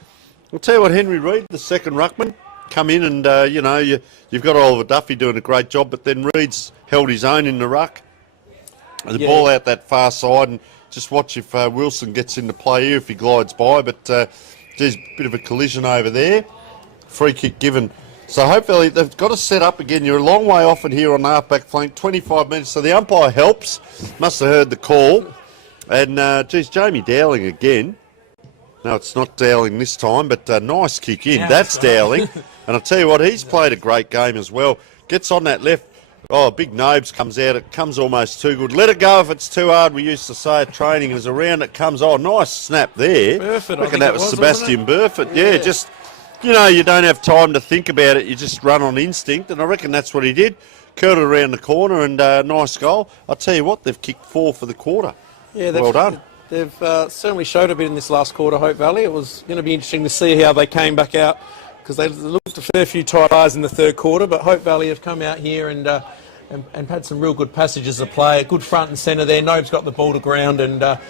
I'll tell you what, Henry Reid, the second ruckman, come in and, you've got Oliver Duffy doing a great job, but then Reid's held his own in the ruck. The ball out that far side, and just watch if Wilson gets into play here, if he glides by. But There's a bit of a collision over there. Free kick given. So hopefully they've got to set up again. You're a long way off it here on the half-back flank, 25 minutes. So the umpire helps. Must have heard the call. And, Jamie Dowling again. No, it's not Dowling this time, but nice kick in. That's Dowling. And I'll tell you what, he's played a great game as well. Gets on that left. Oh, big Nobes comes out. It comes almost too good. Let it go if it's too hard, we used to say at training. As around it comes. Oh, nice snap there. Burford, I reckon that was Sebastian Burford. Yeah, just, you don't have time to think about it. You just run on instinct. And I reckon that's what he did. Curled it around the corner and nice goal. I'll tell you what, they've kicked 4 for the quarter. Yeah, well done. They've certainly showed a bit in this last quarter, Hope Valley. It was going to be interesting to see how they came back out because they looked a fair few tight eyes in the third quarter, but Hope Valley have come out here and had some real good passages of play. A good front and centre there. Nobes got the ball to ground and a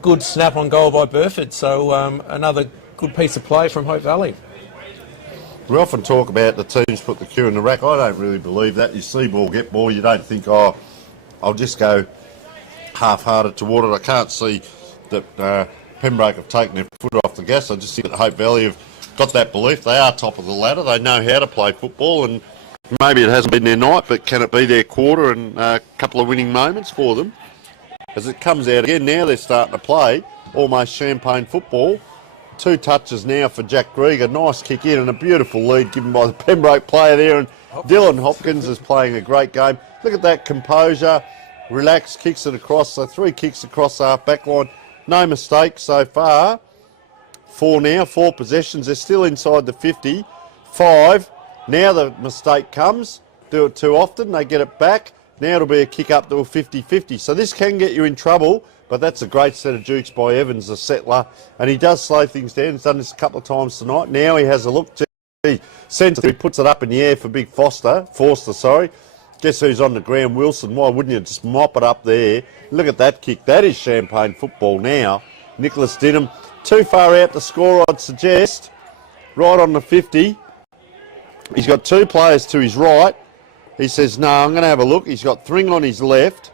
good snap on goal by Burford. So another good piece of play from Hope Valley. We often talk about the teams put the queue in the rack. I don't really believe that. You see ball, get ball. You don't think, oh, I'll just go half-hearted toward it. I can't see that Pembroke have taken their foot off the gas. I just think that Hope Valley have got that belief. They are top of the ladder. They know how to play football, and maybe it hasn't been their night, but can it be their quarter and a couple of winning moments for them? As it comes out again, now they're starting to play almost champagne football. 2 touches now for Jack Grieger. Nice kick in and a beautiful lead given by the Pembroke player there. And Dylan Hopkins is playing a great game. Look at that composure. Relax, kicks it across. So 3 kicks across the half-back line. No mistakes so far. 4 now, 4 possessions. They're still inside the 50. 5. Now the mistake comes. Do it too often. They get it back. Now it'll be a kick up to a 50-50. So this can get you in trouble, but that's a great set of jukes by Evans, the settler. And he does slow things down. He's done this a couple of times tonight. Now he has a look. He puts it up in the air for Big Forster. Guess who's on the ground? Wilson. Why wouldn't you just mop it up there? Look at that kick. That is champagne football now. Nicholas Dinham. Too far out to score, I'd suggest. Right on the 50. He's got 2 players to his right. He says, no, I'm going to have a look. He's got Thring on his left.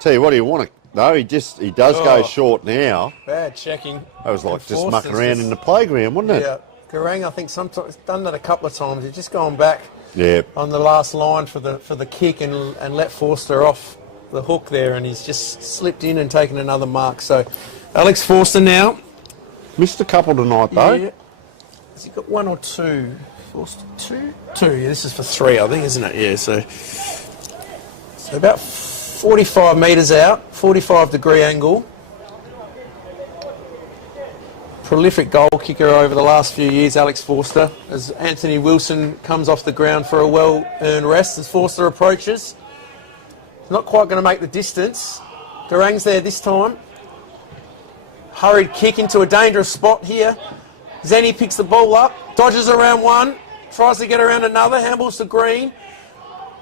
Tell you what, do you want to... No, he does go short now. Bad checking. That was like just mucking around in the playground, wasn't it? Yeah. Garang, I think sometimes done that a couple of times. He's just gone back on the last line for the kick and let Forster off the hook there, and he's just slipped in and taken another mark. So Alex Forster now. Missed a couple tonight, though. Yeah. Has he got 1 or 2? Forster, 2? 2, yeah, this is for 3, I think, isn't it? Yeah, so about 45 metres out, 45-degree angle. Prolific goal kicker over the last few years, Alex Forster, as Anthony Wilson comes off the ground for a well-earned rest as Forster approaches. Not quite going to make the distance. Garang's there this time. Hurried kick into a dangerous spot here. Zenny picks the ball up, dodges around one, tries to get around another, handballs to Green.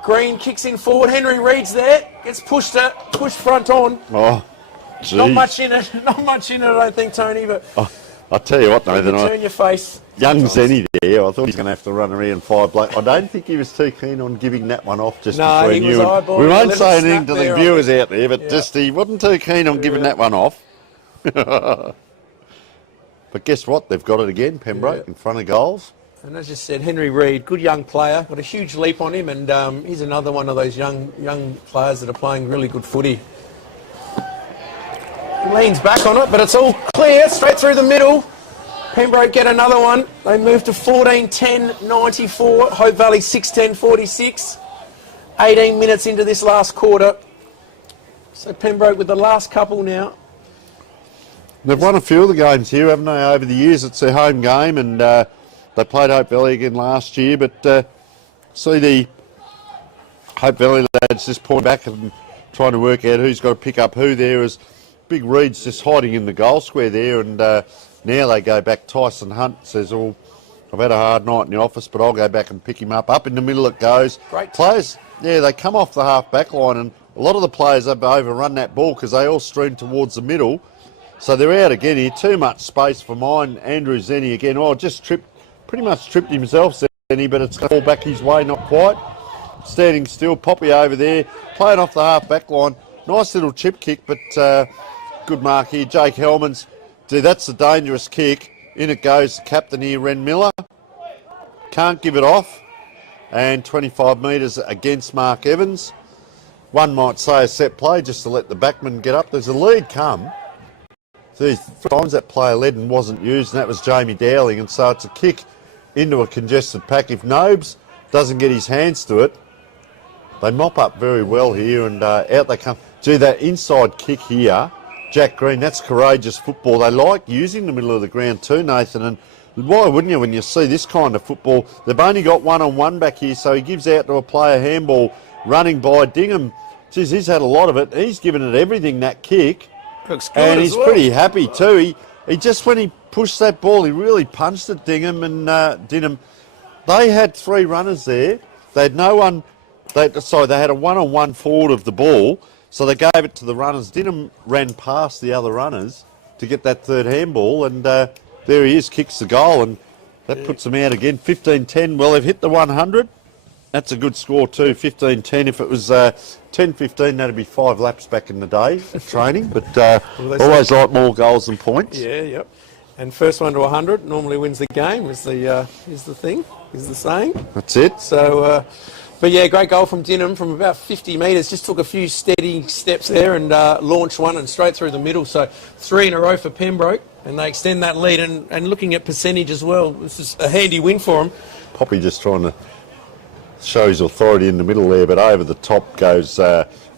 Green kicks in forward. Henry Reid's there, gets pushed front on. Oh, geez. Not much in it, I don't think, Tony, but... Oh. I'll tell you what, Nathan. Turn your face. Young Zenny there, I thought he was going to have to run around 5 blokes. I don't think he was too keen on giving that one off just between you. We won't say anything to the viewers out there, but just he wasn't too keen on giving that one off. But guess what? They've got it again, Pembroke, in front of goals. And as you said, Henry Reid, good young player, got a huge leap on him, and he's another one of those young players that are playing really good footy. Leans back on it, but it's all clear, straight through the middle. Pembroke get another one. They move to 14-10-94. Hope Valley 6-10-46. 18 minutes into this last quarter. So Pembroke with the last couple now. They've won a few of the games here, haven't they, over the years? It's their home game, and they played Hope Valley again last year, but see the Hope Valley lads just point back and trying to work out who's got to pick up who there as Big Reed's just hiding in the goal square there, and now they go back. Tyson Hunt says, oh, I've had a hard night in the office, but I'll go back and pick him up. Up in the middle it goes. Great players, they come off the half-back line, and a lot of the players have overrun that ball because they all stream towards the middle. So they're out again here. Too much space for mine. Andrew Zenny again. Oh, pretty much tripped himself, Zenny, but it's going to fall back his way, not quite. Standing still, Poppy over there, playing off the half-back line. Nice little chip kick, but good mark here. Jake Hellmans, that's a dangerous kick. In it goes the captain here, Ren Miller. Can't give it off. And 25 metres against Mark Evans. One might say a set play just to let the backman get up. There's a lead come. These times that player led and wasn't used, and that was Jamie Dowling. And so it's a kick into a congested pack. If Nobes doesn't get his hands to it, they mop up very well here, and out they come. Gee, that inside kick here, Jack Green, that's courageous football. They like using the middle of the ground too, Nathan, and why wouldn't you when you see this kind of football? They've only got one-on-one back here, so he gives out to a player handball running by Dingham. Geez, he's had a lot of it. He's given it everything, that kick. Looks good And as he's well. pretty happy too. He just, when he pushed that ball, he really punched at Dingham and Dinham. They had 3 runners there. They had no one. They had a one-on-one forward of the ball, so they gave it to the runners. Dinham ran past the other runners to get that third handball, and there he is, kicks the goal, and that puts them out again. 15-10. Well, they've hit the 100. That's a good score too, 15-10. If it was 10-15, that'd be 5 laps back in the day at training. But always like more goals than points. Yeah, yep. And first one to 100 normally wins the game, is the saying. That's it. So, but yeah, great goal from Dinham from about 50 metres. Just took a few steady steps there and launched one and straight through the middle. So 3 in a row for Pembroke, and they extend that lead. And looking at percentage as well, this is a handy win for them. Poppy just trying to show his authority in the middle there, but over the top goes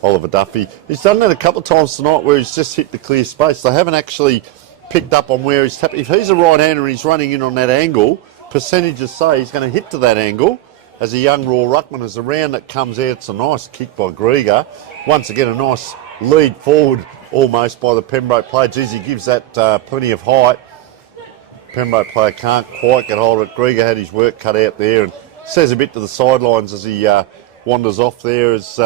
Oliver Duffy. He's done that a couple of times tonight where he's just hit the clear space. They haven't actually picked up on where he's tapping. If he's a right-hander and he's running in on that angle, percentages say he's going to hit to that angle. As a young raw ruckman, as the round that comes out, it's a nice kick by Grieger. Once again, a nice lead forward almost by the Pembroke player. Geez, he gives that plenty of height. Pembroke player can't quite get hold of it. Grieger had his work cut out there and says a bit to the sidelines as he wanders off there as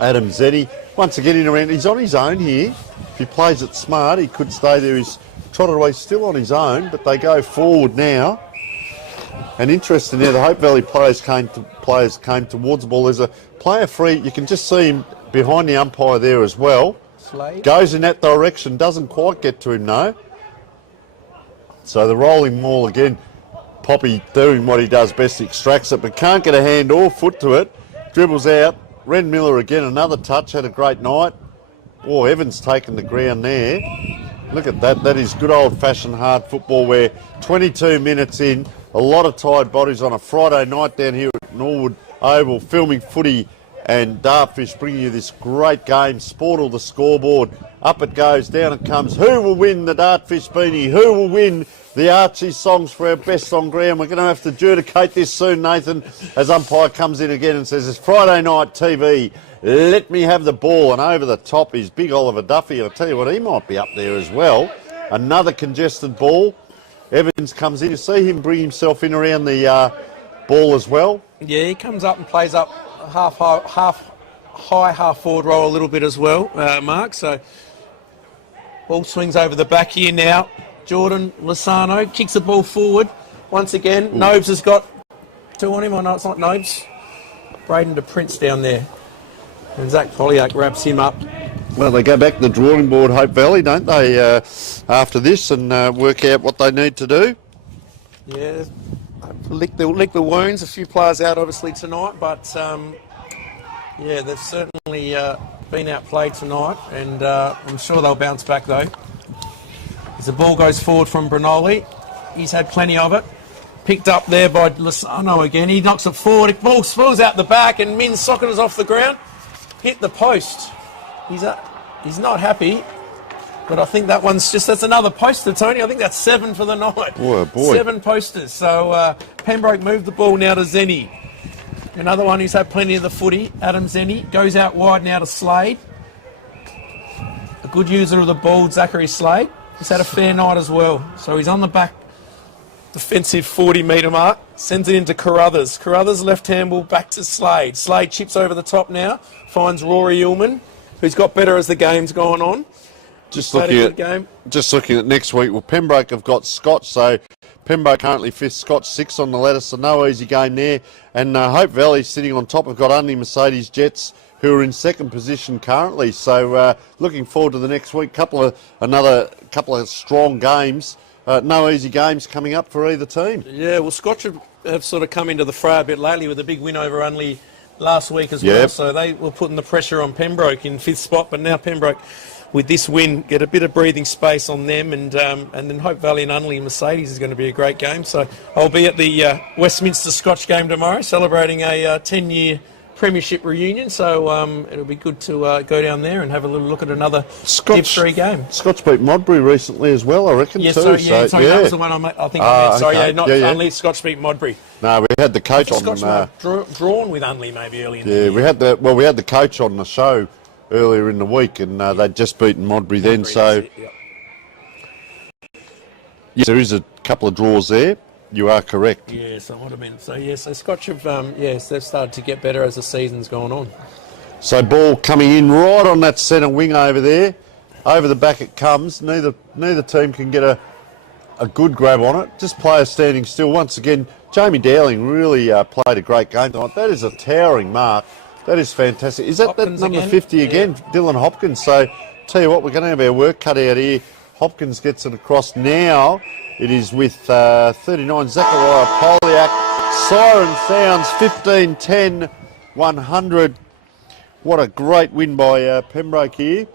Adam Zenny. Once again in around, he's on his own here. If he plays it smart, he could stay there. He's trotted away still on his own, but they go forward now. And interesting there, the Hope Valley players came towards the ball. There's a player free. You can just see him behind the umpire there as well. Slade. Goes in that direction, doesn't quite get to him, no. So the rolling maul again. Poppy doing what he does best, extracts it, but can't get a hand or foot to it. Dribbles out. Ren Miller again, another touch, had a great night. Oh, Evans taking the ground there. Look at that. That is good old-fashioned hard football where 22 minutes in, a lot of tired bodies on a Friday night down here at Norwood Oval, filming footy and Dartfish, bringing you this great game. Sportle, the scoreboard. Up it goes, down it comes. Who will win the Dartfish beanie? Who will win the Archie songs for our best on ground? We're going to have to adjudicate this soon, Nathan, as umpire comes in again and says, it's Friday night TV. Let me have the ball. And over the top is big Oliver Duffy. I'll tell you what, he might be up there as well. Another congested ball. Evans comes in. You see him bring himself in around the ball as well. Yeah, he comes up and plays up half high, half forward roll a little bit as well, Mark. So ball swings over the back here now. Jordan Lozano kicks the ball forward. Once again, Nobes has got 2 on him. Oh, no, it's not Nobes. Braden de Prince down there. And Zach Polyak wraps him up. Well, they go back to the drawing board, Hope Valley, don't they, after this and work out what they need to do? Yeah, lick the wounds. A few players out, obviously, tonight. But, yeah, they've certainly been outplayed tonight. And I'm sure they'll bounce back, though. As the ball goes forward from Brinoli, he's had plenty of it. Picked up there by Lozano again. He knocks it forward. The ball spills out the back, and Min's socket is off the ground. Hit the post. He's not happy, but I think that's another poster, Tony. I think that's 7 for the night. Oh, boy. 7 posters. So Pembroke moved the ball now to Zenny. Another one who's had plenty of the footy, Adam Zenny, goes out wide now to Slade. A good user of the ball, Zachary Slade. He's had a fair night as well. So he's on the back defensive 40-metre mark. Sends it into Carruthers. Carruthers left handball back to Slade. Slade chips over the top now. Finds Rory Ullman, who's got better as the game's gone on. Just looking at next week, well, Pembroke have got Scott, so Pembroke currently 5th, Scott 6th on the ladder, so no easy game there. And Hope Valley sitting on top have got only Mercedes Jets, who are in 2nd position currently. So looking forward to the next week. Another couple of strong games no easy games coming up for either team. Yeah, well, Scotch have sort of come into the fray a bit lately with a big win over Unley last week as well. So they were putting the pressure on Pembroke in 5th spot, but now Pembroke, with this win, get a bit of breathing space on them, and then Hope Valley and Unley and Mercedes is going to be a great game. So I'll be at the Westminster Scotch game tomorrow, celebrating a 10-year premiership reunion. So it'll be good to go down there and have a little look at another Div 3 game. Scotch beat Modbury recently as well, I reckon. Yeah, too. sorry, that was the one I think I meant. Sorry, okay. not Unley. Scotch beat Modbury. No, we had the coach on. Scotch drawn with Unley maybe early in the year. we had the coach on the show earlier in the week, and they'd just beaten Modbury then. So yes, there is a couple of draws there. You are correct. Yes, I would have been. So Scotch have they've started to get better as the season's gone on. So ball coming in right on that centre wing over there. Over the back it comes. Neither team can get a good grab on it. Just players standing still. Once again, Jamie Dowling really played a great game tonight. That is a towering mark. That is fantastic. Is that Hopkins number again? 50 again? Yeah. Dylan Hopkins. So tell you what, we're going to have our work cut out here. Hopkins gets it across now. It is with 39, Zachariah Poliak. Siren sounds, 15-10, 100. What a great win by Pembroke here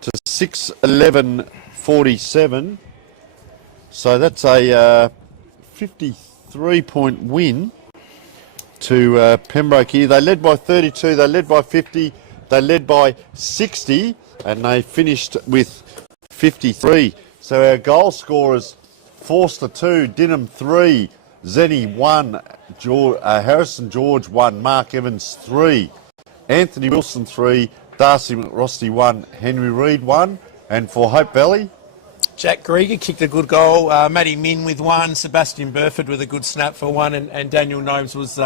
to 6-11-47. So that's a 53-point win to Pembroke here. They led by 32, they led by 50, they led by 60, and they finished with 53. So our goal scorers: Forster 2, Dinham 3, Zenny 1, Harrison George 1, Mark Evans 3, Anthony Wilson 3, Darcy McRosty 1, Henry Reid 1, and for Hope Valley, Jack Grieger kicked a good goal, Matty Min with 1, Sebastian Burford with a good snap for 1, and Daniel Nobes was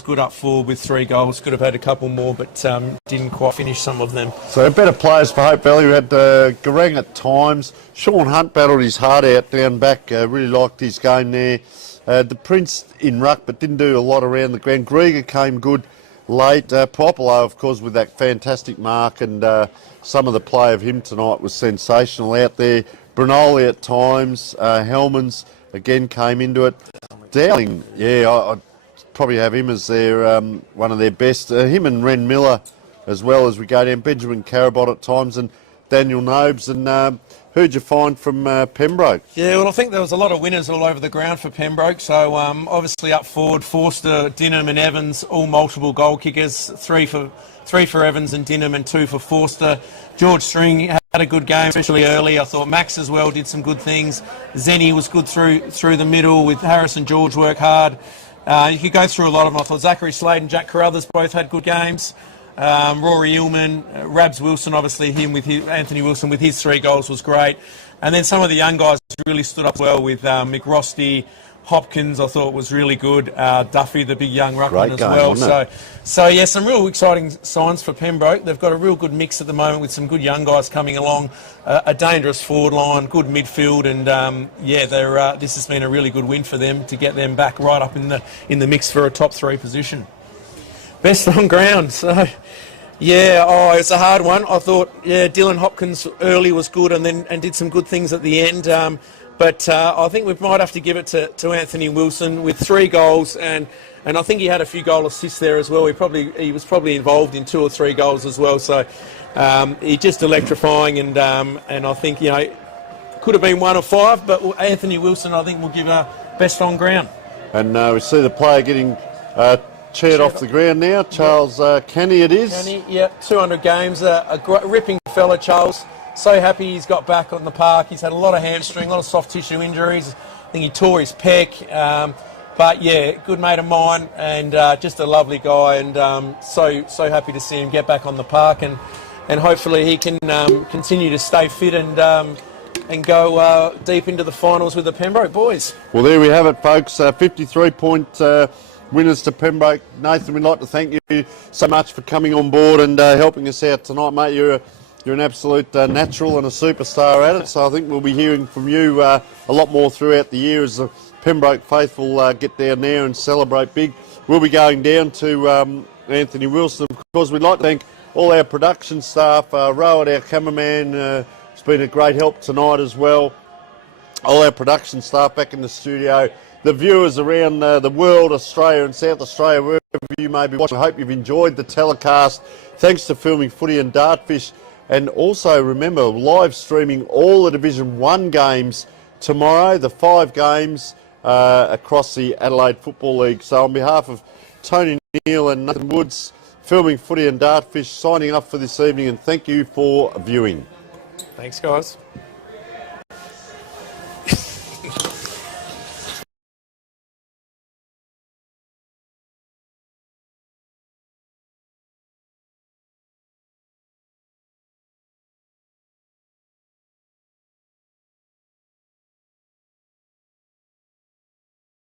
good up forward with 3 goals. Could have had a couple more, but didn't quite finish some of them. So better players for Hope Valley. We had Garang at times. Sean Hunt battled his heart out down back. Really liked his game there. The Prince in ruck, but didn't do a lot around the ground. Grieger came good late. Popolo, of course, with that fantastic mark, and some of the play of him tonight was sensational out there. Brunoli at times. Hellmans again came into it. Dowling, I'd probably have him as their one of their best. Him and Ren Miller as well as we go down. Benjamin Carabot at times, and Daniel Nobes. And who'd you find from Pembroke? Yeah, well, I think there was a lot of winners all over the ground for Pembroke. So obviously up forward, Forster, Dinham and Evans, all multiple goal kickers. Three for Evans and Dinham and 2 for Forster. George String had a good game, especially early. I thought Max as well did some good things. Zenny was good through the middle with Harrison George work hard. You could go through a lot of them. I thought Zachary Slade and Jack Carruthers both had good games. Rory Illman, Rabs Wilson, obviously Anthony Wilson with his 3 goals was great. And then some of the young guys really stood up well with McRosty, Hopkins, I thought was really good. Duffy, the big young ruckman as well. So yeah, some real exciting signs for Pembroke. They've got a real good mix at the moment with some good young guys coming along, a dangerous forward line, good midfield, and this has been a really good win for them to get them back right up in the mix for a top 3 position. Best on ground. So it's a hard one. I thought Dylan Hopkins early was good and did some good things at the end. But I think we might have to give it to Anthony Wilson with 3 goals, and I think he had a few goal assists there as well. He was probably involved in 2 or 3 goals as well. So he's just electrifying, and I think could have been 1 of 5, but Anthony Wilson I think will give a best on ground. And we see the player getting cheered off the ground now. Charles Kenny it is. Kenny, 200 games, a ripping fella, Charles. So happy he's got back on the park. He's had a lot of hamstring, a lot of soft tissue injuries. I think he tore his pec. But good mate of mine, and just a lovely guy, and so happy to see him get back on the park, and hopefully he can continue to stay fit and go deep into the finals with the Pembroke boys. Well, there we have it, folks. 53-point winners to Pembroke. Nathan, we'd like to thank you so much for coming on board and helping us out tonight, mate. You're an absolute natural and a superstar at it, so I think we'll be hearing from you a lot more throughout the year as the Pembroke faithful get down there and celebrate big. We'll be going down to Anthony Wilson. Of course, we'd like to thank all our production staff, Rowan, our cameraman, has been a great help tonight as well. all our production staff back in the studio, the viewers around the world, Australia and South Australia, wherever you may be watching. I hope you've enjoyed the telecast. Thanks to Filming Footy and Dartfish. And also remember, live streaming all the Division 1 games tomorrow, the 5 games across the Adelaide Football League. So on behalf of Tony Neal and Nathan Woods, Filming Footy and Dartfish, signing off for this evening, and thank you for viewing. Thanks, guys.